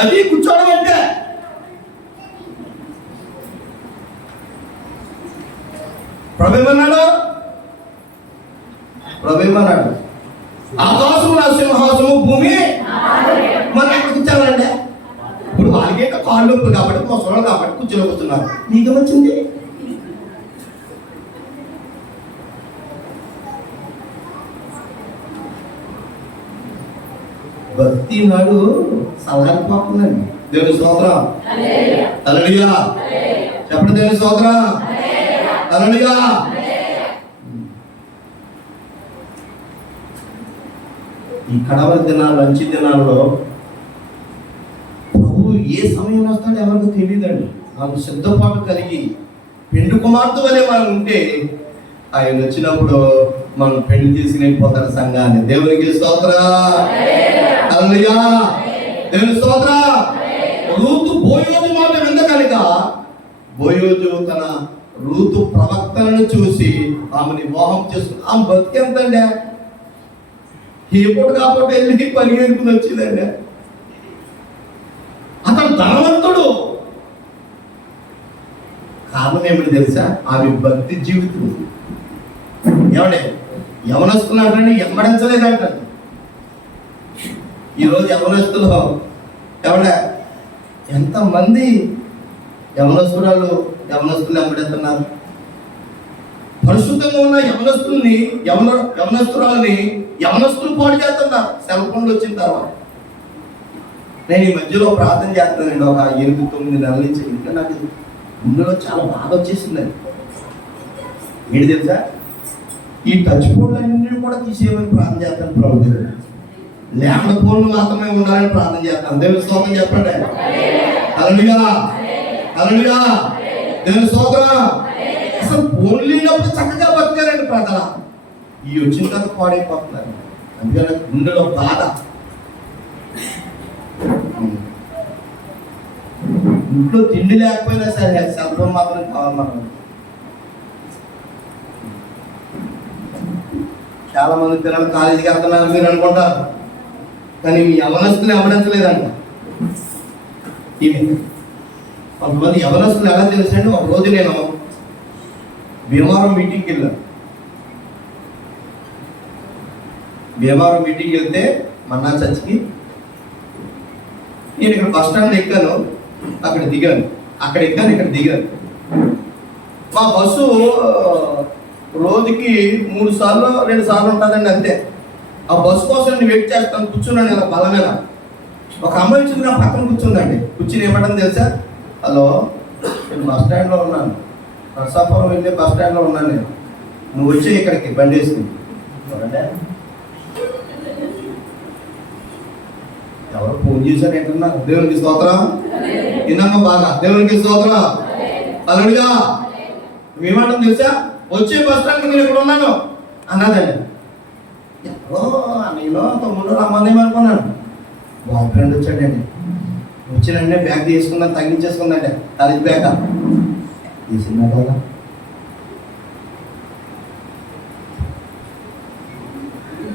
అది కూర్చోవడం అంటే ప్రభేమన్నాడు ఆకాశము నా సింహాసము భూమి మనం ఎక్కడ కూర్చోవాలంటే ఇప్పుడు వాళ్ళకి కాళ్ళు నొప్పులు కాబట్టి ముసలు కాబట్టి కూర్చున్నారు. నీకేమొచ్చింది? భక్తి నాడు సలహాపోతుందండి. దేవుని స్తోత్రం. హల్లెలూయా చెప్పండి. దేవుని స్తోత్రం. హల్లెలూయా. ఈ కడవరి దినాలు మంచి దినాల్లో ప్రభు ఏ సమయంలో వస్తాడో ఎవరికి తెలియదండి. నాకు సిద్ధపాటు కలిగి పెండు కుమార్తె వలె మనం ఉంటే ఆయన వచ్చినప్పుడు మనం పెళ్లి తీసుకుని వెళ్ళిపోతారు సంఘాన్ని. దేవునికి స్తోత్రం. హల్లెలూయా దేవుని స్తోత్రం. రూతు బోయోజు మాట వింద కనుక బోయోజు తన రూతు ప్రవక్తలను చూసి ఆమెని వివాహం చేసుకుని ఆమె బతికి ఎంతండి ఎప్పుడు కాబట్టి వెళ్ళి పరిగెడుకుని వచ్చిందండి. అతను ధనవంతుడు. కారణం ఏమిటి తెలుసా? ఆమె భక్తి జీవితం. ఏమంటే యవనస్తులంటే ఎమ్మడించలేదంట. ఈరోజు యవనస్తులు ఎవడ ఎంతమంది యవనస్తులు వెంబడిస్తున్నారు. పరిశుద్ధంగా ఉన్న యవనస్తురాలని యవనస్తులు పాడు చేస్తున్నారు సెల్ ఫోన్లు వచ్చిన తర్వాత. నేను ఈ మధ్యలో ప్రార్థన చేస్తానండి. ఒక 8-9 నెలల నుంచి ఇంకా నాకు గుండెలో చాలా బాధ వచ్చేసిందండి. ఏంటి తెలుసా? ఈ టచ్ ఫోన్లు అన్నీ కూడా తీసేయమని ప్రార్థన చేస్తాను ప్రభు. ల్యాండ్ ఫోన్లు మాత్రమే ఉండాలని ప్రార్థన చేస్తాను. దేవుని స్తోత్రం చెప్పండి. హల్లెలూయా, హల్లెలూయా, దేవుని స్తోత్రం. అసలు ఫోన్లు లేనప్పుడు చక్కగా బతికారండి ప్రజల. ఈ వచ్చిన తర్వాత పాడైపోతున్నారు. అందుకని నాకు గుండెలో బాధ. ఇంట్లో తిండి లేకపోయినా సరే సెల్ ఫోన్ మాత్రం కావాలి మనం. చాలా మంది పిల్లలు కాలేజీకి వెళ్తున్నారు మీరు అనుకుంటారు, కానీ మీ యవనస్తులు ఎవరించలేదంట. కొంతమంది యవనస్తులు ఎలా తెలుసండి? ఒక రోజు నేను భీమవరం మీటింగ్కి వెళ్ళాను. భీమవరం మీటింగ్కి వెళ్తే మన్నా చర్చికి నేను ఇక్కడ బస్ స్టాండ్ ఎక్కాను, అక్కడ దిగాను, అక్కడ ఎక్కాను, ఇక్కడ దిగాను. మా బస్సు రోజుకి 3 సార్లు 2 సార్లు ఉంటుందండి అంతే. ఆ బస్సు కోసం నేను వెయిట్ చేస్తాను, కూర్చున్నాను ఇలా బల మీద. ఒక అమ్మాయి వచ్చింది నా పక్కన కూర్చుందండి. కూర్చుని ఏమంటాను తెలుసా? హలో, నేను బస్ స్టాండ్లో ఉన్నాను, నర్సాపురం వెళ్ళే బస్ స్టాండ్లో ఉన్నాను నేను, నువ్వు వచ్చి ఇక్కడికి బండి వేసుకుని. ఎవరు ఫోన్ చేశారు ఏంటన్నారు? దేవునికి స్తోత్రం. విన్నామా బాగా? దేవునికి స్తోత్రం. హల్లెలూయా. ఏమంటాం తెలుసా? వచ్చే బస్ స్టాండ్కి నేను ఇక్కడ ఉన్నాను అన్నదండి. ఎవరో నేను తమ్ముడు రమ్మందేమో అనుకున్నాను. బాయ్ ఫ్రెండ్ వచ్చాడండి. వచ్చినంటే బ్యాగ్ తీసుకుందాం, తగ్గించేసుకుందంటే కాలేజ్ బ్యాగ్ తీసిందా కదా.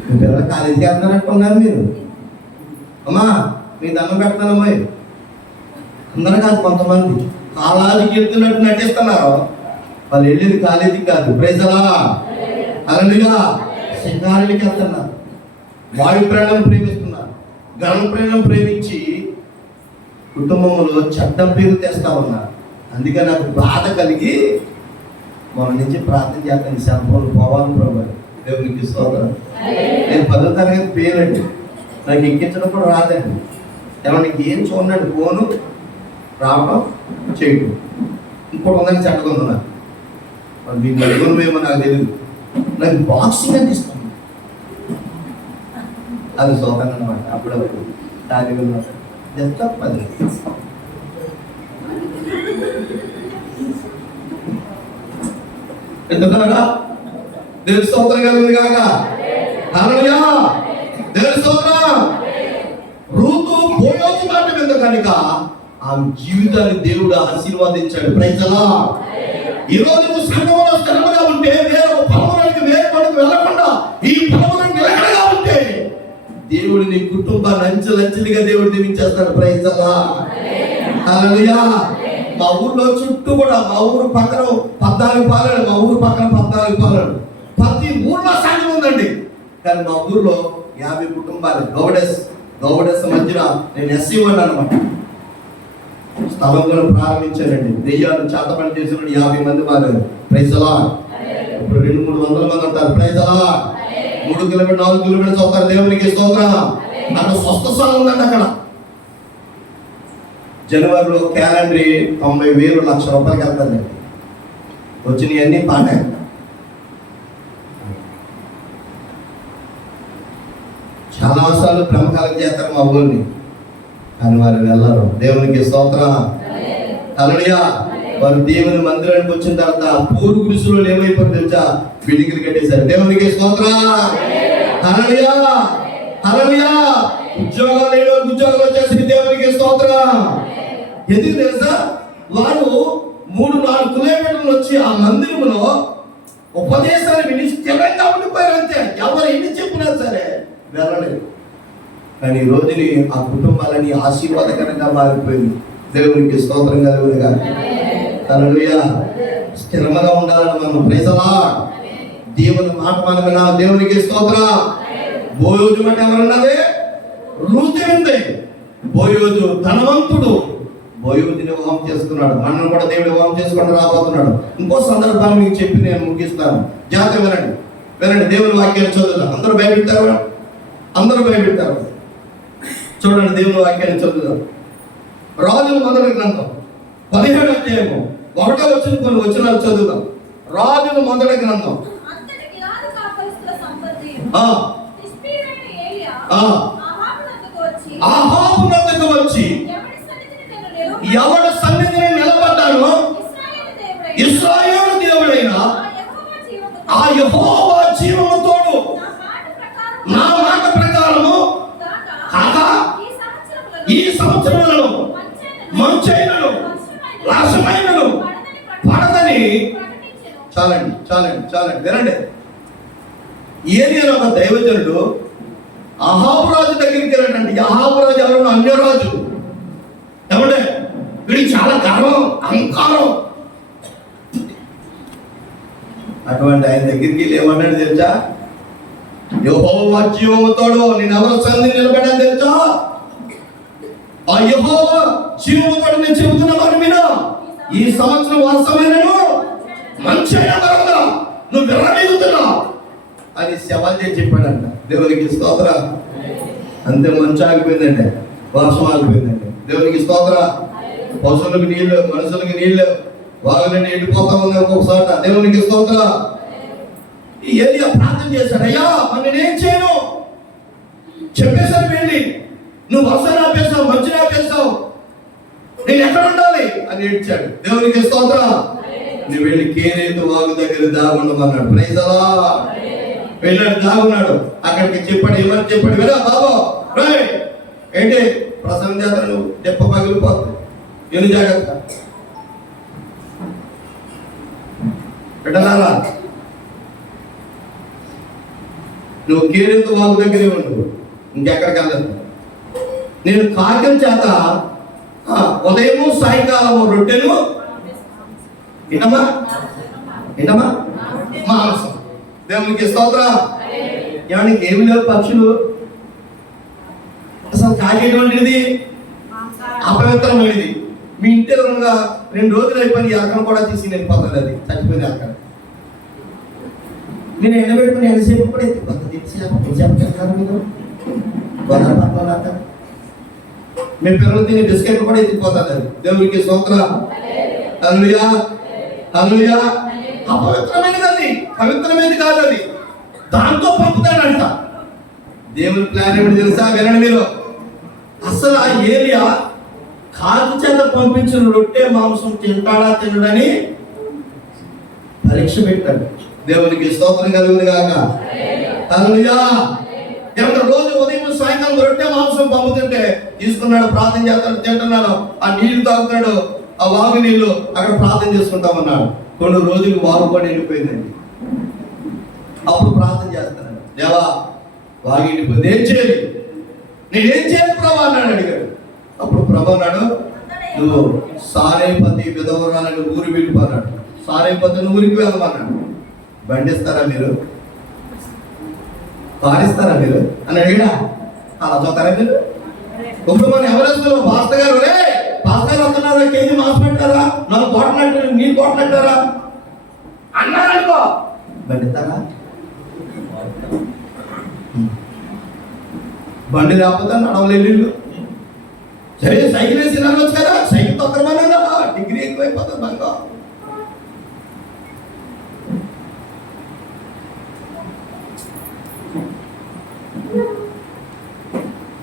మీ పిల్లలు కాలేజీకి వెళ్తున్నారు అనుకున్నారు మీరు. అమ్మా మీ దండం పెడతానమ్మా. అందరూ కాదు, కొంతమంది కాలేజీకి వెళ్తున్నట్టు నటిస్తున్నారు. వాళ్ళు వెళ్ళేది కాలేజీకి కాదు. Praise the lord. హల్లెలూయా. సింగారికి వెళ్తున్నారు, వాయు ప్రేమను ప్రేమిస్తున్నారు, గర్వ ప్రేమను ప్రేమించి కుటుంబంలో చెడ్డ పేరు తెస్తా ఉన్నారు. అందుకే నాకు బాధ కలిగి మన నుంచి ప్రార్థన చేస్తాను, సెల్ఫోన్లు పోవాలి ప్రభు. దేవునికి స్తోత్రం. నేను 10వ తరగతి పేరండి, నాకు ఎక్కించడం కూడా రాదండి. ఏమన్నా ఏం చూడండి, ఫోను రావడం చేయడం. ఇంకోటి ఉందని చెడ్డకుంది నాకు. మీకు నలుగురమేమో నాకు తెలియదు. నాకు బాక్సింగ్ అంటే ఇష్టం. అది సోకంగా అనమాట. అప్పుడప్పుడు దాని జస్ట్ 10. ఎంతగా దేవుని స్తోత్రం కలిగింది కాక. హల్లెలూయా. దేవుని స్తోత్రం. రూతు బోయోజు మాట మీద కనుక ఆమె జీవితాన్ని దేవుడు ఆశీర్వదించాడు. Praise the lord. ఈ రోజు నువ్వు సంఘంలో స్థిరంగా ఉంటే, వేరే పొలములకు వేరే పనికి వెళ్ళకుండా ఈ పొలములకు నిలకడగా ఉంటే దేవుడు నీ కుటుంబాన్ని అంచెలంచెలుగా దేవుడు దీవించేస్తాడు. Praise the lord. హల్లెలూయా. మా ఊర్లో చుట్టూ కూడా, మా ఊరు పక్కన 14 పాలెడు, మా ఊరు పక్కన 14 పాలెడు. ప్రతి ఊర్లో సంఘం ఉందండి. కానీ మా ఊర్లో 50 కుటుంబాలు. గౌడెస్ మధ్యన నేను ఎస్సీ1 అనమాట. స్థలం కూడా ప్రారంభించారండి. దెయ్యాలు చేతపని చేసిన 50 మంది మారారు. Praise the lord. ఇప్పుడు 200-300 మంది ఉంటారు. Praise the lord. 3 kilometre 4 kilometres అవుతారు. దేవునికి స్తోత్రం. అక్కడ స్వస్థ స్థలం ఉందండి. అక్కడ జనవరిలో క్యాలెండర్ 90,000 లక్ష రూపాయలకి వెళ్తారండి. వచ్చినవన్నీ పాటే. చాలా సార్లు ప్రముఖాలకు చేస్తారు మా ఊరిని, కానీ వారు వెళ్ళరు. దేవునికి స్తోత్రం. హల్లెలూయా. వారు దేవుని మందిరానికి వచ్చిన తర్వాత పూర్వ గురుసులో ఏమైపోయింది తెలుసా? బిల్డింగ్లు కట్టేశారు. దేవునికి స్తోత్రం. హల్లెలూయా. హల్లెలూయా. ఉద్యోగాలు లేని వారికి ఉద్యోగాలు వచ్చేసి దేవునికి స్తోత్రం. ఎందుకు తెలుసా? వారు 3-4 కిలోమీటర్లు వచ్చి ఆ మందిరంలో ఉపదేశాన్ని విని స్థిరంగా ఉండిపోయారు. అంతే. ఎవరు ఎన్ని చెప్పినా సరే వెళ్ళలేదు. కానీ ఈ రోజుని ఆ కుటుంబాలని ఆశీర్వాదకరంగా మారిపోయింది. దేవునికి స్తోత్రం కలుగునుగా. హల్లెలూయా. స్థిరంగా ఉండాలని మనం ప్రైజ్ లార్డ్. దేవుని మాట మనం వినాలి. దేవునికి స్తోత్రం. బోయోజు అంటే ఎవరున్నది? రూతు ఉంది. బోయోజు ధనవంతుడు. బోయోజుని వివాహం చేసుకున్నాడు. మనల్ని కూడా దేవుడు వివాహం చేసుకుంటూ రాబోతున్నాడు. ఇంకో సందర్భాన్ని మీకు చెప్పి నేను ముగిస్తాను. జాగ్రత్త వినండి, వినండి. దేవుని వాక్యాన్ని చదువుదాం. అందరూ భయపెడతారు, అందరూ భయపెడతారు. చూడండి, దేవుని వాక్యాన్ని చదువుదాం. రాజుల మొదటి గ్రంథం 17వ అధ్యాయము 1వ వచనం కొన్ని వచనాలు చదువుదాం. రాజుల మొదటి గ్రంథం. అహాబు నద్దకు వచ్చి ఎవడి సన్నిధిని నిలబడ్డానో ఇశ్రాయేలు దేవుడైన ఆ యెహోవా జీవము తోడు నా మాట ప్రకారము కాగా ఈ సంవత్సరములలో మంచైనను నాశమైనను పడదని. చాలండి, చాలండి, చాలండి, వినండి. ఏలియా ఒక దైవజనుడు అహాబు రాజు దగ్గరికి వెళ్ళండి. అహాబు రాజు ఎవరు? అన్యరాజు. ఏమంటే వీడికి చాలా గర్వం, అహంకారం. అటువంటి ఆయన దగ్గరికి వెళ్ళి ఏమన్నాడు తెలుసా? యెహోవా జీవముతోడు నేను ఎవరి సన్నిధిని నిలబడ్డాను తెలుసా? ఆ యెహోవా జీవముతోడు నేను చెబుతున్న వారి మీద ఈ సంవత్సరం వర్షమైనను మంచైన వరద నువ్వు విర్రవీగుతున్నావు అని సవాల్ చేసి చెప్పాడంట. దేవునికి స్తోత్రం. అంతే, మంచు ఆగిపోయిందండి, వర్షం ఆగిపోయిందండి. దేవునికి స్తోత్రం. పశువులకు నీళ్ళు, మనుషులకి నీళ్ళు, వాగులని ఎండిపోతా ఉంది ఒక్కొక్కసారి. దేవునికి స్తోత్రం. ఈ ఏలియా ప్రార్థన చేశాడు. అయ్యా మరి నేనేం చేయను? చెప్పేశాను వెళ్ళి, నువ్వు వర్షాన్ని ఆపేస్తావు, మంచిని ఆపేస్తావు, నేను ఎక్కడ ఉండాలి అని ఏడ్చాడు. దేవునికి స్తోత్రం. నువ్వు వెళ్ళి కేరేతు వాగు దగ్గర దాగుండమన్నాడు. Praise the lord. వెళ్ళాడు, దాగున్నాడు. అక్కడికి చెప్పాడు, ఏమని చెప్పాడు? వెళ్ళా బాబా ఏంటి ప్రసంగ చేత నువ్వు దెబ్బ పగిలిపోతుంది, ఎన్ని జాగ్రత్త పెట్టాలా? నువ్వు కేరేతు వాగు దగ్గరే ఉండు, ఇంకెక్కడికి వెళ్ళదు. నేను కార్యం చేత ఉదయము సాయంకాలము రొట్టెను వినమా వినమా మాంసం. దేవునికి స్తోత్రం. ఏమన్నా ఏమి లేవు పక్షులు, అసలు కాగేటువంటిది అపవిత్రమైనది. మీ ఇంటి ఎదురుగా 2 రోజులు అయిపోయి ఎలకను కూడా తీసి వెళ్ళిపోతుంది, అది చచ్చిపోయింది ఎలక. నేను ఎండబెట్టుకుని ఎంతసేపు కూడా ఎత్తిపోతుంది. మీ పిల్లలు తినే బిస్కెట్ కూడా ఎత్తిపోతుంది అది. దేవునికి స్తోత్రం. హల్లెలూయా, హల్లెలూయా. అపవిత్రమైనది అది, పవిత్రమైనది కాదు అది. దాంతో పంపుతాడంట. దేవుని ప్లాన్ ఏమిటి తెలుసా? వినండి మీరు. అసలు ఆ ఏలియా కాకి చేత పంపించిన రొట్టె మాంసం తింటాడా తినడని పరీక్ష పెట్టాడు. దేవునికి స్తోత్రం కలుగును గాక. హల్లెలూయా. ఏమంటే రోజు ఉదయం సాయంకాలం రొట్టె మాంసం పంపుతుంటే తీసుకున్నాడు, ప్రార్థన చేస్తాడు, తింటున్నాడు, ఆ నీళ్లు తాగుతున్నాడు, ఆ వాగు నీళ్లు అక్కడ ప్రార్థన చేసుకుంటామన్నాడు. కొన్ని రోజులు వాగు కూడా వెళ్ళిపోయిందండి. అప్పుడు ప్రార్థన చేస్తున్నాడు, దేవా వాగు వెళ్ళిపోయింది, ఏం చేయాలి? నేనేం చేయాలి ప్రభా అన్నాడు, అడిగాడు. అప్పుడు ప్రభు అన్నాడు, నువ్వు సారేపతి విధవరాలని ఊరు వెళ్ళిపోన్నాడు. సారేపతిని ఊరికి వెళ్ళమన్నాడు. బండిస్తారా మీరు? కారిస్తారా మీరు అని అడిగా. అలా చూస్తారా మీరు? ఇప్పుడు మన ఎవరెస్ట్లో పాస్టర్ గారు, రే పాస్టర్ గారు వస్తున్నారా, కేజీ మాస్ పెట్టారా, 4 కోట్లంటారు, నీళ్ళు కోట్లంటారా అన్నారనుకో, బండిస్తారా? బండి లేకపోతే నడవలేళ్ళు. సరే సైకిల్ వేసి నడవచ్చు కదా, సైకిల్ తొక్కమన్నా డిగ్రీ ఎక్కువైపోతుంది బంగా.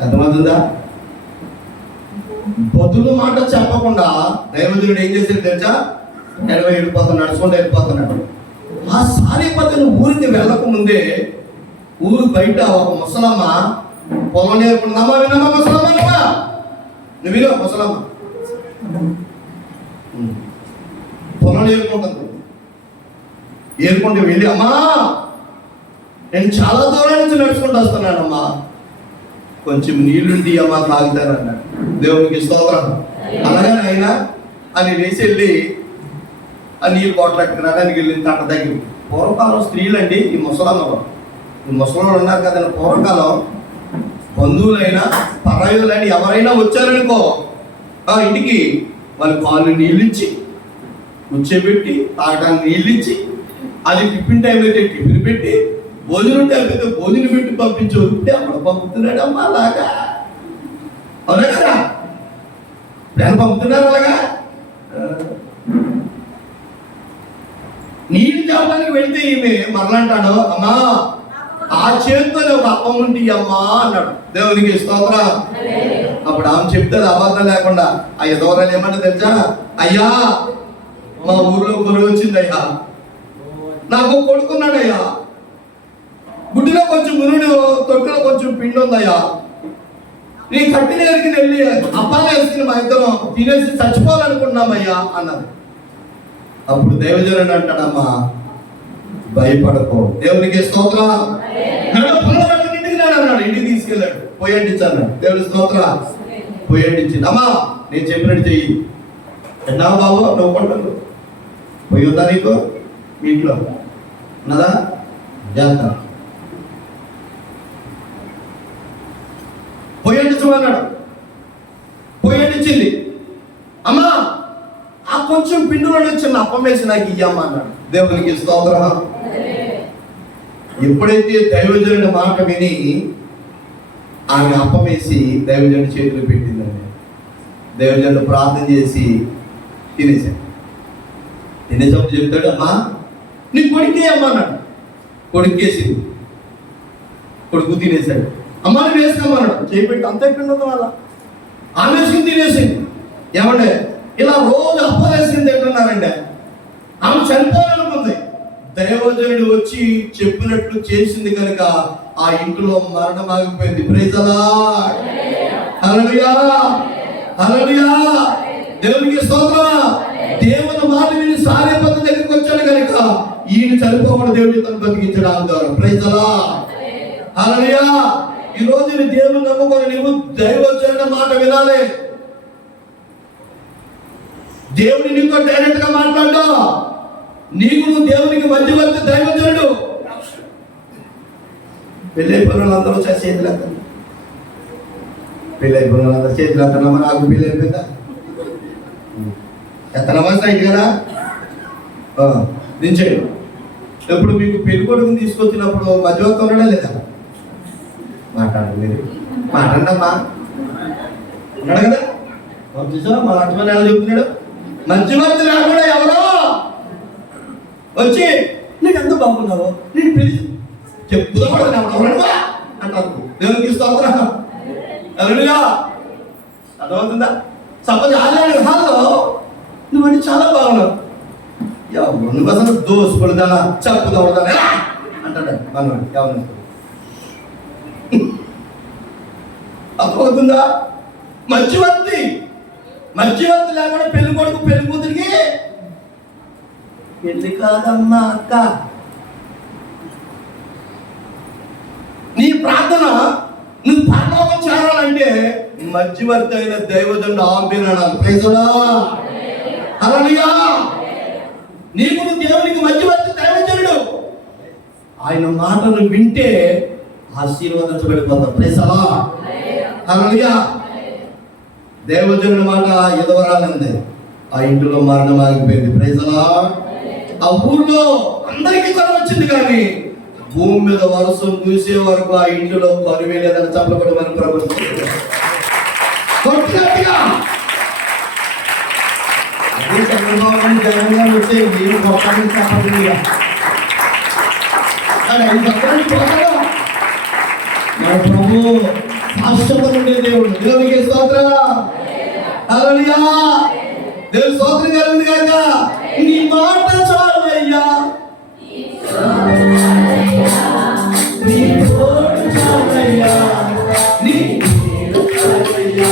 అర్థమవుతుందా? బదులు మాట చెప్పకుండా దైవజనుడు ఏం చేశాడు తెలుసా? వెళ్ళిపోతున్నాడు, నడుచుకుంటూ వెళ్ళిపోతున్నాడు. ఆ సారేపతిని ఊరికి వెళ్ళక ముందే ఊరు బయట ఒక ముసలమ్మ పొలం నేర్పుకుందామా, వినమ్మా ముసలమ్మ, నువ్వు వినో ముసలమ్మ పొలం నేర్పుకుంటుంది. ఏరుకుంటే వెళ్ళి, అమ్మా నేను చాలా దూరం నుంచి నడుచుకుంటూ వస్తున్నానమ్మా, కొంచెం నీళ్లుండి అమ్మా తాగుతానన్నాడు. దేవునికి స్తోత్రం. అలాగే అయినా అని లేచి వెళ్ళి ఆ నీళ్ళు పోట్లాడుకున్నాడానికి వెళ్ళిన తన దగ్గర. పూర్వకాలం స్త్రీలు అండి, ఈ ముసలమ్మలు ఉన్నారు కదండి, పూర్వకాలం బంధువులైనా పరాయులైనా ఎవరైనా వచ్చారనుకో ఆ ఇంటికి వాళ్ళు కాళ్ళు నీళ్ళిచ్చి కూర్చోబెట్టి తాగడానికి నీళ్ళిచ్చి, అది టిఫిన్ టైం అయితే టిఫిన్ పెట్టి, భోజనం టైం అయితే భోజనం పెట్టి పంపించు. ఇప్పుడు అప్పుడు పంపుతున్నాడమ్మా అలాగా, అవునా కదా? ఇప్పుడు పంపుతున్నారు అలాగా. నీళ్ళు తేవడానికి వెళ్తే ఈమె మరలంటాడు, అమ్మా ఆ చేతితో ఒక అప్పం ఉంటే అమ్మా అన్నాడు. దేవునికి స్తోత్రం. అప్పుడు ఆమె చెప్తాడు అబద్ధం లేకుండా, ఆ ఎదవరాలు ఏమంటే తెలుసా, అయ్యా మా ఊర్లో కొనుగోలు వచ్చిందయ్యా, నాకు కొడుకున్నాడయ్యా, గుడ్డిలో కొంచెం మునుడు తొట్టులో కొంచెం పిండి ఉందయ్యా, నీ కట్టిన దగ్గరికి వెళ్ళి అప్పాలు వేసుకుని మా ఇద్దరం తినేసి చచ్చిపోవాలనుకున్నామయ్యా అన్నది. అప్పుడు దైవజనుడు అంటాడమ్మా, భయపడకో. దేవునికి స్తోత్రం. ఇంటికి అన్నాడు, ఇంటికి తీసుకెళ్ళాడు, పోయండిచ్చాడు. దేవుడి స్తోత్రం. పోయండిచ్చింది. అమ్మా నేను చెప్పినట్టు చెయ్యి. ఎన్నా బాబు నువ్వు పంటలు పోయి ఉందా నీకు మీ ఇంట్లో ఉన్నదా? చేస్తా. పోయండిచ్చమన్నాడు. పోయండిచ్చింది. అమ్మా ఆ కొంచెం పిండిలో చిన్న అప్పం వేసి నాకు ఇయ్యమ్మా అన్నాడు. దేవునికి స్తోత్రం. ఎప్పుడైతే దైవజనుడి మాట విని ఆమె అప్పం వేసి దైవజనుడి చేతులు పెట్టిందండి, దైవజనుడు ప్రార్థన చేసి తినేశాడు. తినేసప్పుడు చెప్తాడు, అమ్మా నీ కొడుకే అమ్మా అన్నాడు. కొడుకేసింది. కొడుకు తినేశాడు. అమ్మ నువ్వు వేసుకోమన్నాడు. చేపెట్టి అంతే పిండి ఉంది వాళ్ళ. ఆమె వేసుకుని తినేసింది. ఏమంటే ఇలా రోజు అప్పలేసింది ఏంటన్నారండి. ఆమె చనిపోవాలనుకుంది. దైవజనుడు వచ్చి చెప్పినట్లు చేసింది కనుక ఆ ఇంట్లో మరణం ఆగిపోయింది. Praise the lord. Hallelujah, hallelujah. దేవునికి స్తోత్రం. దేవుని మాట విని సారేపతి దగ్గరికి వచ్చాడు కనుక ఈయన చనిపోకుండా దేవుడి తను బతికించడం ఆగుతారు. Praise the lord. హల్లెలూయా. ఈ రోజు నీ దేవుని నమ్ముకొని నీవు దైవజనుడి మాట వినాలి. దేవుని నీతో డైరెక్ట్ గా మాట్లాడు. నీకు నువ్వు దేవునికి మధ్యవర్తి దైవజనుడు. పెళ్ళైపోయిన వాళ్ళందరూ చేతులు ఎత్తండి. పెళ్ళైపోయిన వాళ్ళందరూ చేతులు ఎత్తనమ్మా. నాకు పెళ్ళి అయిపోయిందా? ఎత్తనమ్మా సైట్ కదా దించేయండి. ఎప్పుడు మీకు పెళ్లి కొడుకుని తీసుకొచ్చినప్పుడు మధ్యవర్తి ఉండడా లేదా? మాట్లాడండి, మీరు మాట్లాడండి అమ్మా. ఉన్నాడు కదా చూసా మా అర్థమని ఎలా చెప్తున్నాడు. మధ్యవర్తి లేకుండా ఎవరో వచ్చి నీకు ఎంత బాగున్నావో నేను పిలిచి చెప్పుదా అంటారు. దేవునికి స్తోత్రం. హల్లెలూయా. అర్థమవుతుందా? సపోజ్ ఆలయ హాల్లో నువ్వంటే చాలా బాగున్నావు, నువ్వు అసలు దోసుపడదానా చెప్పుదాడదానా అంటాడు మనం. ఎవరు అర్థమవుతుందా? మధ్యవర్తి లేకుండా పెళ్లి కొడుకు పెళ్లి కూతురికి పెళ్లి కాదమ్మా అక్క. నీ ప్రార్థన నువ్వు పరలోకం చేరాలంటే మధ్యవర్తి అయిన దైవజనుడు ఆంబినాడు. Praise the lord. హల్లెలూయా. నీకు దేవునికి మధ్యవర్తి దైవజనుడు. ఆయన మాటను వింటే ఆశీర్వదించబడిపోతాం. Praise the lord. హల్లెలూయా. దైవజనుడి మాట ఎదవరాలంది. ఆ ఇంటిలో మరణం ఆగిపోయింది. Praise the lord. ఆ ఊర్లో అందరికీ కరువు వచ్చింది, కానీ భూమి మీద వర్షం చూసే వరకు ఆ ఇంటిలో కరువే లేదని చెప్పబడి మన ప్రభుత్వం అదే చంద్రబాబు జగన్గా వచ్చే నేను గొప్పని చెప్పండి. మన ప్రభు శాశ్వతముండే దేవుడు. దేవునికి స్తోత్రం. హల్లెలూయా. దేవుని స్తోత్రం కలుగును గాక. నీ మాట చాలయ్యా, నీ తోడు చాలయ్యా, నీ చాలయ్యా,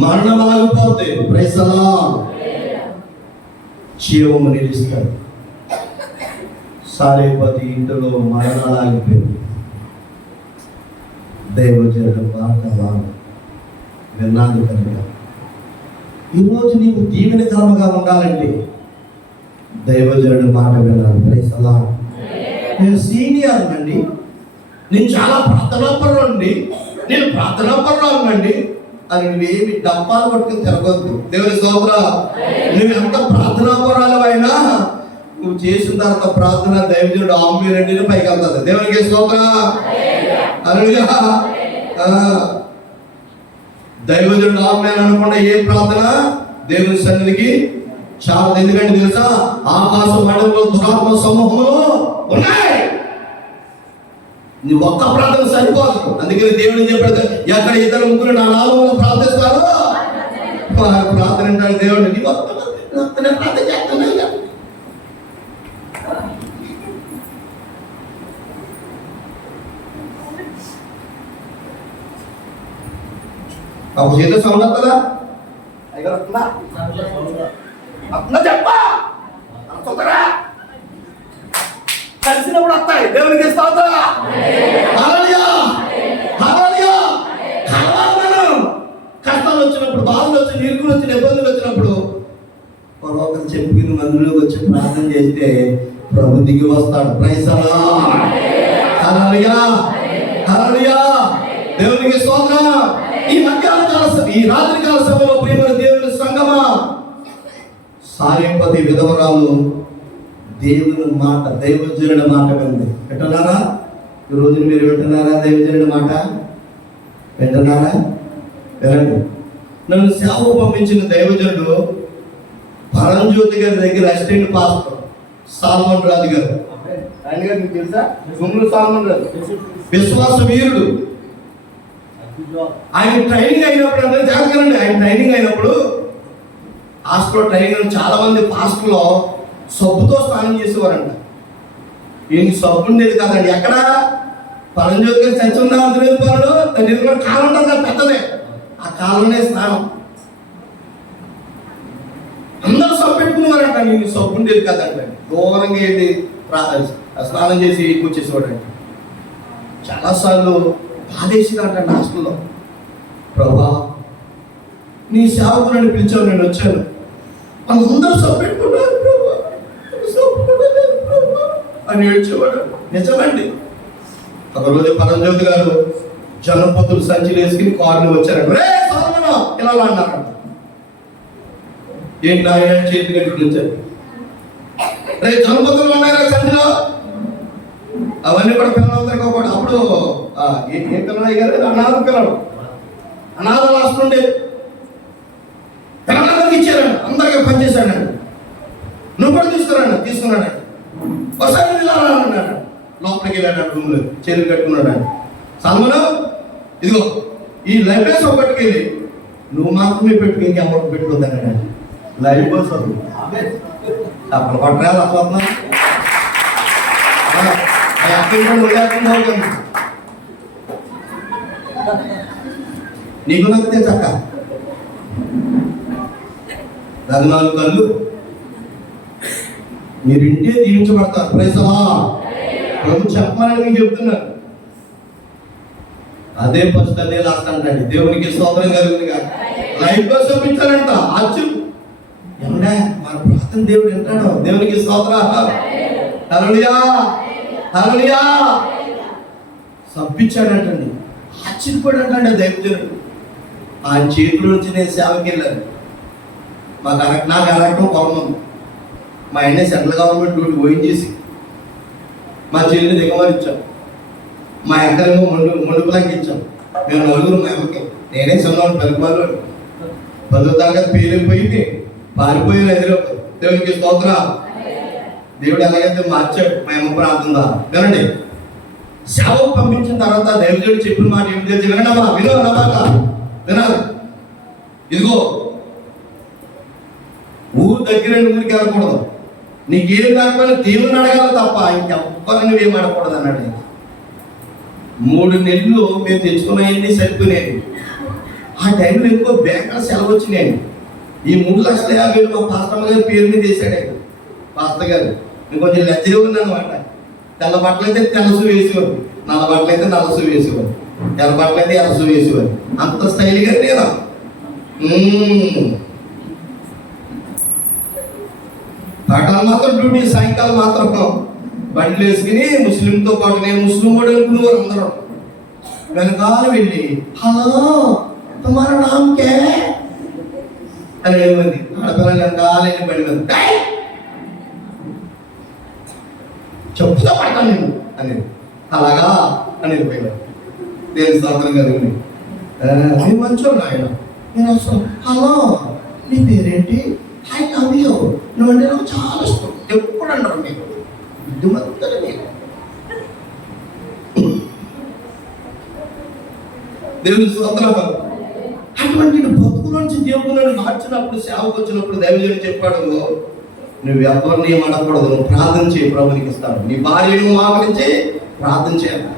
మరణం ఆగిపోతే ప్రైసలా జీవము నిలుస్తాడు. సారేపతి ఇంటిలో మరణాలు ఆగిపోయింది. దైవజనుడు వార్త విన్నాడు కనుక ఈరోజు నీవు దీవెనకరముగా ఉండాలంటే దైవజనుడు మాట విన్నాను. ప్రైసలా నేను సీనియర్ అండి, నేను చాలా ప్రార్థనాపరులండి, నేను ప్రార్థనాపరులండి అని నువ్వేమి డబ్బాలు పట్టుకుని తిరగొద్దు. దేవుని స్తోత్రం. నువ్వు ఎంత ప్రార్థనాపరాలమైనా నువ్వు చేసిన తర్వాత ప్రార్థన దైవజనుడు ఆమెరండి పైకి వెళ్తుంది. దేవునికి స్తోత్రం. హల్లెలూయా. దైవజనుడు ఆమె అనుకున్న ఏ ప్రార్థన దేవుని సన్నిధికి చాలా. ఎందుకంటే తెలుసా, ఆకాశ మండలంలో దురాత్మ సమూహంలో ఉన్నాయి. నువ్వు ఒక్క ప్రార్థన సరిపోదు. అందుకని దేవుడు చెప్పాడు, ఎక్కడ ఇద్దరు ముగ్గురు నా నామములో ప్రార్థిస్తారో ప్రార్థన అంటాడు దేవుడు. నీ ప్రార్థన చేస్తున్నా అప్పుడు ఏదో సౌండ్ వస్తుందా? చెప్పా కలిసినప్పుడు వస్తాయి. దేవునికి స్తోత్రం. హల్లెలూయా. హల్లెలూయా. కష్టాలు వచ్చినప్పుడు, బాధలు వచ్చిన, ఇరుకులు వచ్చిన, ఇబ్బందులు వచ్చినప్పుడు ఒకరు చెప్పిన మందులోకి వచ్చి ప్రార్థన చేస్తే ప్రభు దిగి వస్తాడు. Praise lord. హల్లెలూయా. హల్లెలూయా. దేవునికి స్తోత్రం. ఈ మధ్యాహ్న కాల ఈ రాత్రి కాల సమయంలో ప్రియమైన దేవుని సంగమా, సారేపతి విధవరాలు దేవుని మాట, దైవజనుడి మాట వింది. వింటున్నారా? ఈరోజు మీరు వింటున్నారా? దైవజనుడి మాట వింటున్నారా? వినండి. నన్ను సేవకు పంపించిన దైవజనుడు పరంజ్యోతి గారి దగ్గర అసిస్టెంట్ పాస్టర్ సాల్మన్ రాజు గారు. ఆయన గారు మీకు తెలుసా? గుమ్ములు సాల్మన్ రాజు విశ్వాస వీరుడు. ఆయన ట్రైనింగ్ అయినప్పుడు అంటే జాగ్రత్త, ఆయన ట్రైనింగ్ అయినప్పుడు హాస్టల్లో ట్రైనింగ్ చాలా మంది హాస్టల్లో సబ్బుతో స్నానం చేసేవారంట. ఈయన సబ్బు ఉండేది కాదండి. ఎక్కడ పరంజ్యోతి గారు చచ్చుందామని పనులు దాని ఎదురు కాలం ఉంటుంది కదా పెద్దదే, ఆ కాలంలోనే స్నానం. అందరూ సబ్బు పెట్టుకునేవారంట, నేను సబ్బు ఉండేది కాదంట. దూరంగా వెళ్ళి స్నానం చేసి కూర్చేసేవాడంట. చాలాసార్లు బాధేసిందంట హాస్టల్లో. ప్రభా నీ సేవకులను పిలిచావు, నేను వచ్చాను, వాళ్ళందరూ సబ్బు పెట్టుకున్నారు ప్రభా, సబ్బు కూడా లేదు ప్రభా అని ఏడ్చేవాడు. నిజమండి. ఒకరోజు పరంజ్యోతి గారు జనపతులు సంచులు వేసుకుని కారుని వచ్చారంట. రే సాల్మను ఇలా అన్నారంట. ఏంటి నా చేతి గట్టి వచ్చారు. రే జనపతులు ఉన్నారా సంచులో? అవన్నీ కూడా పిల్లలందరికీ కూడా అప్పుడు ఏ పిల్లలు అయ్యారు? అనాథ పిల్లలు, అనాథ లాస్ట్ ఉండే పిల్లలందరికీ ఇచ్చారండి. అందరికీ పనిచేశాడండి. నువ్వు కూడా తీసుకున్నాడండి. ఒకసారి అన్నాడు. లోపలికి వెళ్ళాడు, రూమ్లో చేతులు కట్టుకున్నాడు. సాల్మను ఇదిగో ఈ లైఫ్ బాయ్ సోప్ పట్టుకెళ్ళి నువ్వు మాత్రమే పెట్టుకు, ఇంకెవరికి పెట్టుకోద్దన్నాడు. లైఫ్ బాయ్ సోప్ అప్పుడు పట్టరాదు అట్లా నీకు నచ్చితే చక్క 14 కళ్ళు మీరింటే దీవించబడతారు. ప్రైసలా ప్రభు చెప్పాలని మీకు చెప్తున్నారు. అదే ఫస్ట్ అదే లాస్ట్ అంటండి. దేవునికి స్తోత్రం కలుగుతుంది. కానీ లైఫ్ కోసం ఇచ్చారంట. ఆశ్చర్యం ఏమంటే మన ప్రార్థన దేవుడు వింటాడు. దేవునికి స్తోత్రం. హల్లెలూయా హల్లెలూయా. సబ్బిచ్చాడంటండి. ఆశ్చర్యపడండి దైవజనుడు. ఆ చేతుల నుంచి నేను సేవకి వెళ్ళాను. నాకు అరగటం పొలం ఉంది. మా ఆయన సెంట్రల్ గవర్నమెంట్ డ్యూటీ పోయిన చేసి మా చెల్లిని దిగమని ఇచ్చాం. మా ఎక్కడేమో మొండుపులాకి ఇచ్చాం. మేము నలుగురు మా అమ్మకి. నేనే సొన్నాను పెరుగుబాలు 10వ తరగతి పేలిపోయింది, పారిపోయింది ఎదురు. దేవునికి స్తోత్ర. దేవుడు ఎలాగైతే మార్చాడు మా అమ్మ ప్రార్థన. వినండి, సేవకు పంపించిన తర్వాత దైవజనుడు చెప్పిన మాట ఏమి తెలిసి వినడమా? వినమాట వినాలి. ఇదిగో ఊరు దగ్గర ఊరికి వెళ్ళకూడదు. నీకేం కాకపోయినా దేవుని అడగాలి తప్ప ఇంకెవ్వరు నువ్వేం అడగకూడదు అన్నాడు. 3 నెలలు మేము తెచ్చుకున్నాయన్నీ సరిపోయినాయి. ఆ టైంలో ఎక్కువ బ్యాంకులో సెలవు వచ్చినాయి. ఈ 3,50,000 మా పాస్టర్ గారి పేరు మీద వేసాడు పాస్టర్ గారు. నేను కొంచెం లజ్జగా ఉందన్నమాట. తెల్ల బట్టలు అయితే తెల్లసు వేసేవారు, నల్ల బట్టలు అయితే నల్లసు వేసేవారు, ఎర్ర బట్టలు అయితే ఎర్రసు వేసేవారు. అంత స్టైల్గా నేను పగలు మాత్రం డ్యూటీ, సాయంకాలం మాత్రం బండ్లు వేసుకుని ముస్లింతో పాటు నేను ముస్లిం కూడా అనుకునేవారు. అందరూ వెనకాల వెళ్ళి హలో తుమారా నామ్ కే అని ఏమంది. ఆడపిల్లలు వెనకాల వెళ్ళి బండి మీద చెప్పుతో పడతాను నేను అనేది. అలాగా అని వెళ్ళిపోయాడు. దేని స్తోత్రం కదండి. నేను మంచోడు ఆయన. నేను వస్తాను, హలో నీ పేరేంటి? I love you. నువ్వంటే నాకు చాలా ఇష్టం. ఎప్పుడు అంటారు మీరు బుద్ధిమంతులు మీరు. దేవుని స్తోత్రం. అటువంటి బతుకు నుంచి దేవుని మార్చినప్పుడు, సేవకు వచ్చినప్పుడు దైవజనుడు చెప్పాడు, నువ్వు ఎవరిని అడగకూడదు, నువ్వు ప్రార్థన చేయి, ప్రభునికి ఇస్తాడు. నీ భార్యను మాపరించి ప్రార్థన చేయాలి.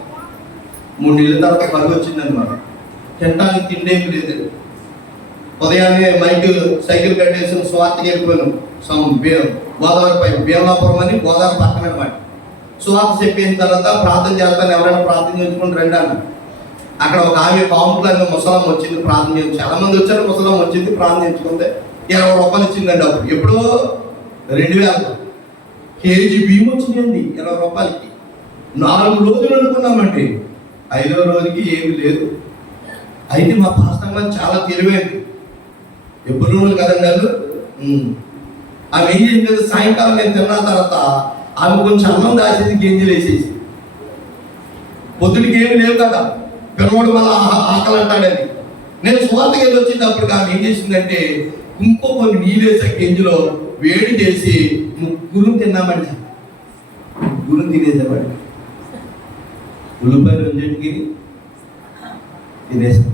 3 నెలల తర్వాత పరుగు వచ్చిందన్నమాట. తినడానికి తిండేమి లేదు. ఉదయాన్నే సైకిల్ కట్టేసిన స్వార్థకి వెళ్ళిపోయాను. గోదావరి పై బీర్లాపురం అని గోదావరి పక్కన అనమాట. స్వార్థ చెప్పిన తర్వాత ప్రార్థన చేస్తాను, ఎవరైనా ప్రార్థన చేసుకుని రండి అన్న. అక్కడ ఒక ఆమె పాముట్లన్నీ ముసలం వచ్చింది, ప్రార్థన చేసి చాలా మంది వచ్చారు. ముసలం వచ్చింది, ప్రార్థన చేసుకుంటే 20 రూపాయలు ఇచ్చిందండి. అప్పుడు ఎప్పుడో 2000 కేజీ బియ్యం వచ్చిందండి 20 రూపాయలకి. 4 రోజులు అనుకున్నామండి. 5వ రోజుకి ఏమి లేదు. అయితే మా పాస్టర్ గారు చాలా తెలివైంది. ఎప్పుడు రోజులు కదండి వాళ్ళు. ఆమె ఏం చేసింది, సాయంకాలం నేను తిన్న తర్వాత ఆమె కొంచెం అన్నం దాచేది, గింజలు వేసేసి. పొద్దుడికి ఏమి లేవు కదా, పిల్లవాడు మళ్ళీ ఆకలి అంటాడని. నేను స్వార్థకి వెళ్ళి వచ్చేటప్పుడు ఆమె ఏం చేసిందంటే ఇంకో కొన్ని నీళ్ళు వేసే గింజలో వేడి చేసి 3 తిన్నామండి. ముగ్గురు తినేసేవాడు. ఉల్లిపాయలు రెండింటికి తినేసాం.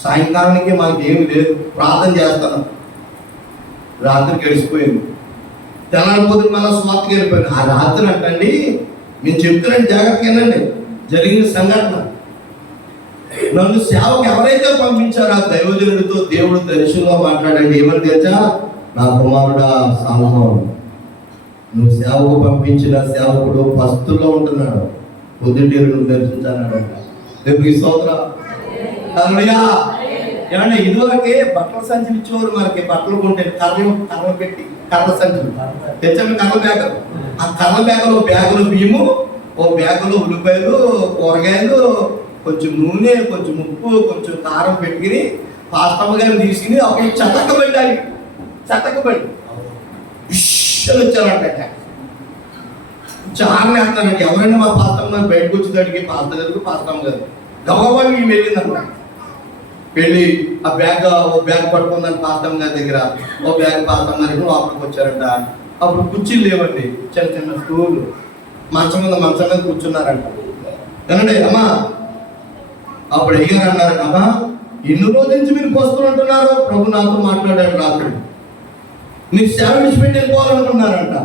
సాయంకాలానికి మాకు ఏమి లేదు, ప్రార్థన చేస్తాను. రాత్రి గడిచిపోయింది. తెల్లారిపోతే మళ్ళీ స్వార్థకి వెళ్ళిపోయాను. ఆ రాత్రి అంటండి, నేను చెప్తున్నాను జాగ్రత్తగా వినండి, జరిగిన సంఘటన. నన్ను సేవకు ఎవరైతే పంపించారో ఆ దైవజనుడితో దేవుడు దర్శనంలో మాట్లాడండి. ఏమని తెలుసా? నా కుమారుడా సాల్మోను, నువ్వు సేవకు పంపించిన సేవకుడు పస్తుల్లో ఉంటున్నాడు, పొద్దుటేరు నువ్వు దర్శించాడు. దేవుడికి స్తోత్రం. హల్లెలూయా. ఏమంటే ఇదివరకే బట్టల సంచులు ఇచ్చేవారు మనకి. బట్టలు కొంటే కర్రలు పెట్టి కర్ర సంచులు తెచ్చాము, కర్ర బ్యాగులు. ఆ కర్ర బ్యాగులో బ్యాగులు బియ్యము, ఓ బ్యాగులో ఉల్లిపాయలు, కూరగాయలు, కొంచెం నూనె, కొంచెం ఉప్పు, కొంచెం కారం పెట్టుకుని పాస్తమ్మ గారిని తీసుకుని అప్పుడు చతకబడ్డాలి. చతకబడి విషయాలు వచ్చారంట. చాలా వేస్తానండి. ఎవరైనా మా పాస్తమ్మ గారు బయటకు వచ్చేదానికి పాస్తమ్మ గారు గబాబా మేము వెళ్ళిందన్నమాట. వెళ్ళి ఆ బ్యాగ్ పట్టుకుందని పాస్తమ్మ గారి దగ్గర, ఓ బ్యాగ్ పాస్తమ్మ గారికి లోపలికి వచ్చారంట. అప్పుడు కుర్చీలు లేవండి, చిన్న చిన్న స్టూలు, మంచం మీద కూర్చున్నారంట. ఏనండి అమ్మా, అప్పుడు అయ్యారు అన్నారు, అమ్మా ఎన్ని రోజుల నుంచి మీరు పస్తులు అంటున్నారు? ప్రభు నాతో మాట్లాడాడు రాత్రి, మీరు సేవ విడిచిపెట్టి వెళ్ళిపోవాలనుకున్నారంట.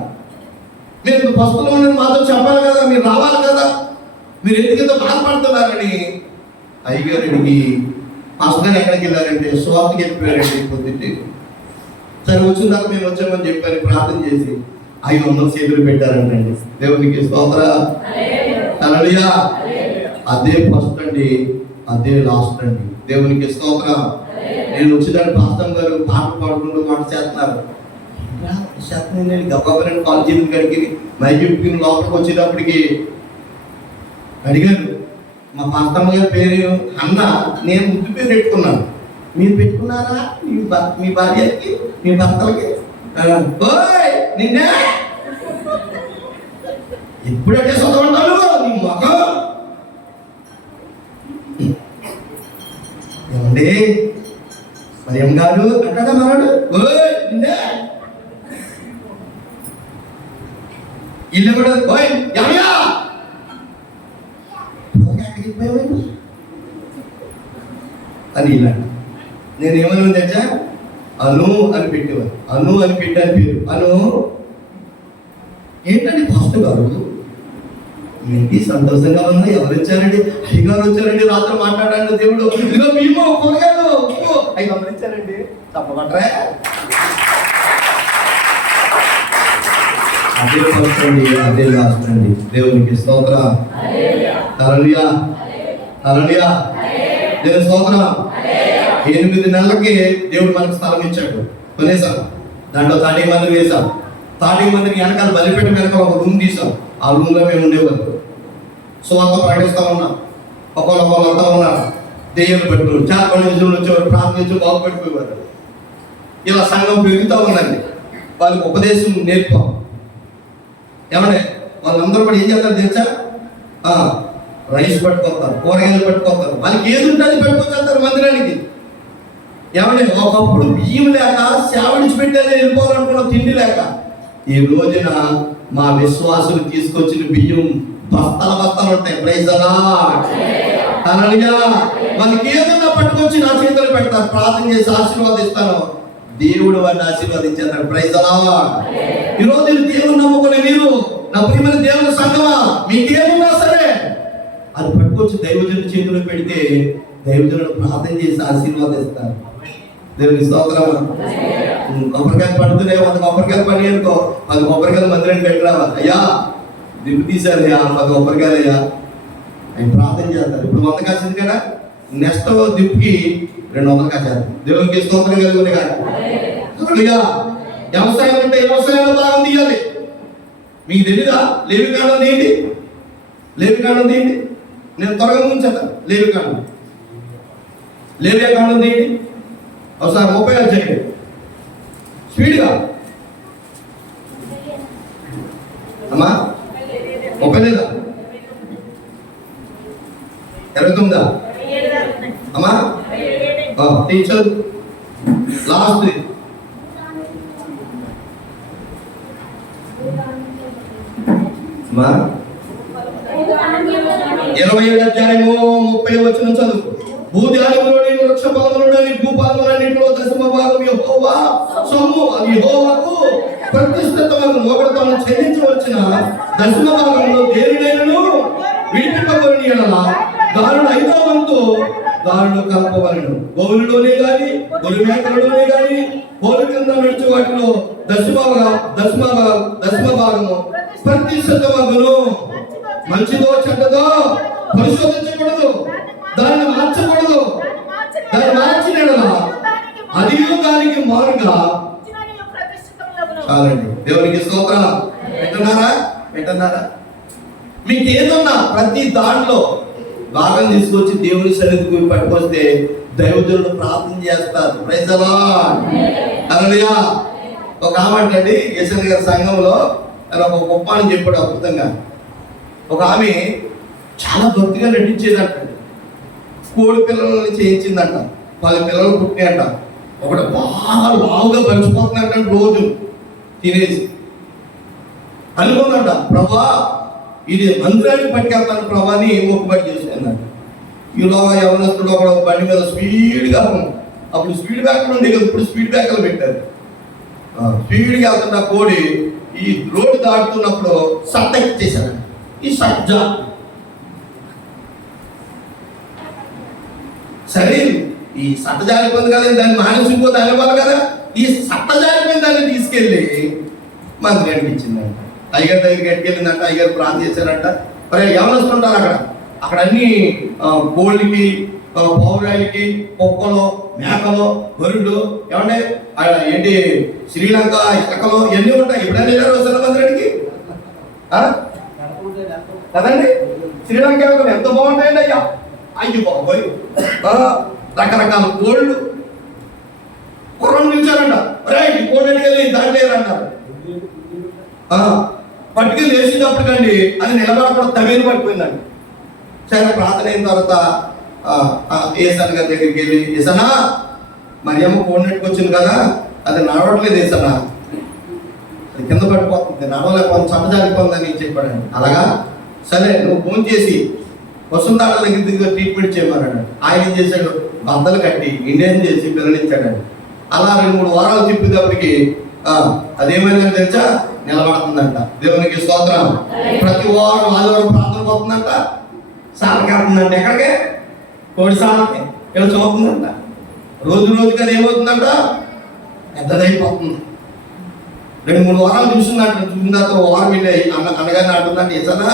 మీరు పస్తులు ఉండని మాతో చెప్పాలి కదా, మీరు రావాలి కదా, మీరు ఎందుకంత బాధపడుతున్నారని అయ్యగారికి పాస్టర్ ఎక్కడికి వెళ్ళారంటే స్వార్థకి వెళ్ళిపోయారండి పొద్దున్నే. సరే వచ్చిన దాకా మేము వచ్చామని చెప్పారు. ప్రార్థన చేసి 500 చేతులు పెట్టారంటండి. దేవునికి స్తోత్ర. హల్లెలూయా. అదే ఫస్ట్ అండి, అదే లాస్ట్ అండి. దేవునికి స్తోత్రం. నేను వచ్చిన పాస్టర్ గారు పాటలు పాడుకుంటూ మాట చేస్తున్నారు. నేను గబాబని కాలేజీ గడికి మైకి లోపలికి వచ్చేటప్పటికి అడిగారు, మా పాస్తమ్మ గారి పేరు అన్న, నేను ముద్దు పేరు పెట్టుకున్నాను, మీరు పెట్టుకున్నారా మీ భార్యకి, మీ భర్తలకి? నిన్నే ఎప్పుడంటే చదవంటాను నీ మొఖం. ఏమండి మరి ఏం గారు అంటాడా మరాడు? నిన్నే ఇల్లు కూడా ఎవయా అని ఇలా నేను ఏమన్నా తెచ్చా, అను అని పెట్టేవారు. అను అని పెట్టాను పేరు. అను ఏంటండి పాస్టర్ గారు ఏంటి సంతోషంగా ఉన్నా? ఎవరు వచ్చారండి? అయ్యగారు వచ్చారండి, రాత్రి మాట్లాడండి. దేవుడు ఇదిగో మేము కూరగాయలు అవి గమనించారండి. తప్పమంటారా? అదే ఫస్ట్ అండి, అదే లాస్ట్ అండి. దేవునికి స్తోత్రం. హల్లెలూయా. హల్లెలూయా. దేవుని స్తోత్రం. 8 నెలలకి దేవుడు మనకు స్థలం ఇచ్చాడు, కొనేసాం. దాంట్లో తాటి మందిని వేసాం. తాటి మందిని వెనకాల బలిపెట్ట వెనకాల ఒక రూమ్ తీసాం. ఆ రూమ్లో మేము ఉండేవారు. సో అంతా ప్రకటిస్తూ ఉన్నాం. ఒకళ్ళు అంతా ఉన్నారు. దెయ్యాలు పెట్టుకున్నారు. చాలా నిజంలో వచ్చేవారు, ప్రార్థించి బాగుపెట్టుకునేవారు. ఇలా సంఘం పెరుగుతూ ఉందండి. వాళ్ళకి ఉపదేశం నేర్పాం. ఏమంటే వాళ్ళందరూ కూడా ఏం చేస్తారు తెలుసా? రైస్ పట్టుకొస్తారు, కూరగాయలు పట్టుకొస్తారు, వాళ్ళకి ఏది ఉంటుంది పట్టుకొచ్చేస్తారు మందిరానికి. ఏమంటే ఒకప్పుడు బియ్యం లేక సేవ విడిచిపెట్టేది వెళ్ళిపోవాలనుకున్న తిండి లేక, ఈ రోజున మా విశ్వాసులు తీసుకొచ్చిన బియ్యం బస్తాలు ఉంటాయి. Praise the lord. హల్లెలూయా. వాళ్ళకి ఏదన్నా పట్టుకొచ్చి నా చేతులు పెడతారు, ప్రార్థన చేసి ఆశీర్వాదిస్తాను, దేవుడు వారిని ఆశీర్వదించేస్తాడు. Praise the lord. ఈరోజు దేవుని నమ్ముకునే మీరు, నా ప్రియమైన దేవుని సంఘమా, మీకేమున్నా సరే అది పట్టుకొచ్చి దైవజనుడి చేతిలో పెడితే దైవజనుడు ప్రార్థన చేసి ఆశీర్వాదిస్తారు. దేవుని స్తోత్రం. కొబ్బరికాయలు పడుతున్నాయి, 100 కొబ్బరికాయలు పడి అనుకో, 10 కొబ్బరికాయలు మందిరానికి పెట్టరావా? అయ్యా దిప్పు తీశారయ్యా, 10 కొబ్బరికాయలు అయ్యా అని ప్రార్థన చేస్తారు. ఇప్పుడు 100 కాసింది కదా, నెక్స్ట్ దిప్పుకి 200 కాసేస్తారు. దేవునికి స్తోత్రం కలుగుతుంది కదా. వ్యవసాయం అంటే వ్యవసాయంలో భాగం తీయాలి. మీకు తెలీదా? లేవికాండం తీయండి, లేవికాండం తీయండి. నేను త్వరగా ముంచేస్తాను. లేవికాండం తీయండి. ఒకసారి 30 చేయండి స్పీడ్గా. అమ్మా 30 లేదా? 29 అమ్మా టీచర్ లాస్ట్ మా 27 అధ్యాయము 30 వచనం చదువు. భూధాన్యములోని వృక్ష ఫలములోని భూఫలములన్నిటిలో దశమ భాగం యెహోవా సొమ్ము. అది యెహోవాకు ప్రతిష్ఠితమగు ఒకడు తాను చెల్లించవలసిన దశమ భాగంలో దేనినైనను విడిపింపబడిన యెడల దానిని 5వ వంతు దానిలో కలపవలెను. గోవులలోనే గాని గొర్రె మేకలలోనే గాని పోలు కింద నడిచే వాటిలో దశమ భాగము ప్రతిష్ఠితమగును. మంచిదో చెడ్డదో పరిశోధించకూడదు, దాన్ని మార్చకూడదు. దాన్ని మార్చిన యెడల అది దానికి మారుగా చాలండి. దేవునికి స్తోత్రం. వింటున్నారా? మీకు ఏదన్నా ప్రతి దాంట్లో భాగం తీసుకొచ్చి దేవుని సన్నిధికి పట్టుకొస్తే దైవజనులు ప్రార్థన చేస్తారు. Praise the lord. హల్లెలూయా. ఒక ఆమె అండి యేసయ్య గారి సంఘంలో ఒక గొప్ప అని చెప్పాడు అద్భుతంగా. ఒక ఆమె చాలా భక్తిగా నటించేదంట. కోడి పిల్లలని చేయించిందంట. 10 పిల్లలు పుట్టినాయంట. ఒకటి బాగా లావుగా పరిచిపోతున్నట్ట రోజు తినేసి. అనుకుందంట, ప్రభా ఇది మందిరానికి పట్టుకెళ్తాను ప్రభా అని మొక్కుబడి చేసిందంట. ఈలోగా యవనస్తుడు ఒక బండి మీద స్పీడ్గా, అప్పుడు స్పీడ్ బ్రేకర్లు ఉండే కదా, ఇప్పుడు స్పీడ్ బ్రేకర్లు పెట్టారు. స్పీడ్గా వెళ్తున్న కోడి ఈ రోడ్డు దాటుతున్నప్పుడు సట్ట ఎక్కిచ్చేసాడు. ఈ సజ్జ సరే, ఈ సట్ట జారిపోయింది కదా, దాన్ని మానసిపోతే అనేవాళ్ళు కదా. ఈ సట్ట జారిపోయిన దాన్ని తీసుకెళ్ళి మందిరానికి ఇచ్చిందంట. అయ్యగారి దగ్గరికి ఎట్టుకెళ్ళిందంట. అయ్యగారు ప్రార్థన చేశారంట. మరి ఎవరొస్తుంటారు అక్కడ అన్ని కోళ్ళకి, పౌరాయిలకి, కుక్కలు, మేకలు, గొర్రెలు, ఏమంటే ఏంటి శ్రీలంక ఎలకలు ఇవన్నీ ఉంటాయి. ఎప్పుడైనా వెళ్ళారు వస్తున్న మందిరానికి కదండి? శ్రీలంక ఎలకలు ఎంత బాగుంటాయండి అయ్యా. అయ్యి బాబోయ్, రకరకాల కోళ్ళు. కుర్రలు నిలిచారంట. రైట్ కోళ్ళు వెళ్ళి దాంట్లో అంటారు. పట్టుకెళ్ళి వేసేటప్పటికండి అది నిలబడకుండా తవేలు పడిపోయిందండి. సరే ప్రార్థన అయిన తర్వాత ఏసన్ గారి దగ్గరికి వెళ్ళి, ఏసనా మరి ఏమో కోడినట్టుకు వచ్చింది కదా, అది నడవట్లేదు ఏసనా, అది కింద పడిపోతుంది, నడవలేకపోతుంది, చట్ట జారిపోతుందని చెప్పాడండి. అలాగా సరే నువ్వు ఫోన్ చేసి వసుంధాల దగ్గర ట్రీట్మెంట్ చేయమన్నాడు. ఆయన ఏం చేశాడు, బద్దలు కట్టి ఇండియన్ చేసి పిల్లనిచ్చాడండి. అలా 2-3 వారాలు తిప్పేటప్పటికి అదేమైందని తెలుసా, నిలబడుతుందంట. దేవునికి స్తోత్రం. ప్రతి వారం ఆదివారం ప్రార్థన పోతుందంట. సాలకి వెళ్తుందంట. ఎక్కడికే? కోడి సాలకి ఇలా చూస్తుందంట. రోజుకి అది ఏమవుతుందంట, పెద్దదైపోతుంది. 2-3 వారాలు చూసిందంట. చూసిన తర్వాత వారం వెళ్ళి అనగానే అంటుందంట, ఏసనా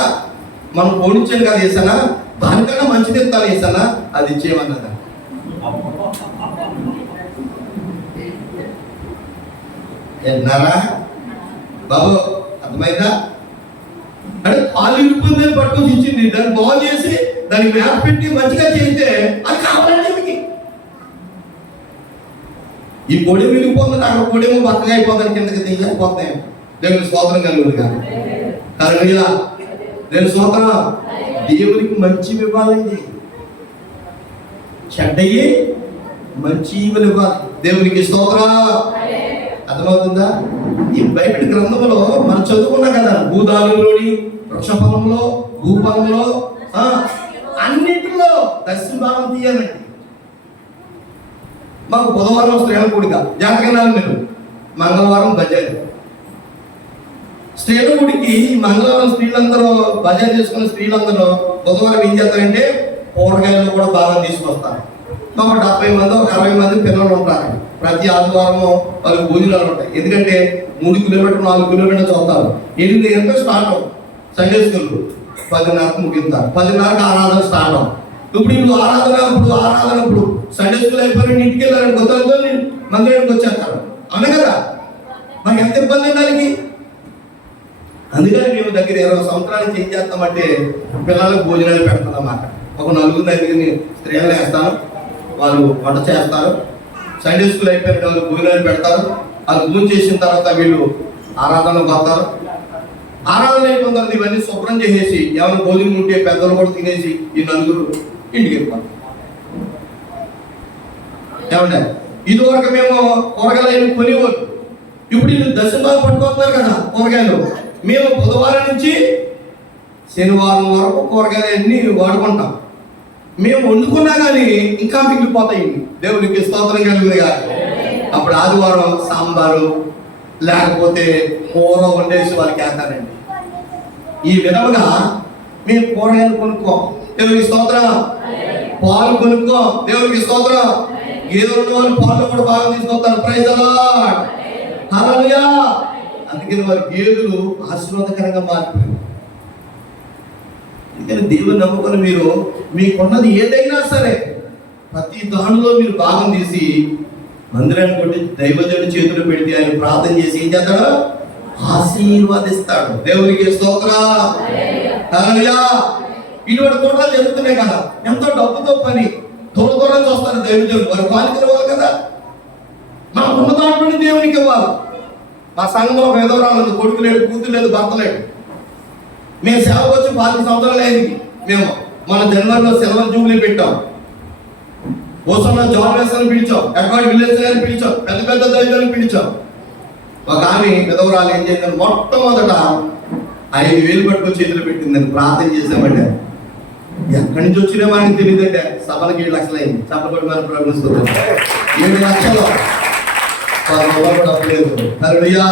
మనం కోడిచ్చాను కదా ఏసనా, దానికన్నా మంచిది ఇస్తాను ఏసనా, అది ఇచ్చేయమన్నదా. విన్నారా బాబు? అర్థమైందా? అంటే పాలు ఇరుపుందని పట్టుకొని ఇచ్చింది. దాన్ని బాగు చేసి దానికి మేత పెట్టి మంచిగా చేస్తే అది కావాలంటే మీకు ఈ పొడి విరిగిపోతుంది, అక్కడ పొడేమో బక్కగా అయిపోతుంది, కిందకి దిగకపోతున్నాయి. దేవుని స్తోత్రం కలుగుతుంది కానీ కలగలిలా. దేవుని స్తోత్రం. దేవునికి మంచి ఇవ్వాలండి, చెడ్డయ్యి మంచి ఇవ్వాలి. దేవునికి స్తోత్రం. అర్థమవుతుందా? ఈ బైబిల్ గ్రంథంలో మనం చదువుకున్నాం కదా, భూదాలులోని వృక్షఫలంలో, భూఫలంలో, అన్నింటిలో దశభాగం తీయాలండి. మాకు బుధవారం స్త్రీల కూడిక జాతకనాలు, మీరు మంగళవారం భజన. స్త్రీల కూడికి మంగళవారం స్త్రీలందరూ భజన చేసుకున్న స్త్రీలందరూ బుధవారం ఏం చేస్తారంటే కూరగాయలు కూడా బాగా తీసుకొస్తారు. ఒక 70 మంది, ఒక 60 మంది పిల్లలు ఉంటారు. ప్రతి ఆదివారము వాళ్ళకి భోజనాలు ఉంటాయి. ఎందుకంటే 3 కిలోమీటర్లు 4 కిలోమీటర్లు చదువుతారు. 8 గంటలకు స్టార్ట్ అవుతుంది సండే స్కూల్. 10:30 ముగిస్తారు. 10:30కి ఆరాధన స్టార్ట్ అవుతుంది. ఇప్పుడు ఆరాధన సండే స్కూల్ అయిపోయి ఇంటికి వెళ్ళాలని కొత్తలతో మందిరానికి వచ్చేస్తారు. అవును కదా? మాకు ఎంత ఇబ్బంది దానికి. అందుకని మేము దగ్గర 20 సంవత్సరాలు ఏం చేస్తామంటే పిల్లలకు భోజనాలు పెడతాం అన్నమాట. ఒక 4-5 స్త్రీలను వేస్తాను, వాళ్ళు వంట చేస్తారు. సండే స్కూల్ అయిపోయిన వాళ్ళు భోజనాలు పెడతారు. వాళ్ళు భోజనం చేసిన తర్వాత వీళ్ళు ఆరాధనకు పోతారు. ఆరాధన అయిపోయిన తర్వాత ఇవన్నీ శుభ్రం చేసేసి ఏమైనా భోజనం ఉంటే పెద్దలు కూడా తినేసి ఈ 4 ఇంటికి వెళ్ళిపోతారు. ఏమంటే ఇదివరకు మేము కూరగాయలు కొనేవాళ్ళు. ఇప్పుడు వీళ్ళు దశభాగం పట్టుకుంటున్నారు కదా కూరగాయలు. మేము బుధవారం నుంచి శనివారం వరకు కూరగాయలు అన్నీ వాడుకుంటాం. మేము వండుకున్నా కానీ ఇంకా మిగిలిపోతాయి. దేవునికి స్తోత్రం కలుగునుగా. అప్పుడు ఆదివారం సాంబారు లేకపోతే కూర వండేసి వాళ్ళకి వేస్తారండి. ఈ విధముగా మేము కూరగాయలు కొనుక్కోం. దేవునికి స్తోత్రం. పాలు కొనుక్కోం. దేవునికి స్తోత్రం. గేదెలు ఉన్న వాళ్ళు పాలు కూడా బాగా తీసుకొస్తారు. Praise the lord. హల్లెలూయా. అందుకని వారి గేదెలు ఆశీర్వాదకరంగా మారిపోయాయి. అందుకని దేవుని నమ్ముకొని మీరు మీకున్నది ఏదైనా సరే ప్రతి దానిలో మీరు భాగం తీసి మందిరాన్ని కొట్టి దైవజనుడి చేతులు పెడితే ఆయన ప్రార్థన చేసి ఏం చేస్తాడు? ఆశీర్వాదిస్తాడు. దేవునికి స్తోత్రం. హల్లెలూయా. ఇటువంటి కూటలు జరుగుతున్నాయి కదా, ఎంతో డబ్బుతో పని. దూరం దూరం చూస్తారు దైవజనులు. వారు కాలికి ఇవ్వాలి కదా, మనం ఉన్న దాంట్లోనే దేవునికి ఇవ్వాలి. మా సంఘంలో ఒక విధవరాలు, కొడుకు లేడు, కూతురు లేదు, భర్త లేడు. మేము సేవకు వచ్చి 4 సంవత్సరాలు అయింది. మేము మన జనవరిలో సెలవు జూబ్లీ పెట్టాం. ఓసన్న జాబ్ వేస్తాను పిలిచాం, ఎక్కడ విలేజ్ అని పిలిచాం, పెద్ద పెద్ద దైవాన్ని పిలిచాం. ఒక ఆమె విధవరాలు ఏం చేసింది, మొట్టమొదట 5,000 పట్టుకొని చేతులు పెట్టిందని ప్రార్థన చేసామంటే ఎక్కడి నుంచి వచ్చినా మనకి తెలియదంటే సభలకి 7 లక్షలు అయింది. సభలు మనం ప్రవేశిస్తున్నాం. 7 లక్షలు 10 రూపాయలు డబ్బు లేదు. హల్లెలూయా.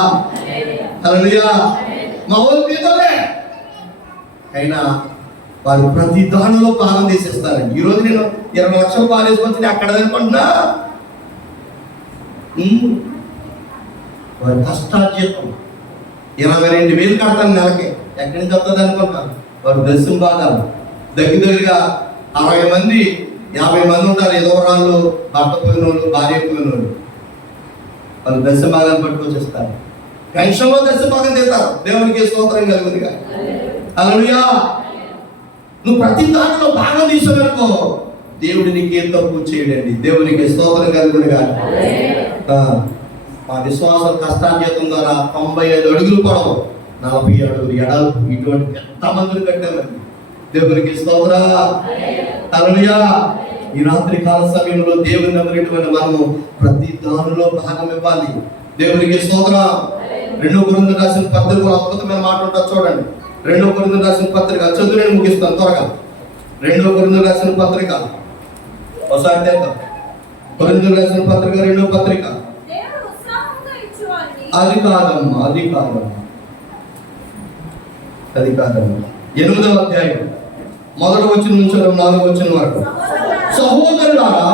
హల్లెలూయా. మా వాళ్ళు పేదలే అయినా వారు ప్రతి దానిలో భాగం తీసేస్తారండి. ఈరోజు నేను 20 లక్షలు పాలేసుకొచ్చి అక్కడ అనుకుంటున్నా. వారి కష్టార్జితం 22,000 కడతాను నెలకి. ఎక్కడి నుంచి వస్తుంది అనుకుంటాను. వారు దర్శనం భాగాలు దగ్గరగా 60 మంది 50 మంది ఉంటారు. ఏదో వాళ్ళు భర్త పోయిన వాళ్ళు, భార్య పోయిన వాళ్ళు. వాళ్ళు దర్శన భాగాలు పట్టుకొచ్చేస్తారు. పెన్షన్లో దర్శన భాగం తీస్తారు. దేవునికి స్తోత్రం కలుగుతుందిగా. హల్లెలూయా. నువ్వు ప్రతి దాంట్లో భాగం తీసావనుకో దేవుడు నీకేం తప్పు చేయడండి. దేవునికి స్తోత్రం కలుగుతుందిగా. మా విశ్వాసం కష్టార్జితం ద్వారా 95 అడుగులు పొడవు, 40 అడుగులు ఎడల్పు, ఇటువంటి ఎంతమందిని కట్టామండి. దేవునికి స్తోత్రం. హల్లెలూయా. ఈ రాత్రి కాల సమయంలో దేవుని నమ్మినటువంటి మనము ప్రతి దానిలో భాగం ఇవ్వాలి. దేవునికి స్తోత్రం. 2 కొరింథీయులకు రాసిన పత్రికలో అద్భుతమైన మాట ఉంటుంది చూడండి. 2 కొరింథీయులకు రాసిన పత్రిక చదువు, నేను ముగిస్తాను త్వరగా. 2 కొరింథీయులకు రాసిన పత్రిక ఒకసారి తెద్దాం. కొరింథీయులకు రాసిన పత్రిక 2వ పత్రిక. అది కాదమ్మా, అది కాదమ్మా, అది కాదమ్మా. 8వ అధ్యాయం 1వ వచనం నుంచి 4వ వచనం వరకు. సహోదరులారా,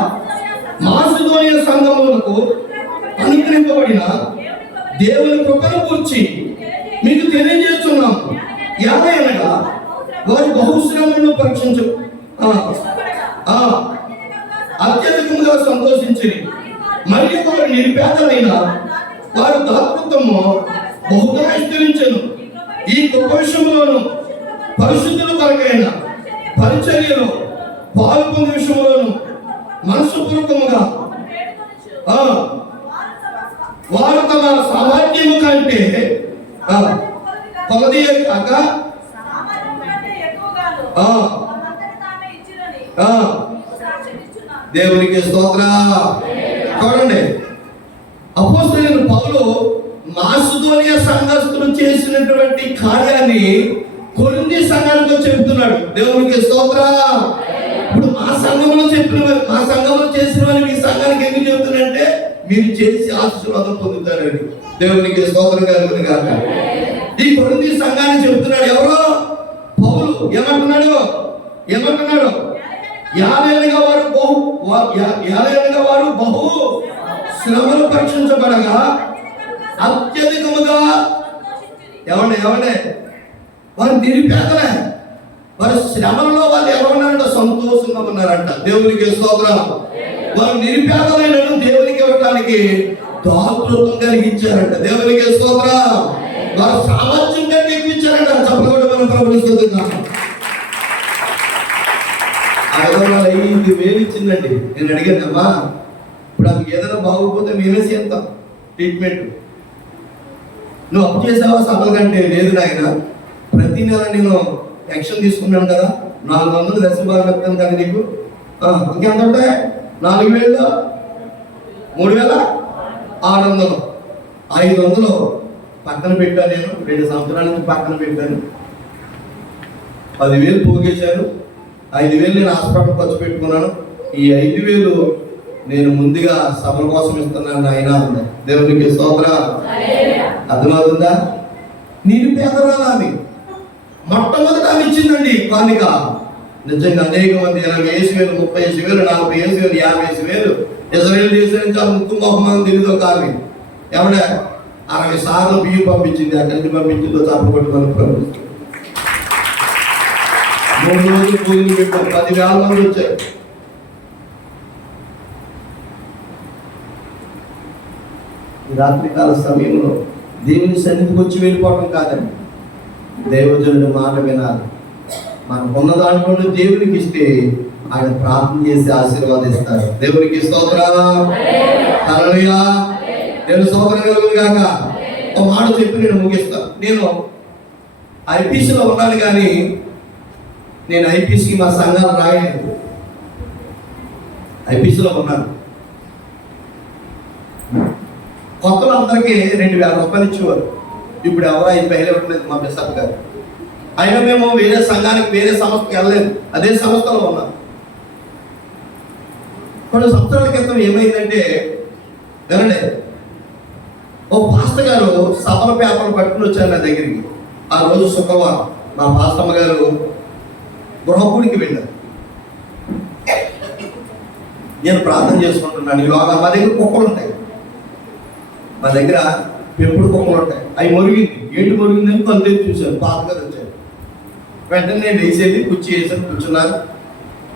మాసిదోనియ సంఘములకు అనుగ్రహింపబడిన దేవుని కృపను గురించి మీకు తెలియజేస్తున్నాము. ఏమైనా వారి బహుశ్రమలను పరీక్షించు అత్యధికంగా సంతోషించి, మరియు వారు నిరుపేదలైన వారి దాతృత్వము బహుగా విస్తరించెను. ఈ కృప విషయంలోను పరిశుద్ధుల కొరకైన పరిచర్యలో పాల్గొనే విషయంలోను మనసుపూర్వకముగా వారు తమ సామర్థ్యము కంటే కొలది కాక దేవునికి స్తోత్రం. చూడండి, అపోస్తలుడైన పౌలు మాసిదోనియ సంఘస్థులు చేసినటువంటి కార్యాన్ని కొరింథీ సంఘానికి చెబుతున్నాడు. దేవునికి స్తోత్రం. ఇప్పుడు మా సంఘంలో చేసిన వారు మీ సంఘానికి ఎందుకు చెబుతున్నారంటే మీరు చేసి ఆశీర్వాదం పొందుతారని. దేవునికి స్తోత్రం కలుగుతుంది కాక. ఈ కొరింథీ సంఘాన్ని చెబుతున్నాడు. ఎవరో పౌలు ఏమంటున్నాడు? యాలేలుగా వారు బహు శ్రమలు పరీక్షించబడగా అత్యధికముగా ఏమండే వారు నిరుపేదలే. వారి శ్రమలలో వాళ్ళు ఎలా ఉన్నారంట? సంతోషంగా ఉన్నారంట. దేవునికి స్తోత్రం. వారు నిరుపేదలైనను దేవునికి ఇవ్వడానికి దాతృత్వం కలిగించారంట. దేవునికి స్తోత్రం. వారు సామర్థ్యం కంటే ఇప్పించారంట. చెప్పకుండా మనం ప్రభుత్వం 5,000 ఇచ్చిందండి. నేను అడిగానమ్మా, ఇప్పుడు ఆమెకి ఏదైనా బాగోకపోతే మేమే చేస్తాం ట్రీట్మెంట్. నువ్వు అప్పు చేసావా సభల కంటే? లేదు నాయన, ప్రతి నెల నేను యాక్షన్ తీసుకున్నాను కదా, 400 దశభాగం చెప్తాను కదా నీకు. ఇంకెంత ఉంటాయి? 4,000, 3,600, 500 పక్కన పెట్టాను. నేను 2 సంవత్సరాల నుంచి పక్కన పెట్టాను. 10,000 పోగేశాను. 5,000 నేను హాస్పిటల్ ఖర్చు పెట్టుకున్నాను. ఈ 5,000 నేను ముందుగా సభల కోసం ఇస్తున్నాను ఆయన అన్న. దేవునికి స్తోత్రం. అర్థమవుతుందా? నిరుపేదరాలు ఆమె మొట్టమొదట ఆమె ఇచ్చిందండి కానుక. నిజంగా అనేక మంది 20,000, 30,000, 40,000, 50,000 ఇజ్రాయేల్ దేశం నుంచి ఆ ముక్కు మొహమ్మద్ తెలియదు ఒక ఆమె ఎవడ 60 సార్లు బియ్యం పంపించింది. అక్కడి నుంచి పంపించిందో చప్పకొట్టుకొని పంపిస్తుంది. 3 రోజులు పూజలు పెట్టాం. 10,000 మంది వచ్చారు. రాత్రికాల సమయంలో దేవుని సన్నిధికి వచ్చి వెళ్ళిపోవటం కాదండి, దైవజనుడి మాట వినాలి. మనకు ఉన్న దాంట్లో దేవునికి ఇస్తే ఆయన ప్రార్థన చేసి ఆశీర్వాదిస్తారు. దేవునికి స్తోత్రం. హల్లెలూయా. నేను స్తోత్రం కలుగును గాక. ఒక మాట చెప్పి నేను ముగిస్తాను. నేను ఐపీసీలో ఉన్నాను, కానీ నేను ఐపీసీకి మా సంఘాలు రాయలేదు. ఐపీసీలో ఉన్నాను. కొత్తలో అందరికీ 2,000 రూపాయలు ఇచ్చేవారు. ఇప్పుడు ఎవరో 5,000 ఇవ్వట్లేదు మా బిషప్ గారు. అయినా మేము వేరే సంఘానికి వేరే సంస్థకి వెళ్ళలేదు, అదే సంస్థలో ఉన్నాం. కొన్ని సంవత్సరాల క్రితం ఏమైందంటే వినండి, ఓ పాస్టర్ గారు సభల పేపర్లు పట్టుకుని వచ్చారు నా దగ్గరికి. ఆ రోజు శుక్రవారం మా పాస్టమ్మ గారు గృహకూడికి వెళ్ళారు. నేను ప్రార్థన చేసుకుంటున్నాను. ఇలాగా మా దగ్గర కుక్కలు ఉంటాయి, మా దగ్గర పెంపుడు కుక్కలు ఉంటాయి. అవి మురిగింది. ఏంటి మురిగిందని కొంత చూశాను. పాపగారు వచ్చారు. వెంటనే నేను వేసేది కుర్చీ వేసాను, కూర్చున్నాను.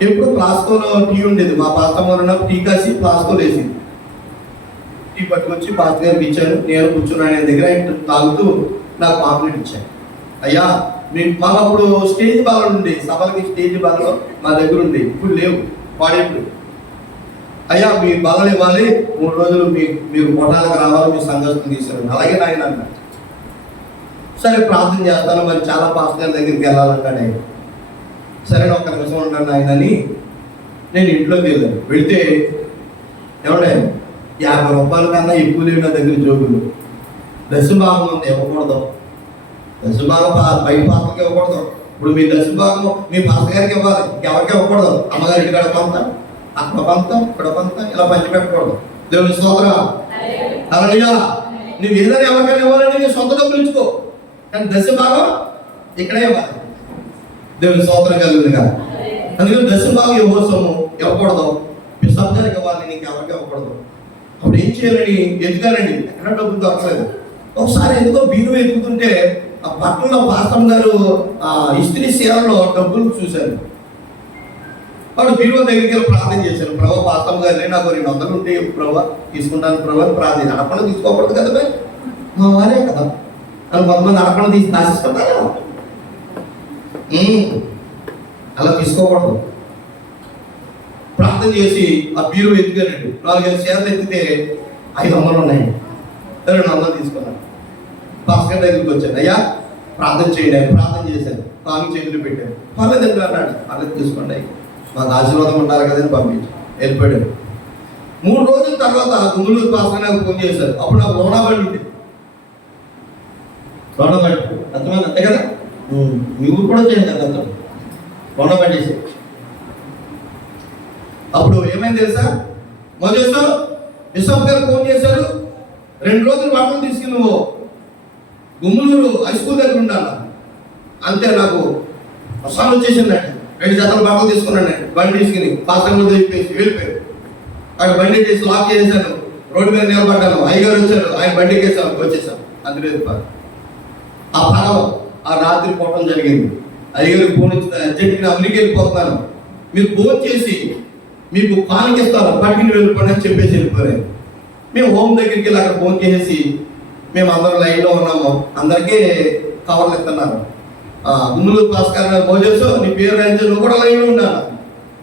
ఎప్పుడు ప్లాస్కోలో టీ ఉండేది. మా పాస్టమ్మ ఉన్నప్పుడు టీ కాసి ప్లాస్కోలో వేసింది. టీ పట్టుకొచ్చి పాస్టర్ గారికి ఇచ్చాను. నేను కూర్చున్నాను ఆయన దగ్గర. తాగుతూ నాకు పాంప్లెట్ ఇచ్చాను. అయ్యా మాకు అప్పుడు స్టేజ్ బాగా ఉంది, సభలకి స్టేజ్ బాగా మా దగ్గర ఉంది. ఇప్పుడు లేవు, వాడేప్పుడు. అయ్యా మీ బలం ఇవ్వాలి, 3 రోజులు మీరు కొట్టాలకు రావాలి, మీ సంఘస్థం తీశారు. అలాగే నాయన అన్న. సరే ప్రార్థన చేస్తాను. మరి చాలా పాస్టర్ దగ్గరికి వెళ్ళాలంటాడు ఆయన. సరే ఒక్క నిమిషం ఉంటాను ఆయన అని నేను ఇంట్లోకి వెళ్ళాను. వెళితే ఏమంటే 50 రూపాయల కన్నా ఎక్కువ లేవు నా దగ్గర జోబులు. దశభాగం ఉంది, ఇవ్వకూడదు. దశభాగం బయట పాత్రకి ఇవ్వకూడదు. ఇప్పుడు మీ దశభాగం మీ పాస్టర్ గారికి ఇవ్వాలి, ఎవరికి ఇవ్వకూడదు. అమ్మగారి ఇంటికాడ పంత, అక్కడ పంత, ఇక్కడ పంత, ఇలా పంచి పెట్టకూడదు. దేవుని స్తోత్రం. హల్లెలూయా. నువ్వు ఏదైనా ఎవరికైనా ఇవ్వాలంటే నీ సొంత డబ్బులు ఇచ్చుకో, కానీ దశభాగం ఇక్కడే ఇవ్వాలి. దేవుని స్తోత్రం కలుగుతుంది కదా. అందుకని దశభాగం ఇవ్వసము ఇవ్వకూడదు. బిషప్ గారికి ఇవ్వాలి, నీకు ఎవరికి ఇవ్వకూడదు. అప్పుడు ఏం చేయాలని ఎదుగానండి, ఎక్కడ డబ్బులు దొరకలేదు. ఒకసారి ఎందుకో బీరు ఎదుగుతుంటే ఆ పట్టణంలో పాస్టమ్ గారు ఇస్త్రీ సేవలో డబ్బులు చూశారు. వాడు బీరువా దగ్గరికి వెళ్ళి ప్రార్థన చేశాను. ప్రభావ పాస్టమ్ గారిని నాకు 200 ఉంటే ప్రభావ తీసుకుంటాను ప్రభావ ప్రార్థన. అడపడం తీసుకోకూడదు కదా, మా వారే కదా అని కొంతమంది అడపడం తీసి ఆశిస్తుంటారు. అలా తీసుకోకూడదు. ప్రార్థన చేసి ఆ బీరువా ఎత్తుగానండి. 4-5 షేర్లు ఎత్తితే 500 ఉన్నాయి. 200 తీసుకున్నాను. పాస్టర్ దగ్గరికి వచ్చాను. అయ్యా ప్రార్థన చేయండి. ఆయన ప్రార్థన చేశాను. స్వామి చేతులు పెట్టాను. పర్లేదండి అన్నాడు. పర్లేదు తీసుకోండి, మాకు ఆశీర్వాదం ఉండాలి కదని పంపించి వెళ్ళిపోయాడు. 3 రోజుల తర్వాత గుంగులూరు పాస్టర్ నాకు ఫోన్ చేశారు. అప్పుడు నాకు లోనా బండి ఉంది. లోనా బండి అర్థమైంది అంతే కదా. మీ ఊరు కూడా చేయండి కదా, అంత లోనా బండి చేసి. అప్పుడు ఏమైంది తెలుసా, మొదలు బిషప్ గారు ఫోన్ చేశారు. 2 రోజులు బట్టలు తీసుకుని నువ్వు గుమ్మలూరు హై స్కూల్ దగ్గర ఉండాలి. అంతే నాకు వర్షాలు వచ్చేసిందండి. 2 జతలు బట్టలు తీసుకున్నాను. నేను బండి తీసుకుని పాస్టర్ చెప్పేసి వెళ్ళిపోయాడు. అక్కడ బండి వేసి లాక్ చేశాను. రోడ్డు మీద నిలబడ్డాను. అయ్యగారు వచ్చారు, ఆయన బండికి వేసాను, వచ్చేసాను. అందులో ఆ ఫలం ఆ రాత్రి పోవటం జరిగింది. అయ్యగారికి ఫోన్ వచ్చింది, అర్జెంట్గా అమెరికా వెళ్ళిపోతున్నాను, మీరు ఫోన్ చేసి మీకు కానుక ఇస్తాను, పట్టిని వెళ్ళిపోండి అని చెప్పేసి వెళ్ళిపోయారు. మేము హోమ్ దగ్గరికి వెళ్ళి అక్కడ ఫోన్ చేసి మేము అందరం లైన్లో ఉన్నాము. అందరికీ కవర్లు ఇస్తున్నారు. గుమ్మలూరు పాస్టర్ గారు భోజేసు నీ పేరు రాయించారు, నువ్వు కూడా లైన్లో ఉన్నాను,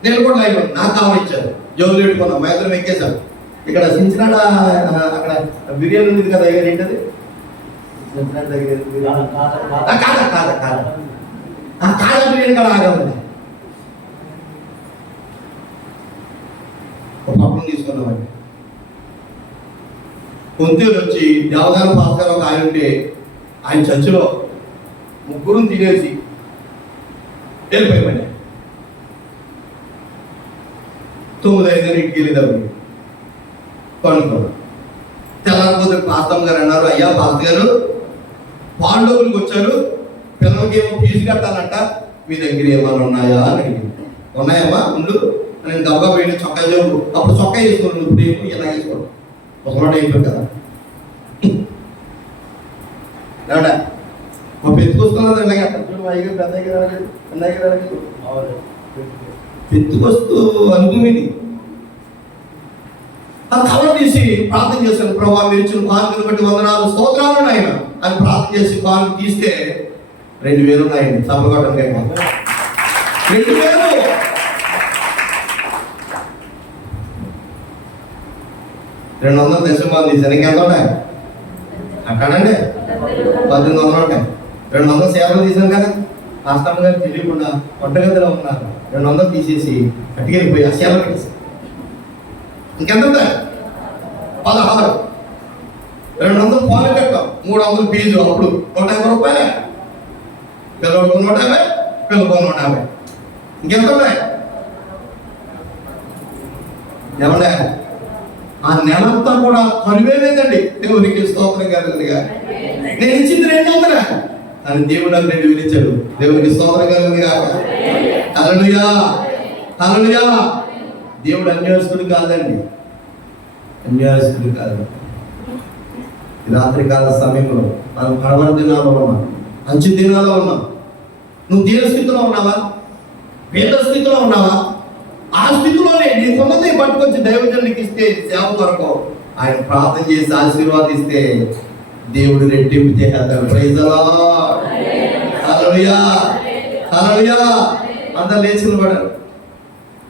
నేను కూడా లైన్లో నాకు కవర్ ఇచ్చారు. జోలు పెట్టుకున్నాం, మా ఇద్దరం ఎక్కేసాం. ఇక్కడ సించినాడ అక్కడ బిర్యానీ ఉంది కదా, దగ్గర ఏంటది కాదా బిర్యానీ కూడా ఆగామండి. ఒక పప్పులు తీసుకున్నామండి. కొంతేరు వచ్చి దేవదాన పాస్టర్ ఒక ఆయన ఉంటే ఆయన చర్చిలో 3 తినేసి వెళ్ళిపోయామని 9:05 వెళ్ళేటప్పుడు పండుకోవడం. తెల్లకపోతే పాస్తమ్మ గారు అన్నారు, అయ్యా పాస్త గారు పాండవులకు వచ్చారు, పిల్లలకి ఏమో ఫీజు కట్టాలంట, మీ దగ్గర ఏమైనా ఉన్నాయా అని అడిగింది. ఉన్నాయమ్మా ఉండు నేను దబ్బా పోయిన చొక్కా చెప్పు. అప్పుడు చొక్కా వేసుకోండి, ఇప్పుడు ఏమో ఇలా వేసుకోండి, ఒక మాట అయిపోయింది కదా. ఏమంటా మా పెట్టుకొస్తున్నది ఇలాగే పెట్టుకొస్తూ అనుభవం ఇది. ఆ కవర్ తీసి ప్రార్థన చేశాను, ప్రభావ మీరు ఇచ్చిన కానుకను బట్టి వందనాలు స్తోత్రాలు ఆయన అని ప్రార్థన చేసి కానుక తీస్తే 2,000 ఉన్నాయండి. సభగొట్టం 2,000. 200 దశమాలు తీశాను. ఇంకెంత ఉన్నాయి అక్కడండి? 1800 ఉంటాయి. 200 సేవలు తీశాను కదా. పాస్తమ్మ గారు తెలియకుండా వంటగదిలో ఉన్నారు. 200 తీసేసి అట్టుకెళ్ళిపోయి ఆ సేవలు వేసి ఇంకెంత ఉంటాయి? 16. 200 పాలు కట్టాం, 300 ఫీజు. అప్పుడు 150 రూపాయలే. పిల్లలకు 150, పిల్లలకు 150. ఇంకెంత ఉన్నాయి? ఏమన్నా ఆ నెలంతా కూడా కరువేలేదండి. దేవునికి స్తోత్రం కలుగునుగా. నేను ఇచ్చింది 200 అని దేవుడు నాకు 2,000 ఇచ్చాడు. దేవునికి స్తోత్రం కలుగునుగా. హల్లెలూయా, హల్లెలూయా. దేవుడు అన్యాయస్తుడు కాదండి, అన్యాయస్తుడు కాదు. రాత్రి కాల సమయంలో మనం కడవర దినాల్లో ఉన్నాం, మంచి దినాల్లో ఉన్నాం. నువ్వు దీన స్థితిలో ఉన్నావా, పేద స్థితిలో ఉన్నావా? ఆ స్థితిలోనే నీకున్నది పట్టుకొచ్చి దైవజనునికి ఇస్తే సేవ కొరకు ఆయన ప్రార్థన చేసి ఆశీర్వాదిస్తే దేవుడు రెట్టింపు చేస్తాడు. Praise the lord. Hallelujah, hallelujah. అందరు లేచి నిలబడండి,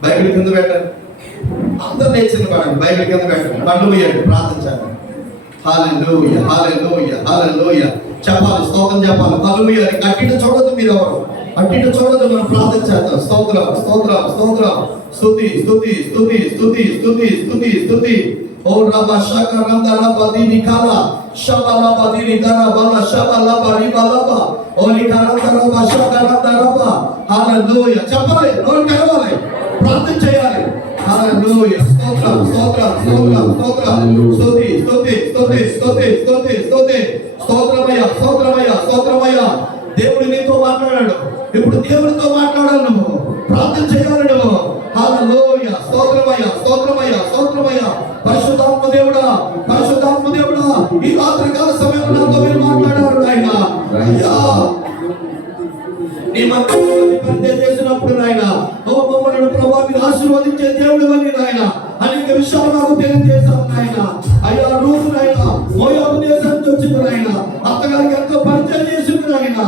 బైబిల్ కింద పెట్టండి. అందరు లేచి నిలబడండి, బైబిల్ కింద పెట్టండి, కళ్ళు మూయండి, ప్రార్థన చేద్దాం. హల్లెలూయా, హల్లెలూయా, హల్లెలూయా. చెప్పాలి, స్తోత్రం చెప్పాలి. కళ్ళు మూయాలి. అట్టిట చూడదు మీరు ఎవరు, అట్టిట చూడదు. మనం ప్రార్థన చేద్దాం. స్తోత్రం, స్తోత్రం, స్తోత్రం. స్తుతి, స్తుతి, స్తుతి, స్తుతి, స్తుతి, స్తుతి, స్తుతి. ఓ రబా షకరంద రబది నికాలా షబల బది నిదర బల షబల బరి బలబ ఓ నికరంద రబ షకరంద రబ. హల్లెలూయా. చెప్పాలి, నోరు తెరవాలి, ప్రార్థన చేయాలి. హల్లెలూయా. స్తోత్రం, స్తోత్రం, స్తోత్రం, స్తోత్రం. స్తుతి, స్తుతి, స్తుతి, స్తుతి, స్తుతి, స్తుతి. స్తోత్రమయ్యా, స్తోత్రమయ్యా, స్తోత్రమయ్యా. దేవుడు నీతో మాట్లాడాడు. ఇప్పుడు దేవుడితో మాట్లాడాలి, నువ్వు ప్రార్థన చేయాలి నువ్వు. హల్లెలూయా. స్తోత్రమయ్యా, స్తోత్రమయ్యా, స్తోత్రమయ్యా. పరిశుద్ధాత్మ దేవుడా, పరిశుద్ధాత్మ దేవుడా, ఈ రాత్రి కాల సమయంలో నాతో మీరు మాట్లాడారు నాయన. అయ్యా నీ మధ్య చేసినప్పుడు నాయన మమ్మల్ని ప్రభావ మీరు ఆశీర్వదించే దేవుడు అని నాయన అనేక విషయాలు నాకు తెలియజేశాను నాయన. అయ్యా రూపు నాయన మోయాబు దేశానికి వచ్చింది నాయన, అత్తగారికి ఎంతో పరిచయం చేసింది నాయన.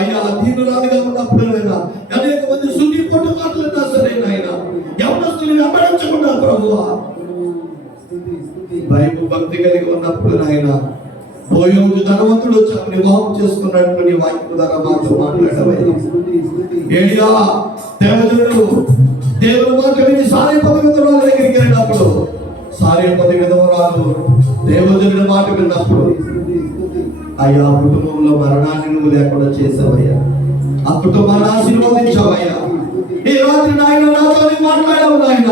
అయ్యా దీనురాలుగా ఉన్నప్పుడు నాయన అనేక మంది సుఖీ పొట్టు మాట్లాడినా సరే నాయన యవనస్తులు వెంబడించకుండా ప్రభువా బైబిల్ భక్తి కలిగి ఉన్నప్పుడు నాయన బోయోజు ధనవంతుడు వచ్చి వివాహం చేసుకున్నట్టు నీ వాక్యం ద్వారా మాతో మాట్లాడవయ్యా. ఏలియా దేవజనుడు దేవుని మాట విని సారేపతి విధవరాలు దగ్గరికి వెళ్ళినప్పుడు సారేపతి విధవరాలు దేవజనుడి మాట విన్నప్పుడు అయ్యా కుటుంబంలో మరణాన్ని నువ్వు లేకుండా చేసావయ్యా, ఆ కుటుంబాన్ని ఆశీర్వదించావయ్యా. ఈ రాత్రి నాయన నాతో నీ మాట్లాడావు నాయన,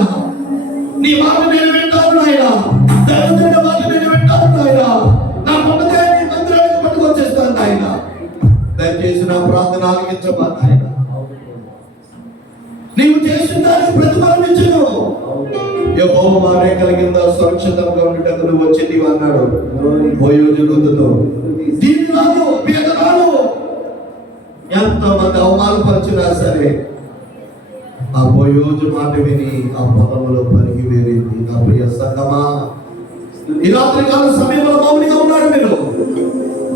నీ మాట నేను వింటాను నాయన, దేవజనుడి మాట నేను వింటాను నాయన. నా పొందగా నీ మందిరానికి పట్టుకొచ్చేస్తాను నాయన. దయచేసి నా ప్రార్థన ఆలకించమ్మా నాయన. నీవు చేసిన దానికి ప్రతిఫలం ఇచ్చును. యెహోవా రేఖల కింద సురక్షితంగా ఉండేటకు నువ్వు వచ్చి నీవు అన్నాడు బోయోజుతో. దీనిలాను పేదరాలు ఎంతమంది అవమానపరిచినా సరే ఆ బోయోజు మాట విని ఆ పొలంలో పరిగి వేరింది. నా ప్రియ సంగమా, ఈ రాత్రి కాల సమయంలో మౌనిగా ఉన్నారు మీరు.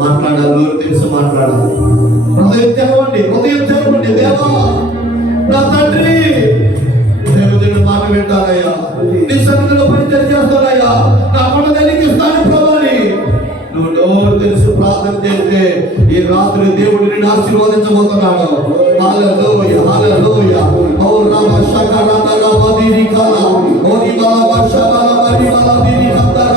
మాట్లాడాలి, నోరు తెలుసు మాట్లాడాలి. హృదయం తెరవండి, హృదయం తెరవండి. దేవా నా తండ్రి, దేవుడు మాట వింటానయ్యా, నీ సన్నిధిలో పరిచయం చేస్తానయ్యా, నా మాట దగ్గరికి ఇస్తాను ప్రభాని. నువ్వు నోరు తెలుసు ప్రార్థన చేస్తే ఈ రాత్రి దేవుడు నిన్ను ఆశీర్వదించబోతున్నాడు. హల్లెలూయా, హల్లెలూయా. ఓ రమ షకరన రబదిని కల ఓ రిబల షబల బరి బల బిని హతర